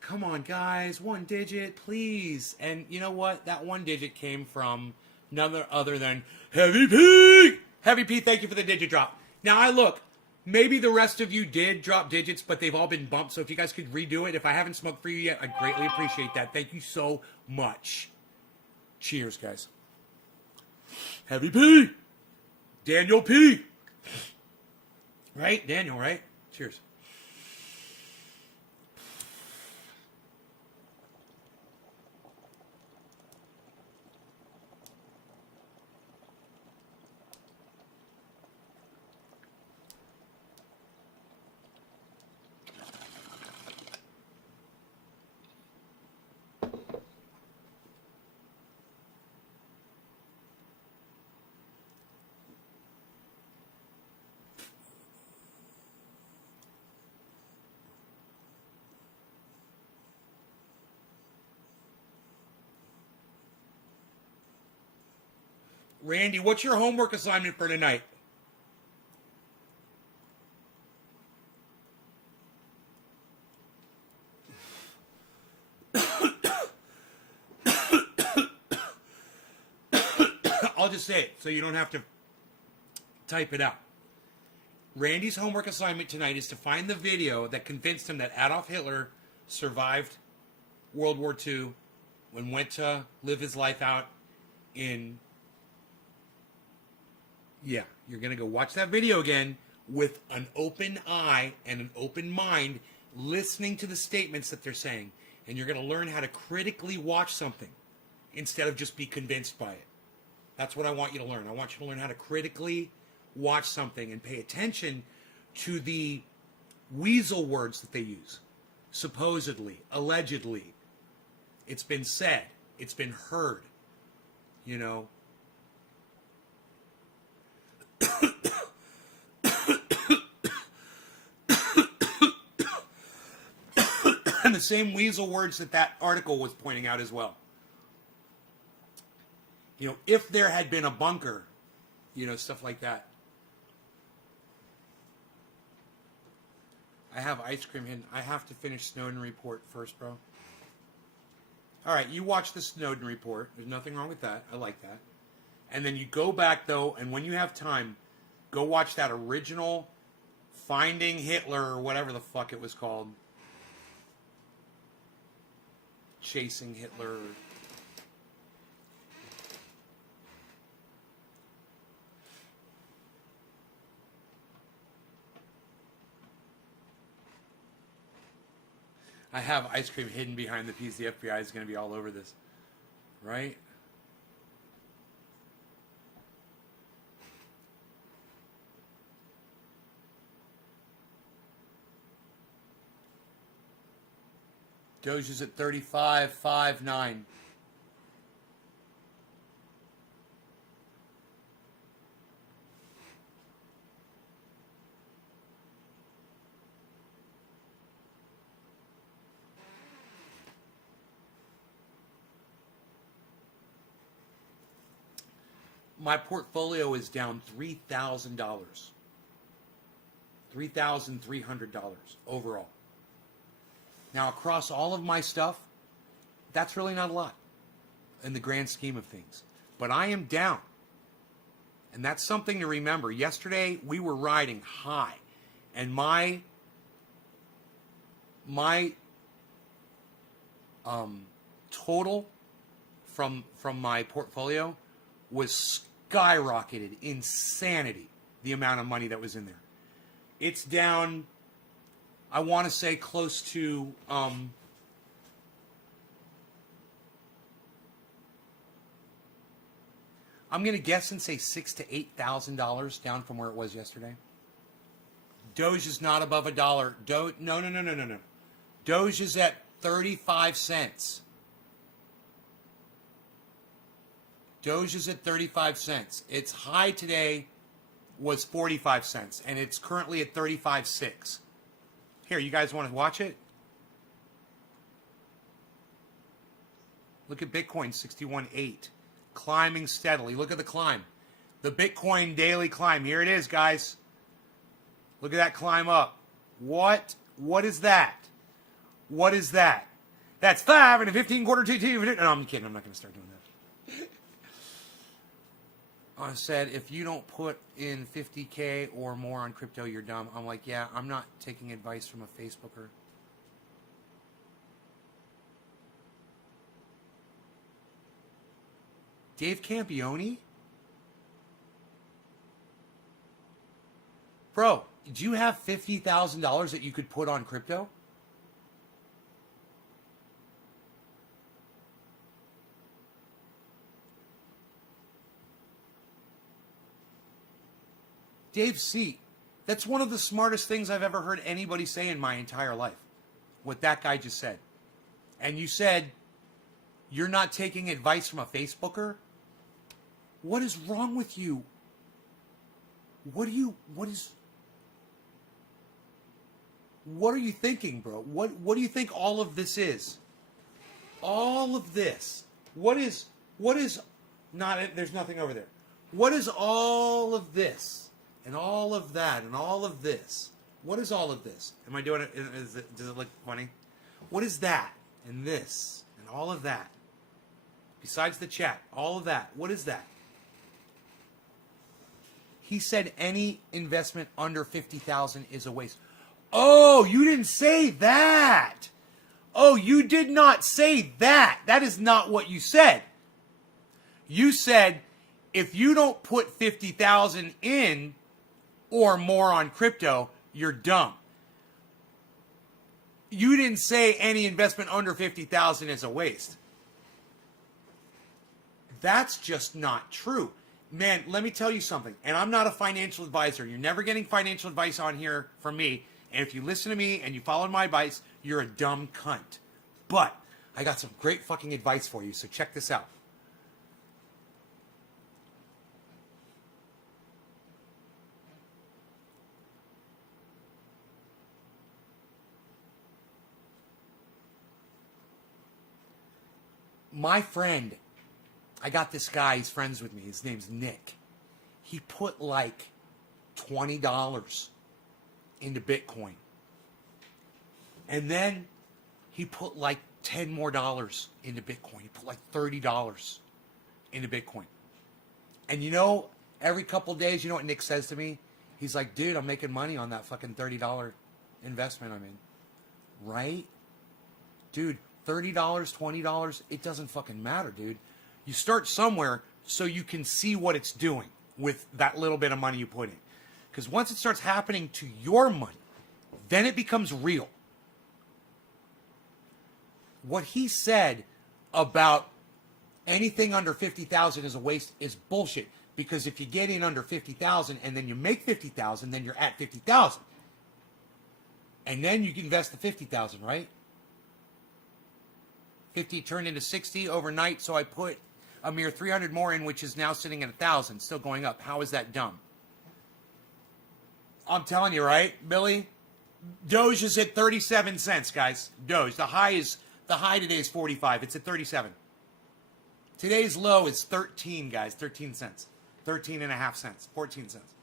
Come on, guys. One digit, please. And you know what? That one digit came from none other than Heavy P! Heavy P, thank you for the digit drop. Now, I look. Maybe the rest of you did drop digits, but they've all been bumped. So if you guys could redo it. If I haven't smoked for you yet, I'd greatly appreciate that. Thank you so much. Cheers, guys. Heavy P! Daniel P! Right? Daniel, right? Cheers. Randy, what's your homework assignment for tonight? I'll just say it so you don't have to type it out. Randy's homework assignment tonight is to find the video that convinced him that Adolf Hitler survived World War II and went to live his life out in... Yeah, you're going to go watch that video again with an open eye and an open mind, listening to the statements that they're saying. And you're going to learn how to critically watch something instead of just be convinced by it. That's what I want you to learn. I want you to learn how to critically watch something and pay attention to the weasel words that they use. Supposedly, allegedly. It's been said. It's been heard. You know. And the same weasel words that article was pointing out as well. You know, if there had been a bunker, you know, stuff like that. I have ice cream hidden. I have to finish Snowden report first, bro. All right, you watch the Snowden report. There's nothing wrong with that. I like that. And then you go back, though, and when you have time, go watch that original Finding Hitler or whatever the fuck it was called. Chasing Hitler. I have ice cream hidden behind the piece. The FBI is going to be all over this. Right? Doge is at 35.59. My portfolio is down $3,000. $3,300 overall. Now, across all of my stuff, that's really not a lot in the grand scheme of things. But I am down. And that's something to remember. Yesterday, we were riding high. And my total from my portfolio was skyrocketed. Insanity, the amount of money that was in there. It's down, I want to say, close to I'm going to guess and say $6,000 to $8,000 down from where it was yesterday. Doge is not above $1. No. Doge is at 35 cents. Doge is at 35 cents. Its high today was 45 cents, and it's currently at 35.6. Here, you guys want to watch it? Look at Bitcoin, 61.8. Climbing steadily. Look at the climb. The Bitcoin daily climb. Here it is, guys. Look at that climb up. What is that? What is that? That's 5 and a 15 quarter TT. No, I'm kidding. I'm not going to start doing that. I said, if you don't put in 50K or more on crypto, you're dumb. I'm like, yeah, I'm not taking advice from a Facebooker. Dave Campione? Bro, did you have $50,000 that you could put on crypto? Dave C., that's one of the smartest things I've ever heard anybody say in my entire life. What that guy just said. And you said, you're not taking advice from a Facebooker? What is wrong with you? What are you thinking, bro? What do you think all of this is? All of this. What is not, there's nothing over there. What is all of this? And all of that? And all of this? What is all of this? Am I doing it? Does it look funny? What is that? And this? And all of that? Besides the chat, all of that. What is that? He said any investment under 50,000 is a waste. Oh, you didn't say that. Oh, you did not say that. That is not what you said. You said if you don't put 50,000 in or more on crypto, you're dumb. You didn't say any investment under 50,000 is a waste. That's just not true. Man, let me tell you something. And I'm not a financial advisor. You're never getting financial advice on here from me. And if you listen to me and you follow my advice, you're a dumb cunt. But I got some great fucking advice for you. So check this out. My friend, I got this guy, he's friends with me. His name's Nick. He put like $20 into Bitcoin. And then he put like $10 more into Bitcoin. He put like $30 into Bitcoin. And you know, every couple days, you know what Nick says to me? He's like, dude, I'm making money on that fucking $30 investment I'm in. Right? Dude, $30, $20, it doesn't fucking matter, dude. You start somewhere so you can see what it's doing with that little bit of money you put in. Because once it starts happening to your money, then it becomes real. What he said about anything under 50,000 is a waste is bullshit. Because if you get in under 50,000 and then you make 50,000, then you're at 50,000. And then you can invest the 50,000, right? 50 turned into 60 overnight, so I put a mere 300 more in, which is now sitting at 1,000, still going up. How is that dumb? I'm telling you, right, Billy? Doge is at 37 cents, guys. Doge. The high today is 45. It's at 37. Today's low is 13, guys. 13 cents. 13 and a half cents. 14 cents.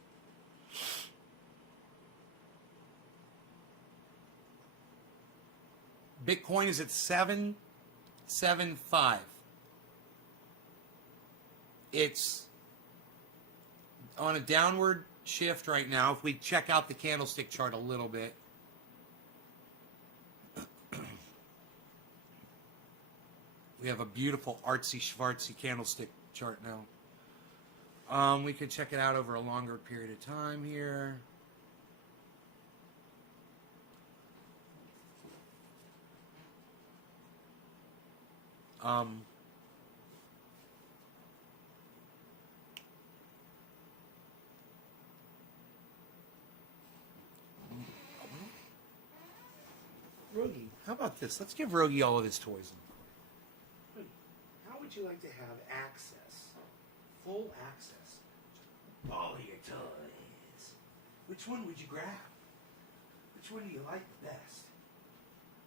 Bitcoin is at 775. It's on a downward shift right now. If we check out the candlestick chart a little bit. We have a beautiful artsy schwartzy candlestick chart now. We could check it out over a longer period of time here. Rogie, how about this? Let's give Rogie all of his toys. How would you like to have access, full access, to all of your toys? Which one would you grab? Which one do you like the best?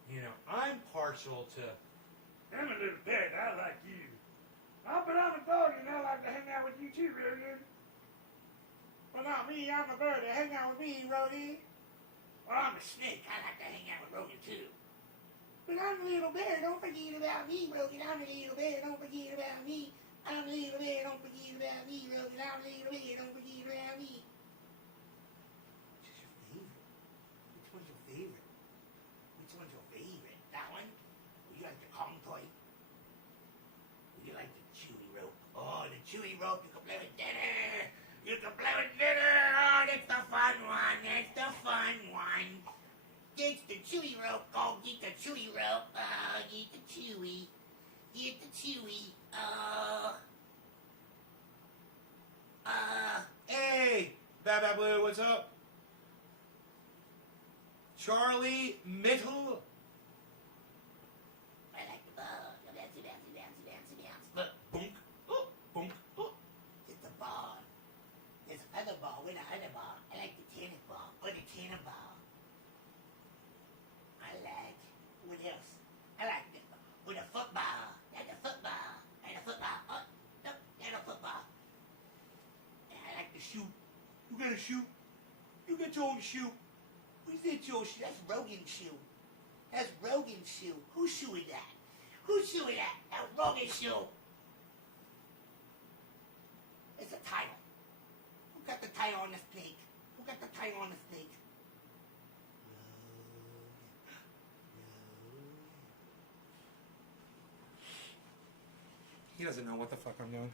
You know, I'm partial to... I'm a little pet, I like you. But I'm a bird and I like to hang out with you too, Rogan. Well, not me, I'm a bird. Hang out with me, Rody. Well, I'm a snake. I like to hang out with Rogan too. But I'm a little bear. Don't forget about me, Rogan. I'm a little bear. Don't forget about me. I'm a little bear. Don't forget about me, Rogan. I'm a little bear. Don't forget about me. Which one's your favorite? Which one's your favorite? That one? Would you like the Kong toy? Would you like the chewy rope? Oh, the chewy rope. You can play with dinner. You can play with dinner. Oh, that's the fun one. That's the fun one. It's the chewy rope. Oh, get the chewy rope. Get the chewy. Get the chewy. Hey, Baba Blue, what's up? Charlie Mitchell. I like the ball. The bouncy, bouncy, bouncy, bouncy, bouncy. But boom, oh, boom, oh. It's the ball. There's another ball with another ball. I like the tennis ball or the tennis ball. I like, what else? I like the, with a football. Like the football. And a football. Oh, no, and a football. gonna shoot. You get your own shoe. Who's that your shoe? That's Rogan's shoe. That's Rogan's shoe. Whose shoe is that? Whose shoe is that? That's Rogan's shoe. It's a title. Who got the title on this plate? Who got the title on this plate? He doesn't know what the fuck I'm doing.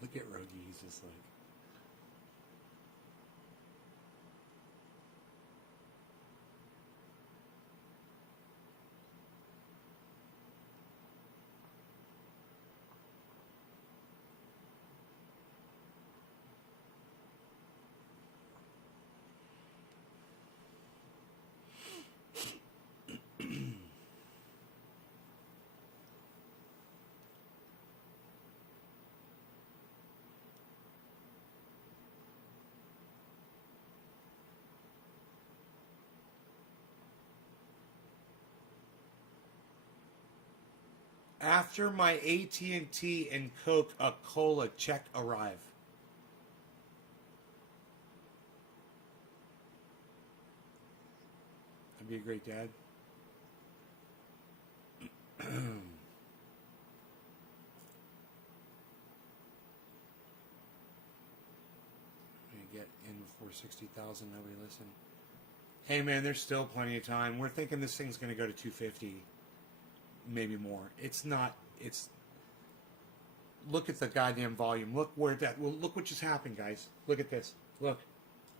Look at Rogie, he's just like... After my AT&T and Coca-Cola check arrive. I'd be a great dad. Get in before 60,000, nobody listen. Hey man, there's still plenty of time. We're thinking this thing's going to go to 250. Maybe more. It's not. It's. Look at the goddamn volume. Look where that. Well, look what just happened, guys. Look at this. Look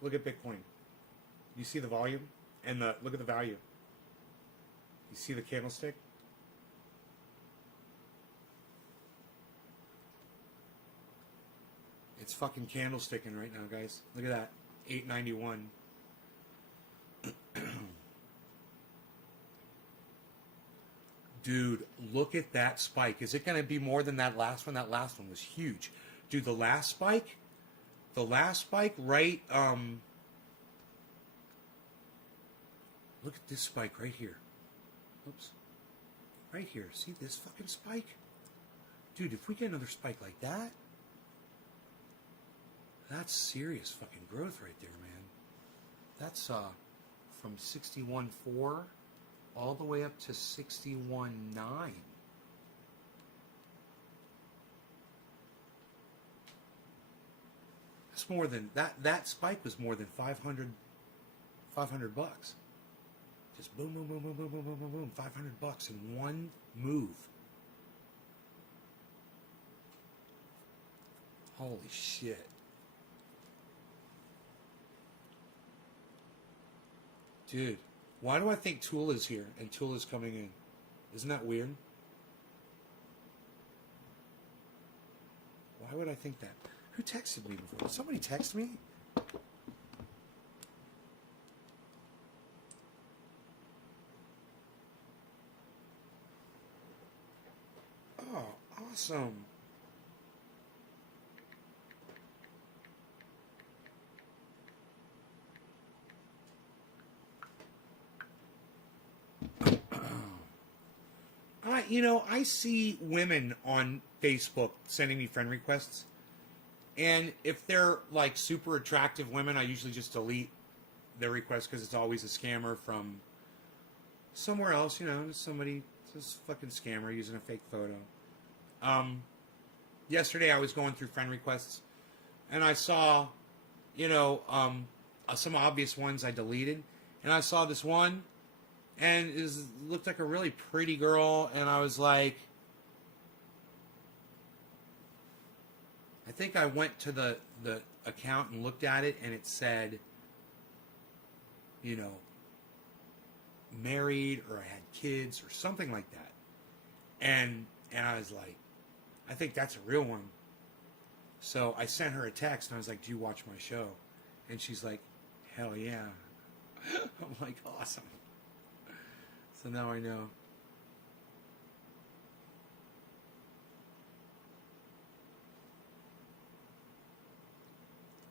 at Bitcoin. You see the volume and the look at the value. You see the candlestick. It's fucking candlesticking right now, guys. Look at that. 891. Dude, look at that spike. Is it going to be more than that last one? That last one was huge. Dude, the last spike, right, look at this spike right here. Oops. Right here. See this fucking spike? Dude, if we get another spike like that, that's serious fucking growth right there, man. That's, from 61.4 all the way up to 61.9. That's more than that spike was more than 500 bucks. Just boom, boom, boom, boom, boom, boom, boom, boom, boom, 500 bucks in one move. Holy shit. Dude, why do I think Tool is here and Tool is coming in? Isn't that weird? Why would I think that? Who texted me before? Did somebody text me? Oh, awesome. I see women on Facebook sending me friend requests, and if they're like super attractive women, I usually just delete their request because it's always a scammer from somewhere else. Somebody, just fucking scammer using a fake photo. Yesterday I was going through friend requests, and I saw, some obvious ones I deleted, and I saw this one. And it looked like a really pretty girl, and I was like, I think I went to the account and looked at it, and it said, married or I had kids or something like that. And I was like, I think that's a real one. So I sent her a text and I was like, do you watch my show? And she's like, hell yeah. I'm like, awesome. So now I know.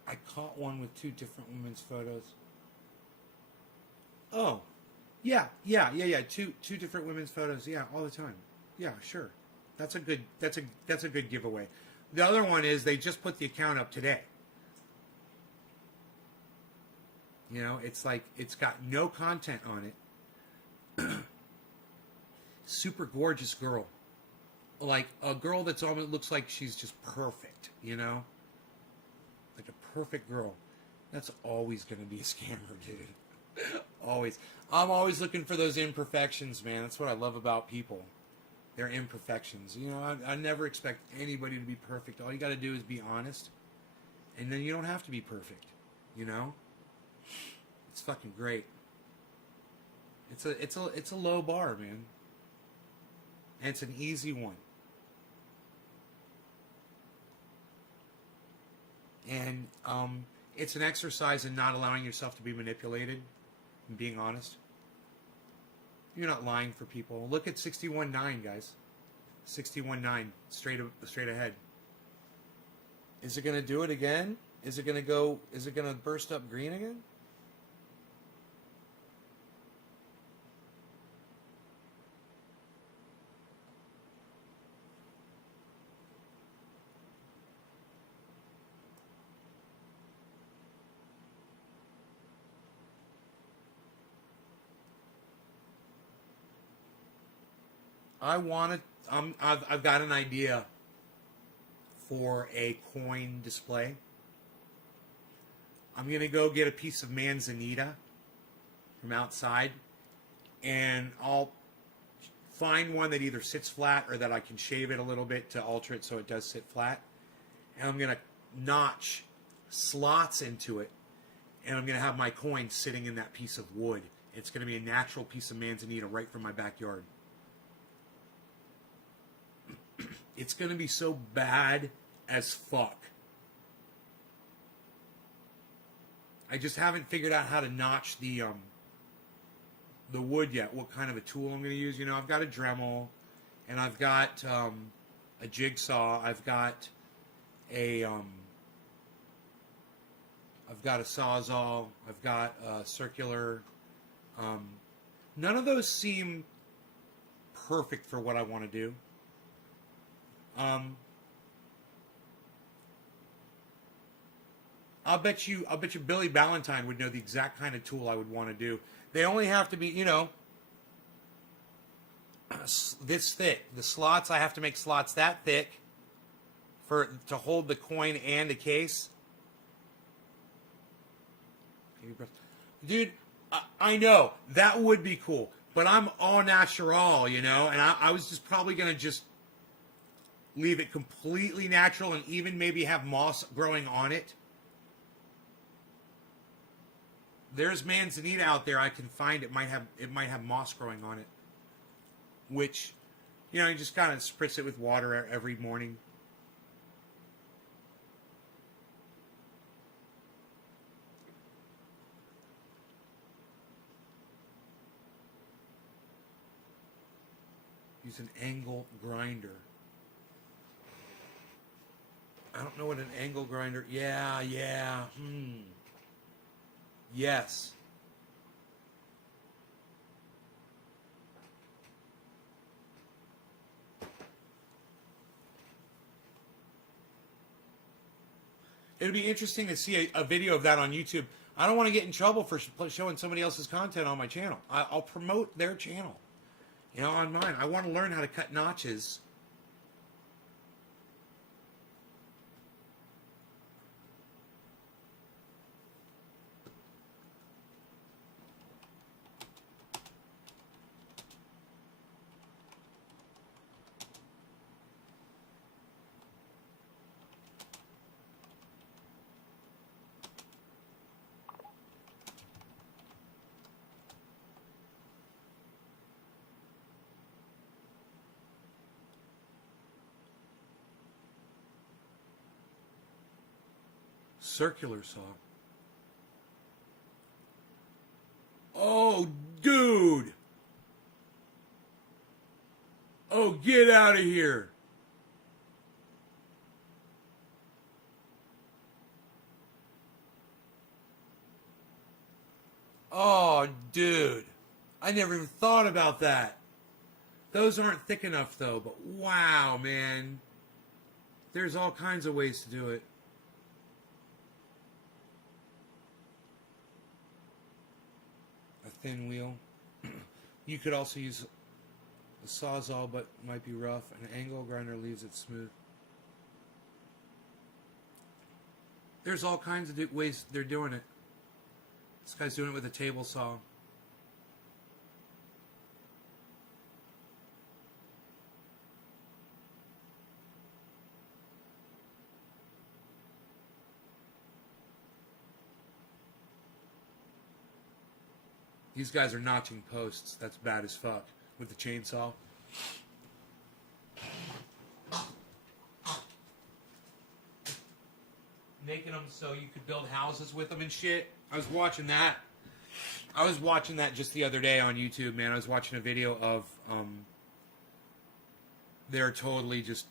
I caught one with 2 different women's photos. Oh, yeah. Two different women's photos. Yeah, all the time. Yeah, sure. That's a good giveaway. The other one is they just put the account up today. You know, it's like it's got no content on it. Super gorgeous girl. Like a girl that's almost looks like she's just perfect, you know? Like a perfect girl. That's always going to be a scammer, dude. Always. I'm always looking for those imperfections, man. That's what I love about people. Their imperfections. You know, I never expect anybody to be perfect. All you got to do is be honest. And then you don't have to be perfect, you know? It's fucking great. It's a low bar, man. And it's an easy one. And it's an exercise in not allowing yourself to be manipulated and being honest. You're not lying for people. Look at 61.9, guys. 61.9, straight ahead. Is it going to do it again? Is it going to burst up green again? I've got an idea for a coin display. I'm going to go get a piece of manzanita from outside, and I'll find one that either sits flat or that I can shave it a little bit to alter it so it does sit flat. And I'm going to notch slots into it, and I'm going to have my coin sitting in that piece of wood. It's going to be a natural piece of manzanita right from my backyard. It's going to be so bad as fuck. I just haven't figured out how to notch the wood yet. What kind of a tool I'm going to use? You know, I've got a Dremel, and I've got a jigsaw. I've got a Sawzall. I've got a circular. None of those seem perfect for what I want to do. I'll bet you Billy Ballantyne would know the exact kind of tool I would want to do. They only have to be, you know, this thick. The slots, I have to make slots that thick to hold the coin and the case. Dude, I know, that would be cool. But I'm all natural, you know, and I was just probably going to just leave it completely natural and even maybe have moss growing on it. There's manzanita out there I can find. It might have moss growing on it. Which, you know, you just kind of spritz it with water every morning. Use an angle grinder. I don't know what an angle grinder... Yeah. Yes. It would be interesting to see a video of that on YouTube. I don't want to get in trouble for showing somebody else's content on my channel. I'll promote their channel. You know, on mine. I want to learn how to cut notches. circular saw. Oh, dude. Oh, get out of here. Oh, dude. I never even thought about that. Those aren't thick enough, though, but wow, man. There's all kinds of ways to do it. A thin wheel. You could also use a sawzall, but might be rough. An angle grinder leaves it smooth. There's all kinds of ways they're doing it. This guy's doing it with a table saw. These guys are notching posts. That's bad as fuck. With the chainsaw. Making them so you could build houses with them and shit. I was watching that. I was watching that just the other day on YouTube, man. I was watching a video of they're totally just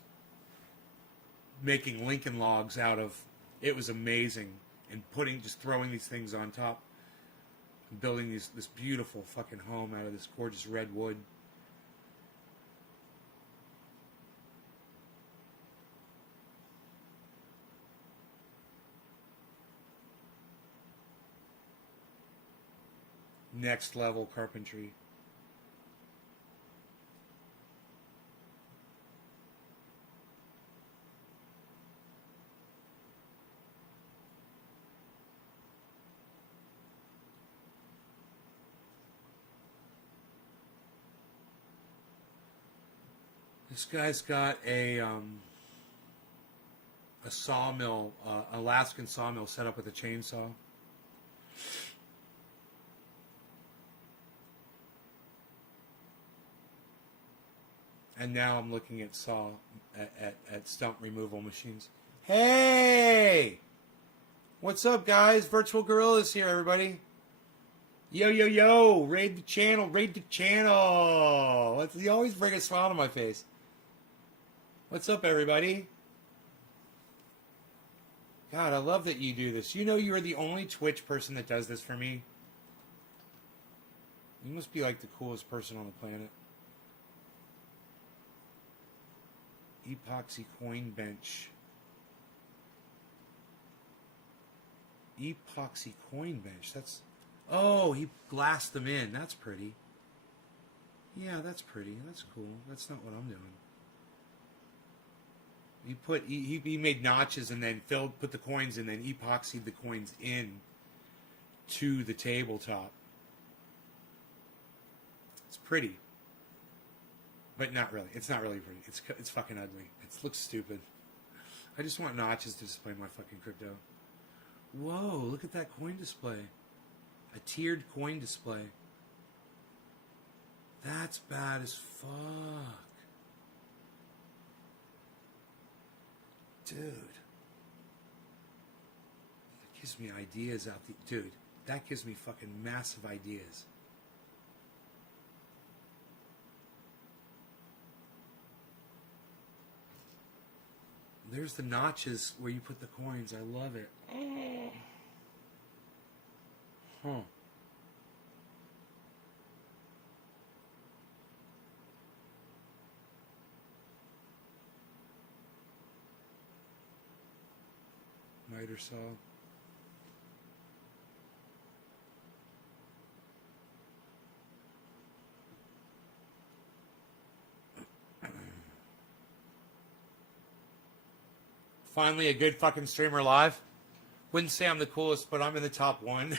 making Lincoln logs out of. It was amazing, and just throwing these things on top, and building this beautiful fucking home out of this gorgeous red wood. Next level carpentry. This guy's got a sawmill, Alaskan sawmill set up with a chainsaw. And now I'm looking at stump removal machines. Hey! What's up, guys? Virtual Gorillas here, everybody. Yo, yo, yo! Raid the channel, raid the channel! You always bring a smile to my face. What's up, everybody? God, I love that you do this. You know you are the only Twitch person that does this for me. You must be like the coolest person on the planet. Epoxy coin bench. Epoxy coin bench. That's... Oh, he glassed them in. That's pretty. Yeah, that's pretty. That's cool. That's not what I'm doing. He made notches and then put the coins in, then epoxied the coins in to the tabletop. It's pretty. But not really. It's not really pretty. It's fucking ugly. It looks stupid. I just want notches to display my fucking crypto. Whoa, look at that coin display. A tiered coin display. That's bad as fuck. Dude. That gives me ideas out the... Dude, that gives me fucking massive ideas. There's the notches where you put the coins. I love it. Huh. Miter saw. Finally, a good fucking streamer live. Wouldn't say I'm the coolest, but I'm in the top one.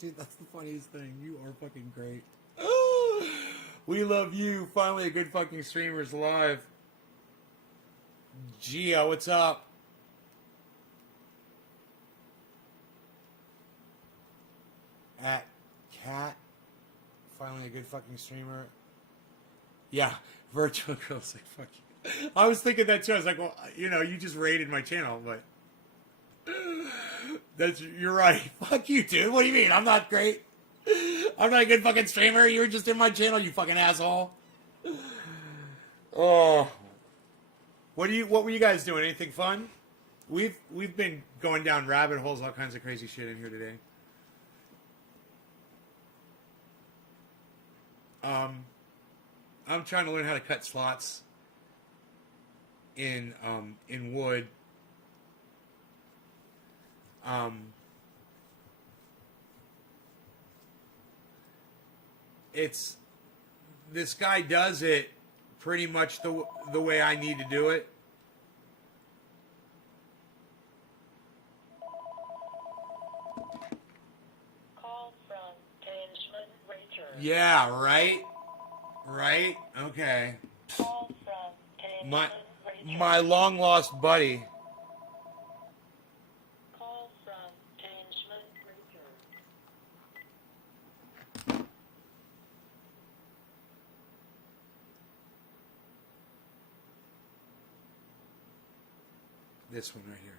Dude, that's the funniest thing. You are fucking great. We love you. Finally, a good fucking streamer's live. Gia, what's up? At Cat. Finally, a good fucking streamer. Yeah, Virtual Girls. Like, fuck you. I was thinking that too. I was like, well, you know, you just raided my channel, but You're right. Fuck you, dude. What do you mean? I'm not great. I'm not a good fucking streamer. You were just in my channel, you fucking asshole. Oh. What were you guys doing? Anything fun? We've been going down rabbit holes, all kinds of crazy shit in here today. I'm trying to learn how to cut slots in wood. This guy does it pretty much the way I need to do it. Call from Tangeman Ranger. Yeah, right? Right? Okay. Call from Tangeman Ranger. My long lost buddy. Call from Tangeman Ranger. This one right here.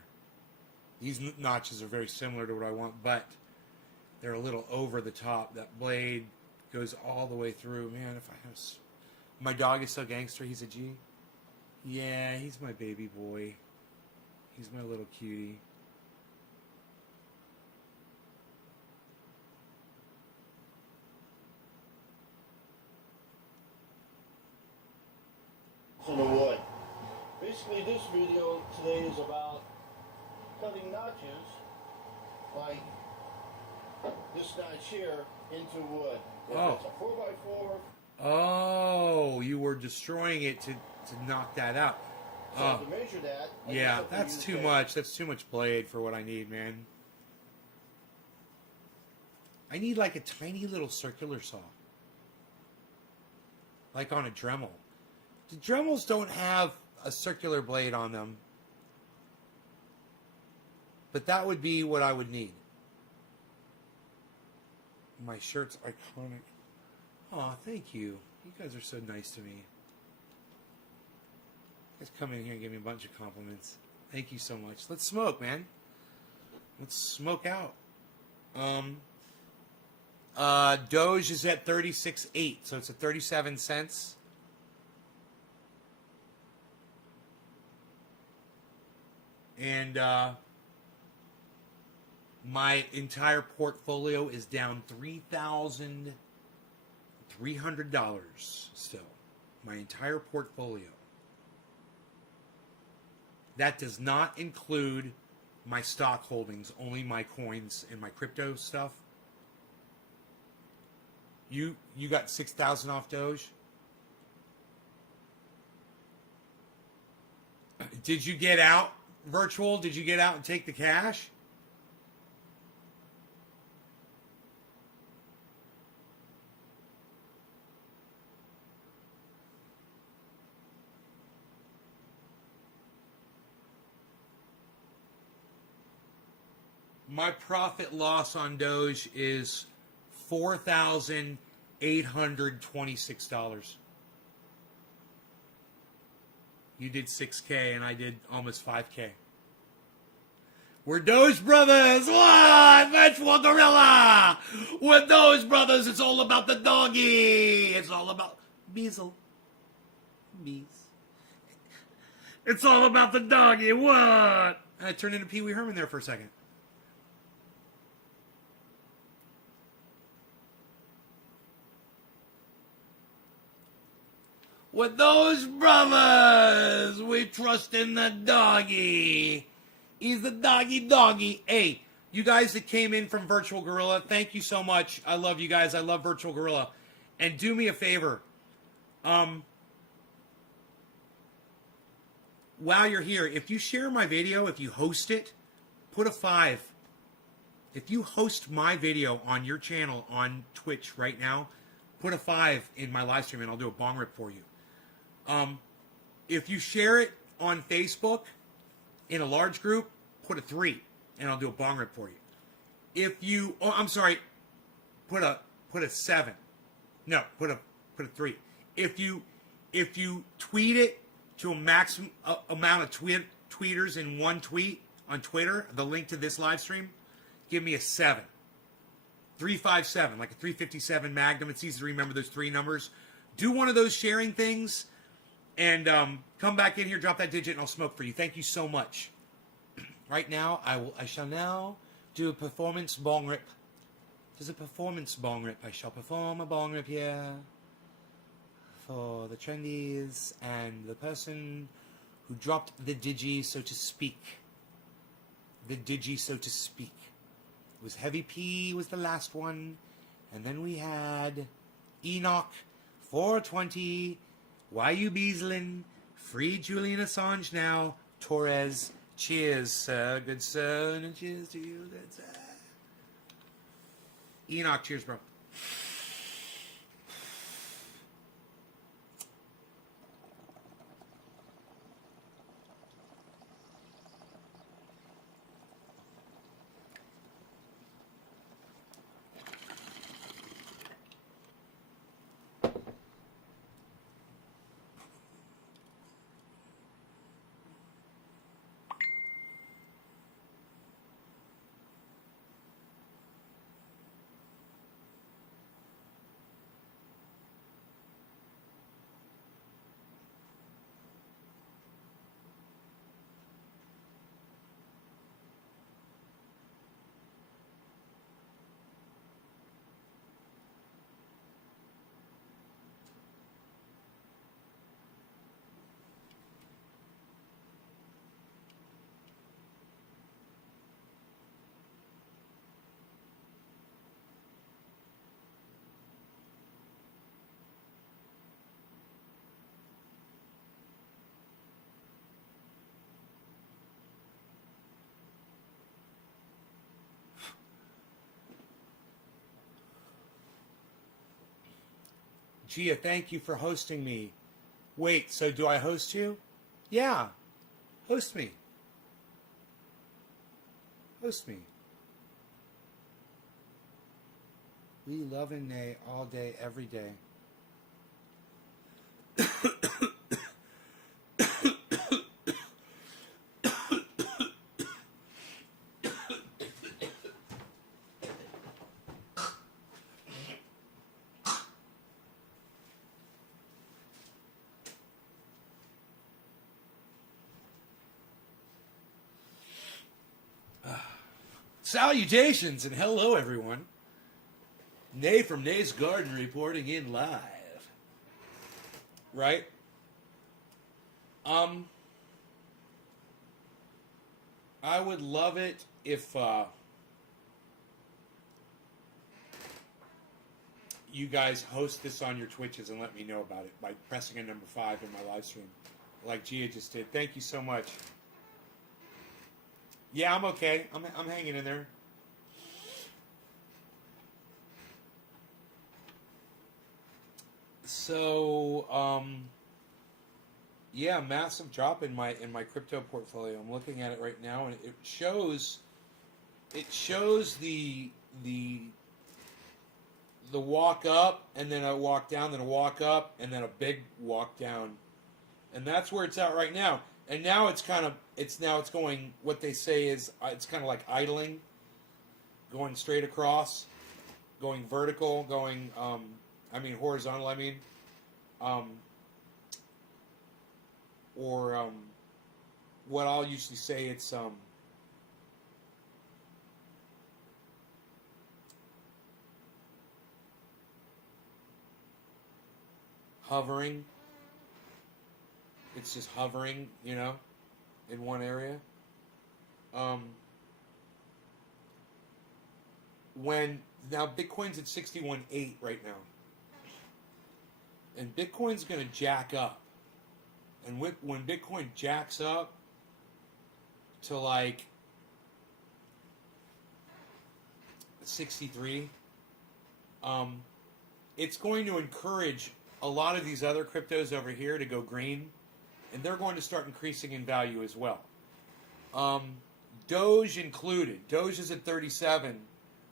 These notches are very similar to what I want, but they're a little over the top. That blade goes all the way through. Man, if I have... My dog is so gangster. He's a G. Yeah, he's my baby boy. He's my little cutie. In the wood. Basically, this video today is about cutting notches like this notch here into wood. If Oh. it's a 4x4, Oh, you were destroying it to knock that out. so to measure that, I Yeah, just have to that's use too a- much. That's too much blade for what I need, man. I need like a tiny little circular saw. Like on a Dremel. The Dremels don't have a circular blade on them. But that would be what I would need. My shirt's iconic. Aw, thank you. You guys are so nice to me. You guys come in here and give me a bunch of compliments. Thank you so much. Let's smoke, man. Let's smoke out. Doge is at 36.8, so it's at 37 cents. And my entire portfolio is down $3,300 still. My entire portfolio. That does not include my stock holdings, only my coins and my crypto stuff. You got 6,000 off Doge? Did you get out, Virtual? Did you get out and take the cash? My profit loss on Doge is $4,826. You did 6K and I did almost 5K. We're Doge Brothers! What? Virtual Gorilla! We're Doge Brothers! It's all about the doggy! It's all about... Beezle. Bees. It's all about the doggy! What? I turned into Pee Wee Herman there for a second. With those brothers, we trust in the doggy. He's the doggy. Hey, you guys that came in from Virtual Gorilla, thank you so much. I love you guys. I love Virtual Gorilla. And do me a favor. While you're here, if you share my video, if you host it, put a 5. If you host my video on your channel on Twitch right now, put a 5 in my live stream and I'll do a bong rip for you. If you share it on Facebook in a large group, put a 3 and I'll do a bong rip for you. If you, put a 7. No, put a 3. If you tweet it to a maximum amount of tweeters in one tweet, on Twitter, the link to this live stream, give me a 7. 357, like a 357 Magnum. It's easy to remember those 3 numbers. Do one of those sharing things, and come back in here, drop that digit, and I'll smoke for you. Thank you so much. Right now, I shall now do a performance bong rip. This is a performance bong rip. I shall perform a bong rip here for the trendies and the person who dropped the digi, so to speak. The digi, so to speak. It was Heavy P was the last one, and then we had Enoch 420, YU Beaslin, free Julian Assange now, Torres. Cheers, sir. Good sir. And cheers to you, good sir. Enoch, cheers, bro. Gia, thank you for hosting me. Wait, so do I host you? Yeah. Host me. Host me. We love and nay all day, every day. Salutations and hello, everyone. Nay from Nay's Garden reporting in live. Right? I would love it if you guys host this on your Twitches and let me know about it by pressing a number 5 in my live stream, like Gia just did. Thank you so much. Yeah, I'm okay. I'm hanging in there. So, yeah, massive drop in my crypto portfolio. I'm looking at it right now, and it shows the walk up, and then a walk down, then a walk up, and then a big walk down, and that's where it's at right now. And now it's going, what they say is, it's kind of like idling, going straight across, going vertical, going, horizontal, or what I'll usually say, it's, hovering. It's just hovering, in one area. Now Bitcoin's at 61.8 right now. And Bitcoin's going to jack up. And when Bitcoin jacks up to like 63, it's going to encourage a lot of these other cryptos over here to go green. And they're going to start increasing in value as well. Doge included. Doge is at 37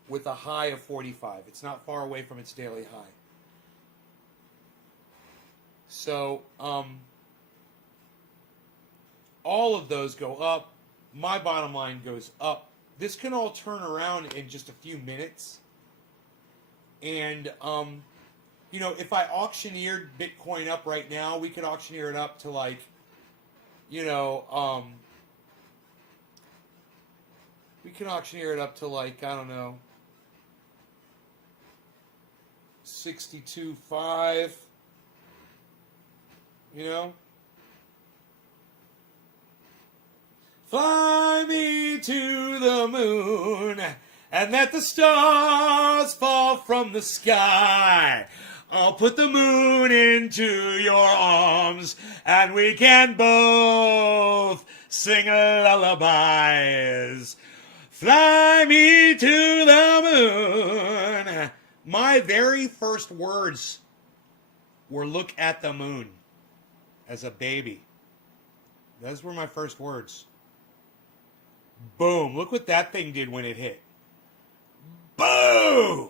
with a high of 45. It's not far away from its daily high. So, all of those go up. my bottom line goes up. This can all turn around in just a few minutes. And, you know, if I auctioneered Bitcoin up right now, we could auctioneer it up to like, you know, we can auctioneer it up to like, I don't know, 62.5, you know? Fly me to the moon and let the stars fall from the sky. I'll put the moon into your arms and we can both sing lullabies. Fly me to the moon. My very first words were look at the moon as a baby. Those were my first words. Boom. Look what that thing did when it hit. Boom!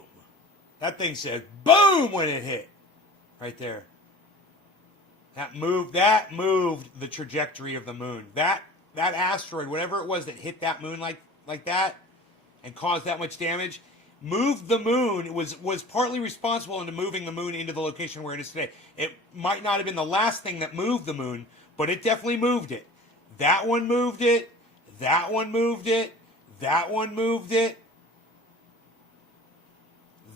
That thing said boom when it hit. Right there. That moved the trajectory of the moon. That asteroid, whatever it was that hit that moon like that and caused that much damage, moved the moon, was partly responsible into moving the moon into the location where it is today. It might not have been the last thing that moved the moon, but it definitely moved it. That one moved it. That one moved it. That one moved it.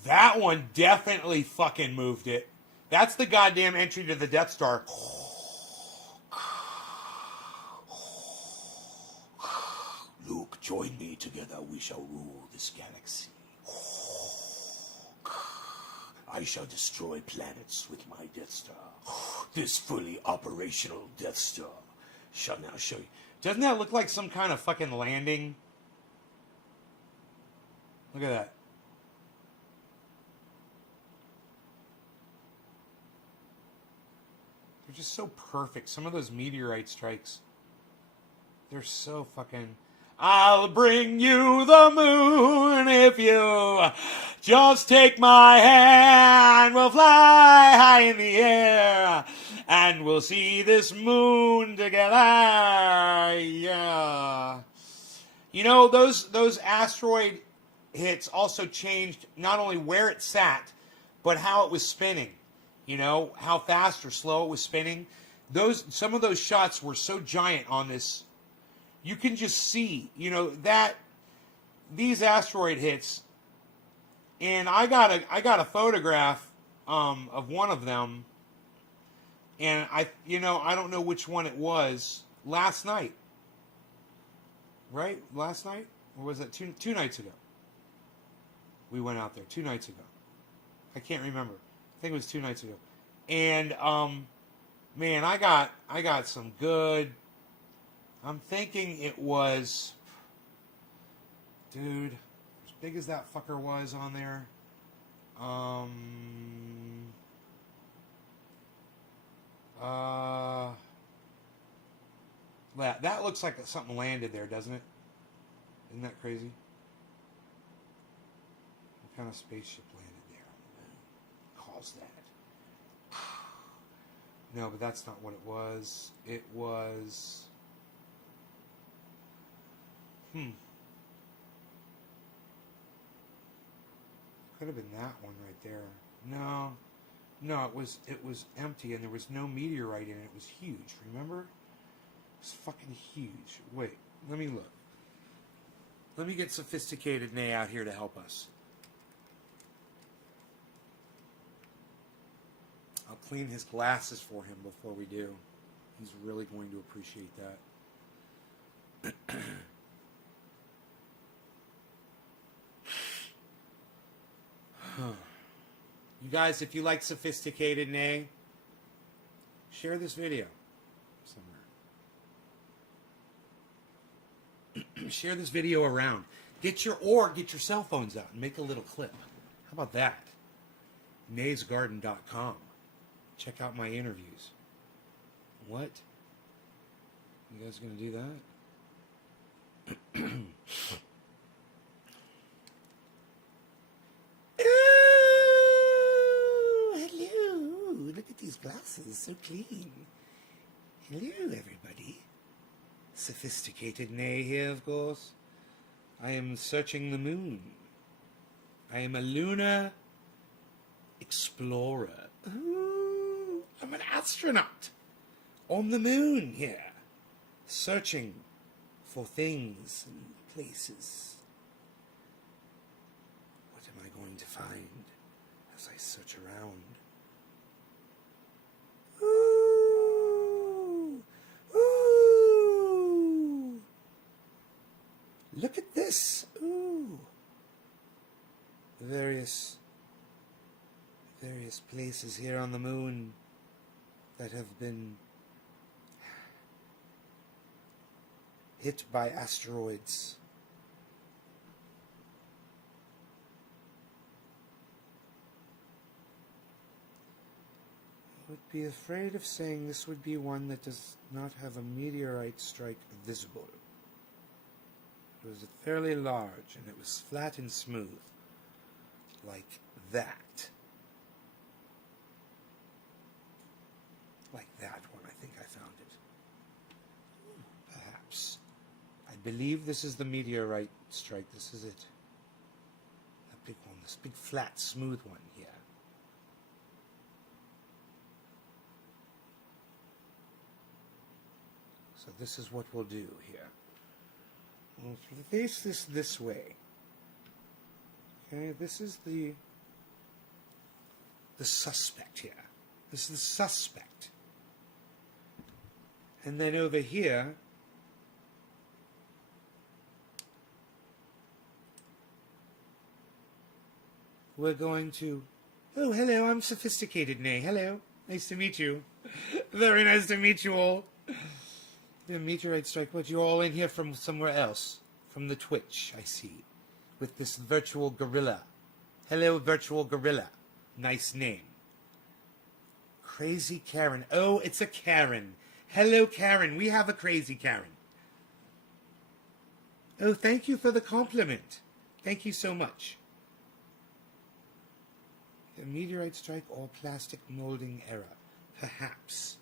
That one definitely fucking moved it. That's the goddamn entry to the Death Star. Luke, join me. Together we shall rule this galaxy. I shall destroy planets with my Death Star. This fully operational Death Star shall now show you. Doesn't that look like some kind of fucking landing? Look at that. They're just so perfect. Some of those meteorite strikes, they're so fucking... I'll bring you the moon if you just take my hand. We'll fly high in the air and we'll see this moon together. Yeah. You know, those asteroid hits also changed not only where it sat, but how it was spinning. You know, how fast or slow it was spinning. Some of those shots were so giant on this. You can just see, you know, that these asteroid hits. And I got a photograph of one of them. And I don't know which one it was. Last night. Right? Last night? Or was that two nights ago? We went out there 2 nights ago. I can't remember. I think it was 2 nights ago. And man, I got some good. I'm thinking it was, dude, as big as that fucker was on there. That looks like something landed there, doesn't it? Isn't that crazy? What kind of spaceship landed there on the moon? Calls that. No, but that's not what it was. It was... Could have been that one right there. No, it was empty and there was no meteorite in it. It was huge, remember? It was fucking huge. Wait, let me look. Let me get Sophisticated Nay out here to help us. I'll clean his glasses for him before we do. He's really going to appreciate that. You guys, if you like Sophisticated Nay, share this video somewhere. Share this video around. Get your cell phones out and make a little clip. How about that? naysgarden.com. Check out my interviews. What? You guys gonna do that? Oh, hello. Look at these glasses. So clean. Hello, everybody. Sophisticated Nay here, of course. I am searching the moon. I am a lunar explorer. Ooh, I'm an astronaut on the moon here, searching for things and places. What am I going to find as I search around? Ooh, ooh. Look at this. Ooh. Various places here on the moon that have been hit by asteroids. I would be afraid of saying this would be one that does not have a meteorite strike visible. It was fairly large, and it was flat and smooth, like that. Like that one, I think I found it. Perhaps. I believe this is the meteorite strike. This is it. That big one, this big flat, smooth one here. So this is what we'll do here. We'll face this way. Okay, this is the suspect here. This is the suspect. And then over here, we're going to... Oh, hello, I'm Sophisticated Nay. Hello, nice to meet you. Very nice to meet you all. The meteorite strike, but you're all in here from somewhere else. From the Twitch, I see. With this virtual gorilla. Hello, virtual gorilla. Nice name. Crazy Karen. Oh, it's a Karen. Hello, Karen. We have a crazy Karen. Oh, thank you for the compliment. Thank you so much. The meteorite strike or plastic molding error. Perhaps.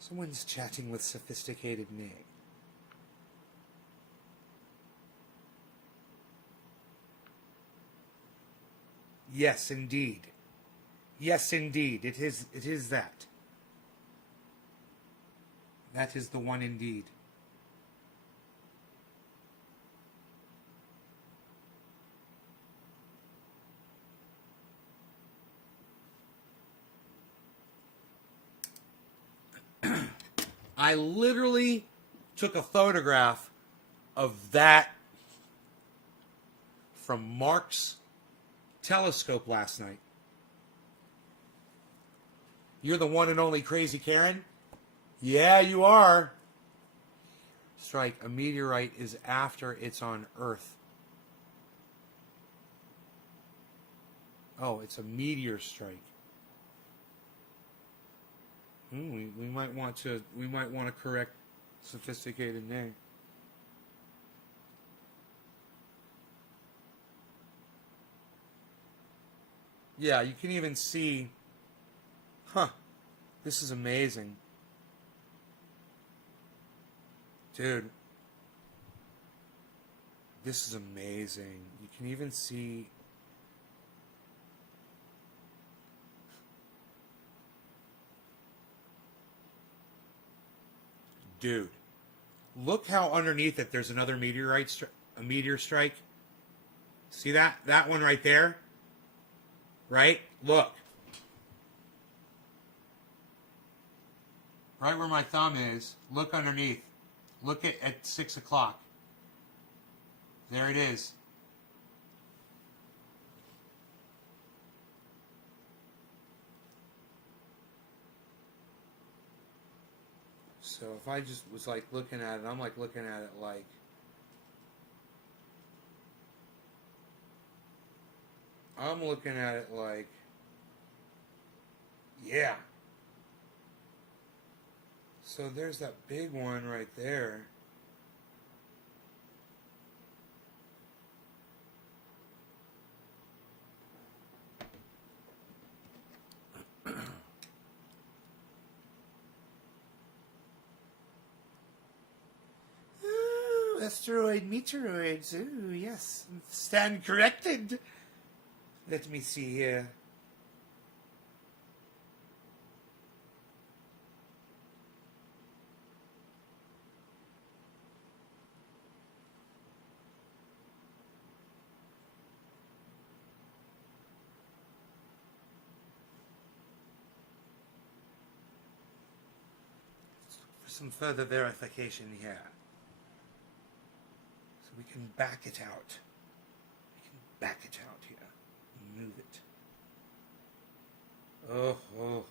Someone's chatting with Sophisticated Nay. Yes, indeed. Yes, indeed. It is that. That is the one indeed. I literally took a photograph of that from Mark's telescope last night. You're the one and only Crazy Karen? Yeah, you are. Strike. A meteorite is after it's on Earth. Oh, it's a meteor strike. We might want to correct Sophisticated Nay. Yeah, you can even see. Huh. This is amazing. Dude. This is amazing. You can even see. Dude, look how underneath it there's another meteor strike. See that? That one right there? Right? Look. Right where my thumb is. Look underneath. Look at 6 o'clock. There it is. So if I just was like looking at it, I'm like looking at it like, I'm looking at it like, Yeah. So there's that big one right there. Ooh, asteroid meteoroids. Ooh, yes. Stand corrected. Let me see here. For some further verification here. So we can back it out. We can back it out here. Move it. Oh, oh.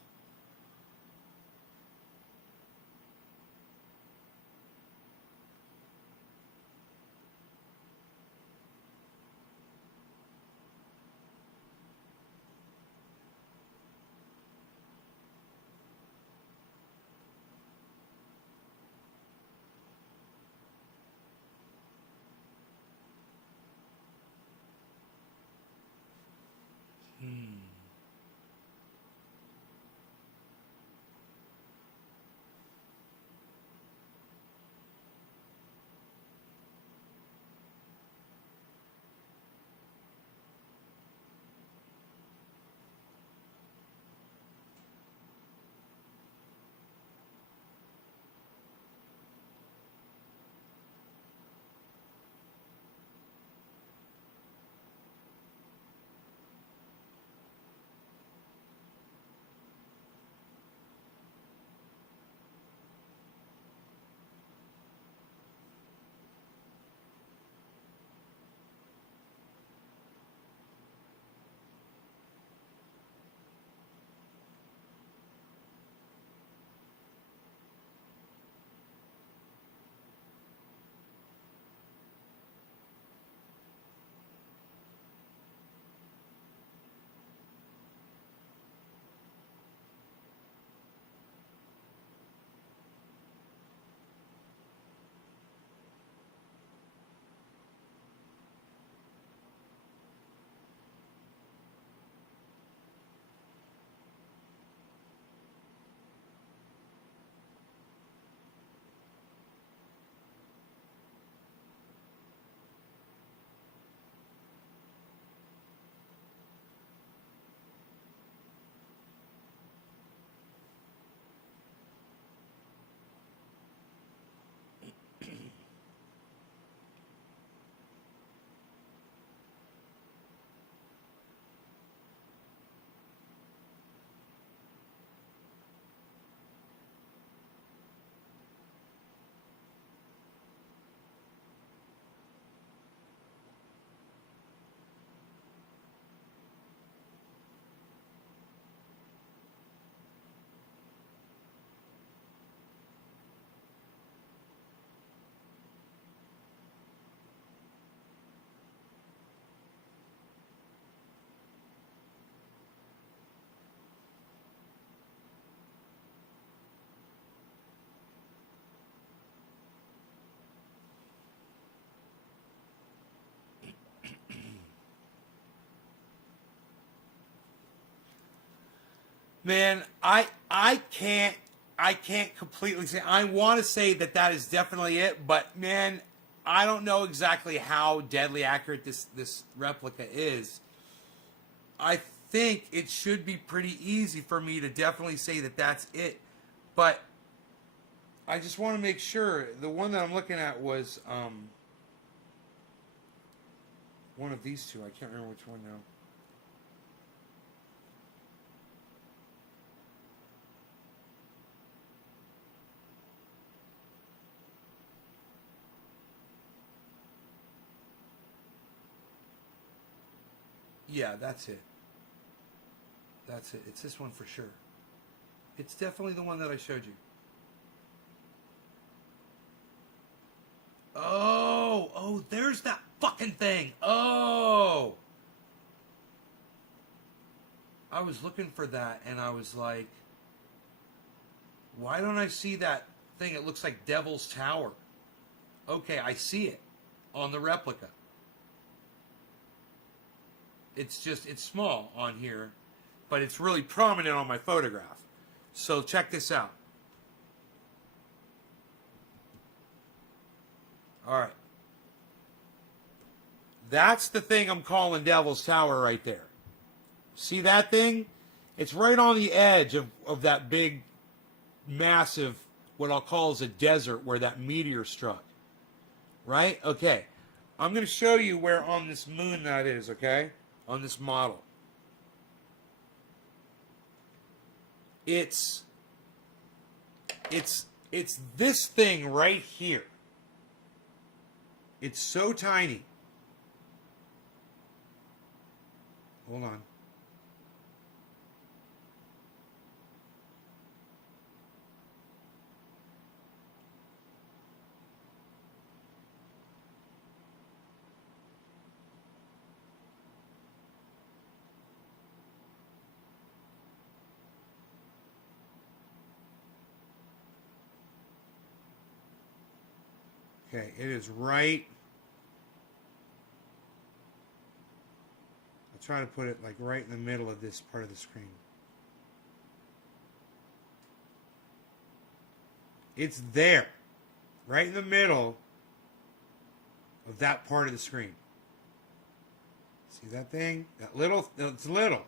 Man, I can't completely say. I want to say that that is definitely it, but man, I don't know exactly how deadly accurate this replica is. I think it should be pretty easy for me to definitely say that that's it, but I just want to make sure. The one that I'm looking at was one of these two. I can't remember which one now. Yeah, that's it. That's it. It's this one for sure. It's definitely the one that I showed you. Oh, there's that fucking thing. Oh. I was looking for that, and I was like, why don't I see that thing? It looks like Devil's Tower. Okay, I see it on the replica. It's small on here, but it's really prominent on my photograph. So check this out. All right. That's the thing I'm calling Devil's Tower right there. See that thing? It's right on the edge of that big, massive, what I'll call is a desert where that meteor struck. Right? Okay. I'm going to show you where on this moon that is, okay? On this model. It's this thing right here. It's so tiny. Hold on. Okay, it is right. I'll try to put it like right in the middle of this part of the screen. It's there, right in the middle of that part of the screen. See that thing? That little, it's little,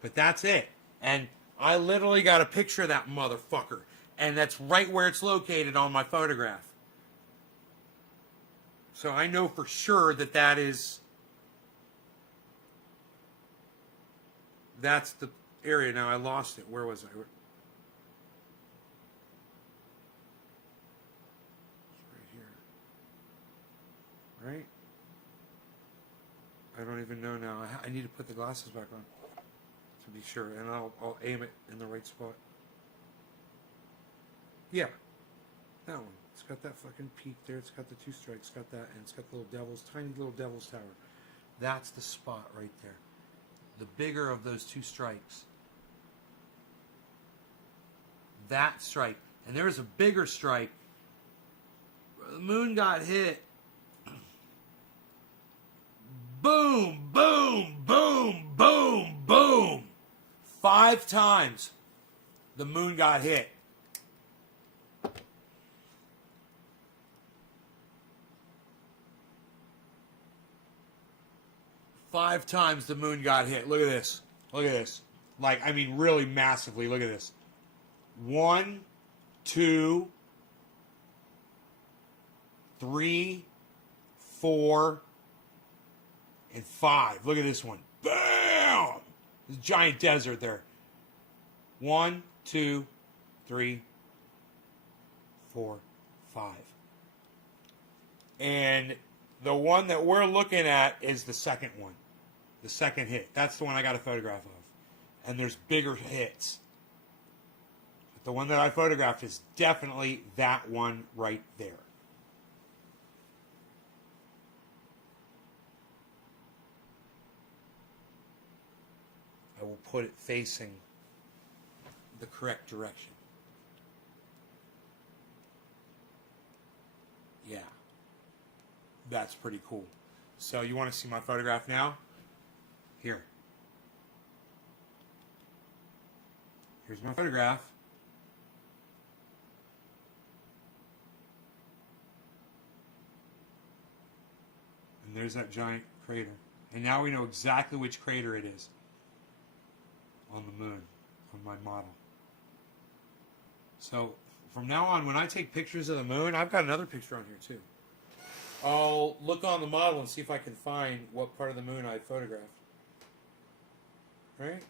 but that's it. And I literally got a picture of that motherfucker, and that's right where it's located on my photograph. So I know for sure that that's the area. Now I lost it. Where was I? It's right here. Right? I don't even know now. I need to put the glasses back on to be sure, and I'll aim it in the right spot. Yeah, that one. It's got that fucking peak there. It's got the two strikes. It's got that, and it's got the tiny little devil's tower. That's the spot right there. The bigger of those two strikes. That strike. And there was a bigger strike. The moon got hit. Boom, boom, boom, boom, boom. 5 times the moon got hit. Five times the moon got hit. Look at this. Look at this. Like, I mean, really massively. Look at this. 1, 2, 3, 4, and 5. Look at this one. Bam! There's a giant desert there. 1, 2, 3, 4, 5. And the one that we're looking at is the second one. The second hit. That's the one I got a photograph of. And there's bigger hits. But the one that I photographed is definitely that one right there. I will put it facing the correct direction. Yeah. That's pretty cool. So you want to see my photograph now? Here. Here's my photograph. And there's that giant crater. And now we know exactly which crater it is on the moon, on my model. So from now on, when I take pictures of the moon, I've got another picture on here too. I'll look on the model and see if I can find what part of the moon I photographed. Right?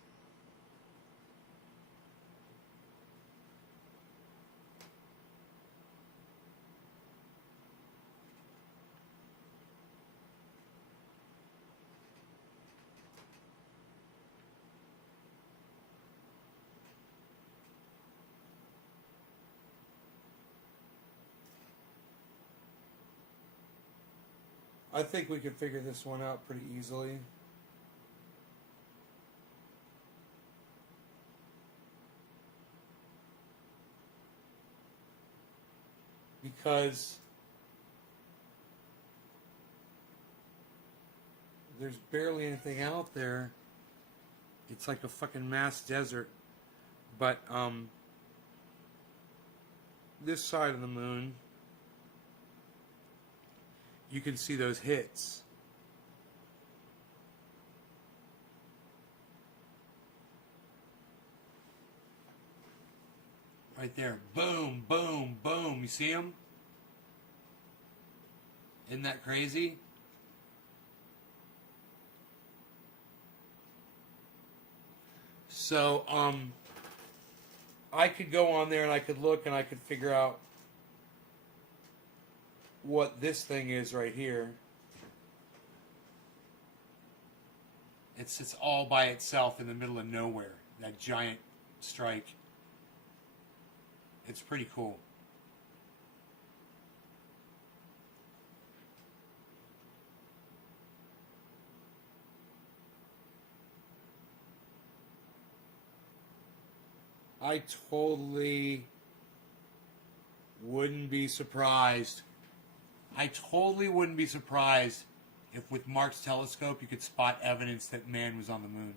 I think we could figure this one out pretty easily. because there's barely anything out there. It's like a fucking mass desert. But this side of the moon, you can see those hits. Right there. Boom, boom, boom. You see them? Isn't that crazy? So, I could go on there and I could look and I could figure out what this thing is right here. It sits all by itself in the middle of nowhere. That giant strike. It's pretty cool. I totally wouldn't be surprised. I totally wouldn't be surprised if with Mark's telescope you could spot evidence that man was on the moon.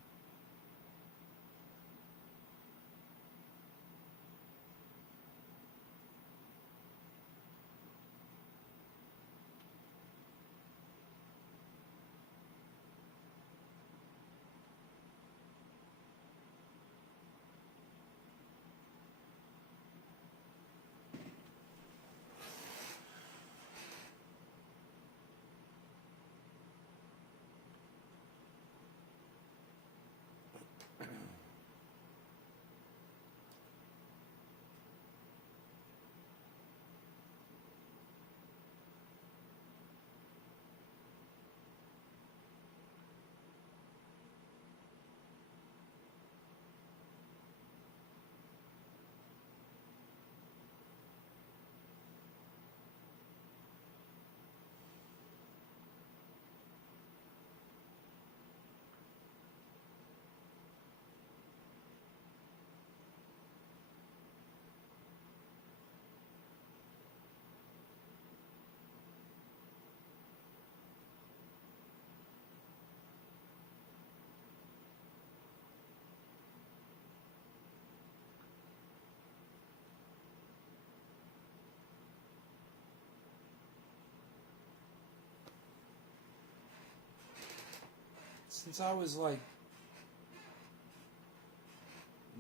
Since I was like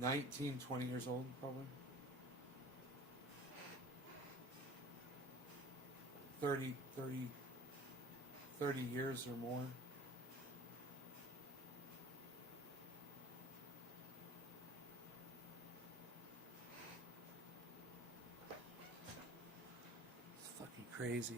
19, 20 years old, probably. 30 years or more. It's fucking crazy.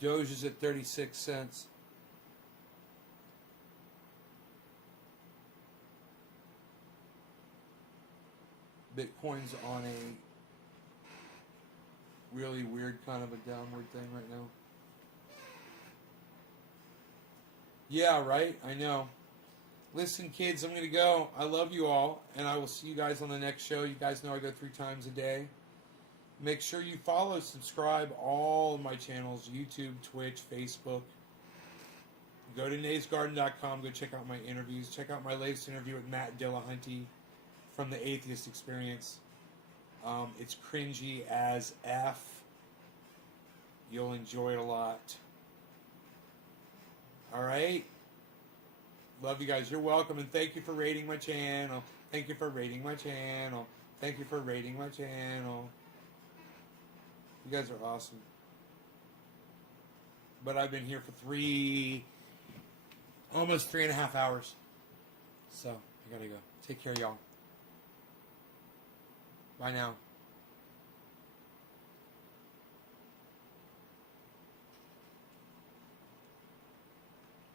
Doge is at 36 cents. Bitcoin's on a really weird kind of a downward thing right now. Yeah, right? I know. Listen, kids, I'm going to go. I love you all, and I will see you guys on the next show. You guys know I go 3 times a day. Make sure you follow, subscribe all of my channels, YouTube, Twitch, Facebook. Go to naysgarden.com. Go check out my interviews. Check out my latest interview with Matt Dillahunty from the Atheist Experience. It's cringy as F. You'll enjoy it a lot. All right? Love you guys. You're welcome, and thank you for rating my channel. Thank you for rating my channel. Thank you for rating my channel. You guys are awesome. But I've been here for almost 3.5 hours. So I gotta go. Take care, y'all. Bye now.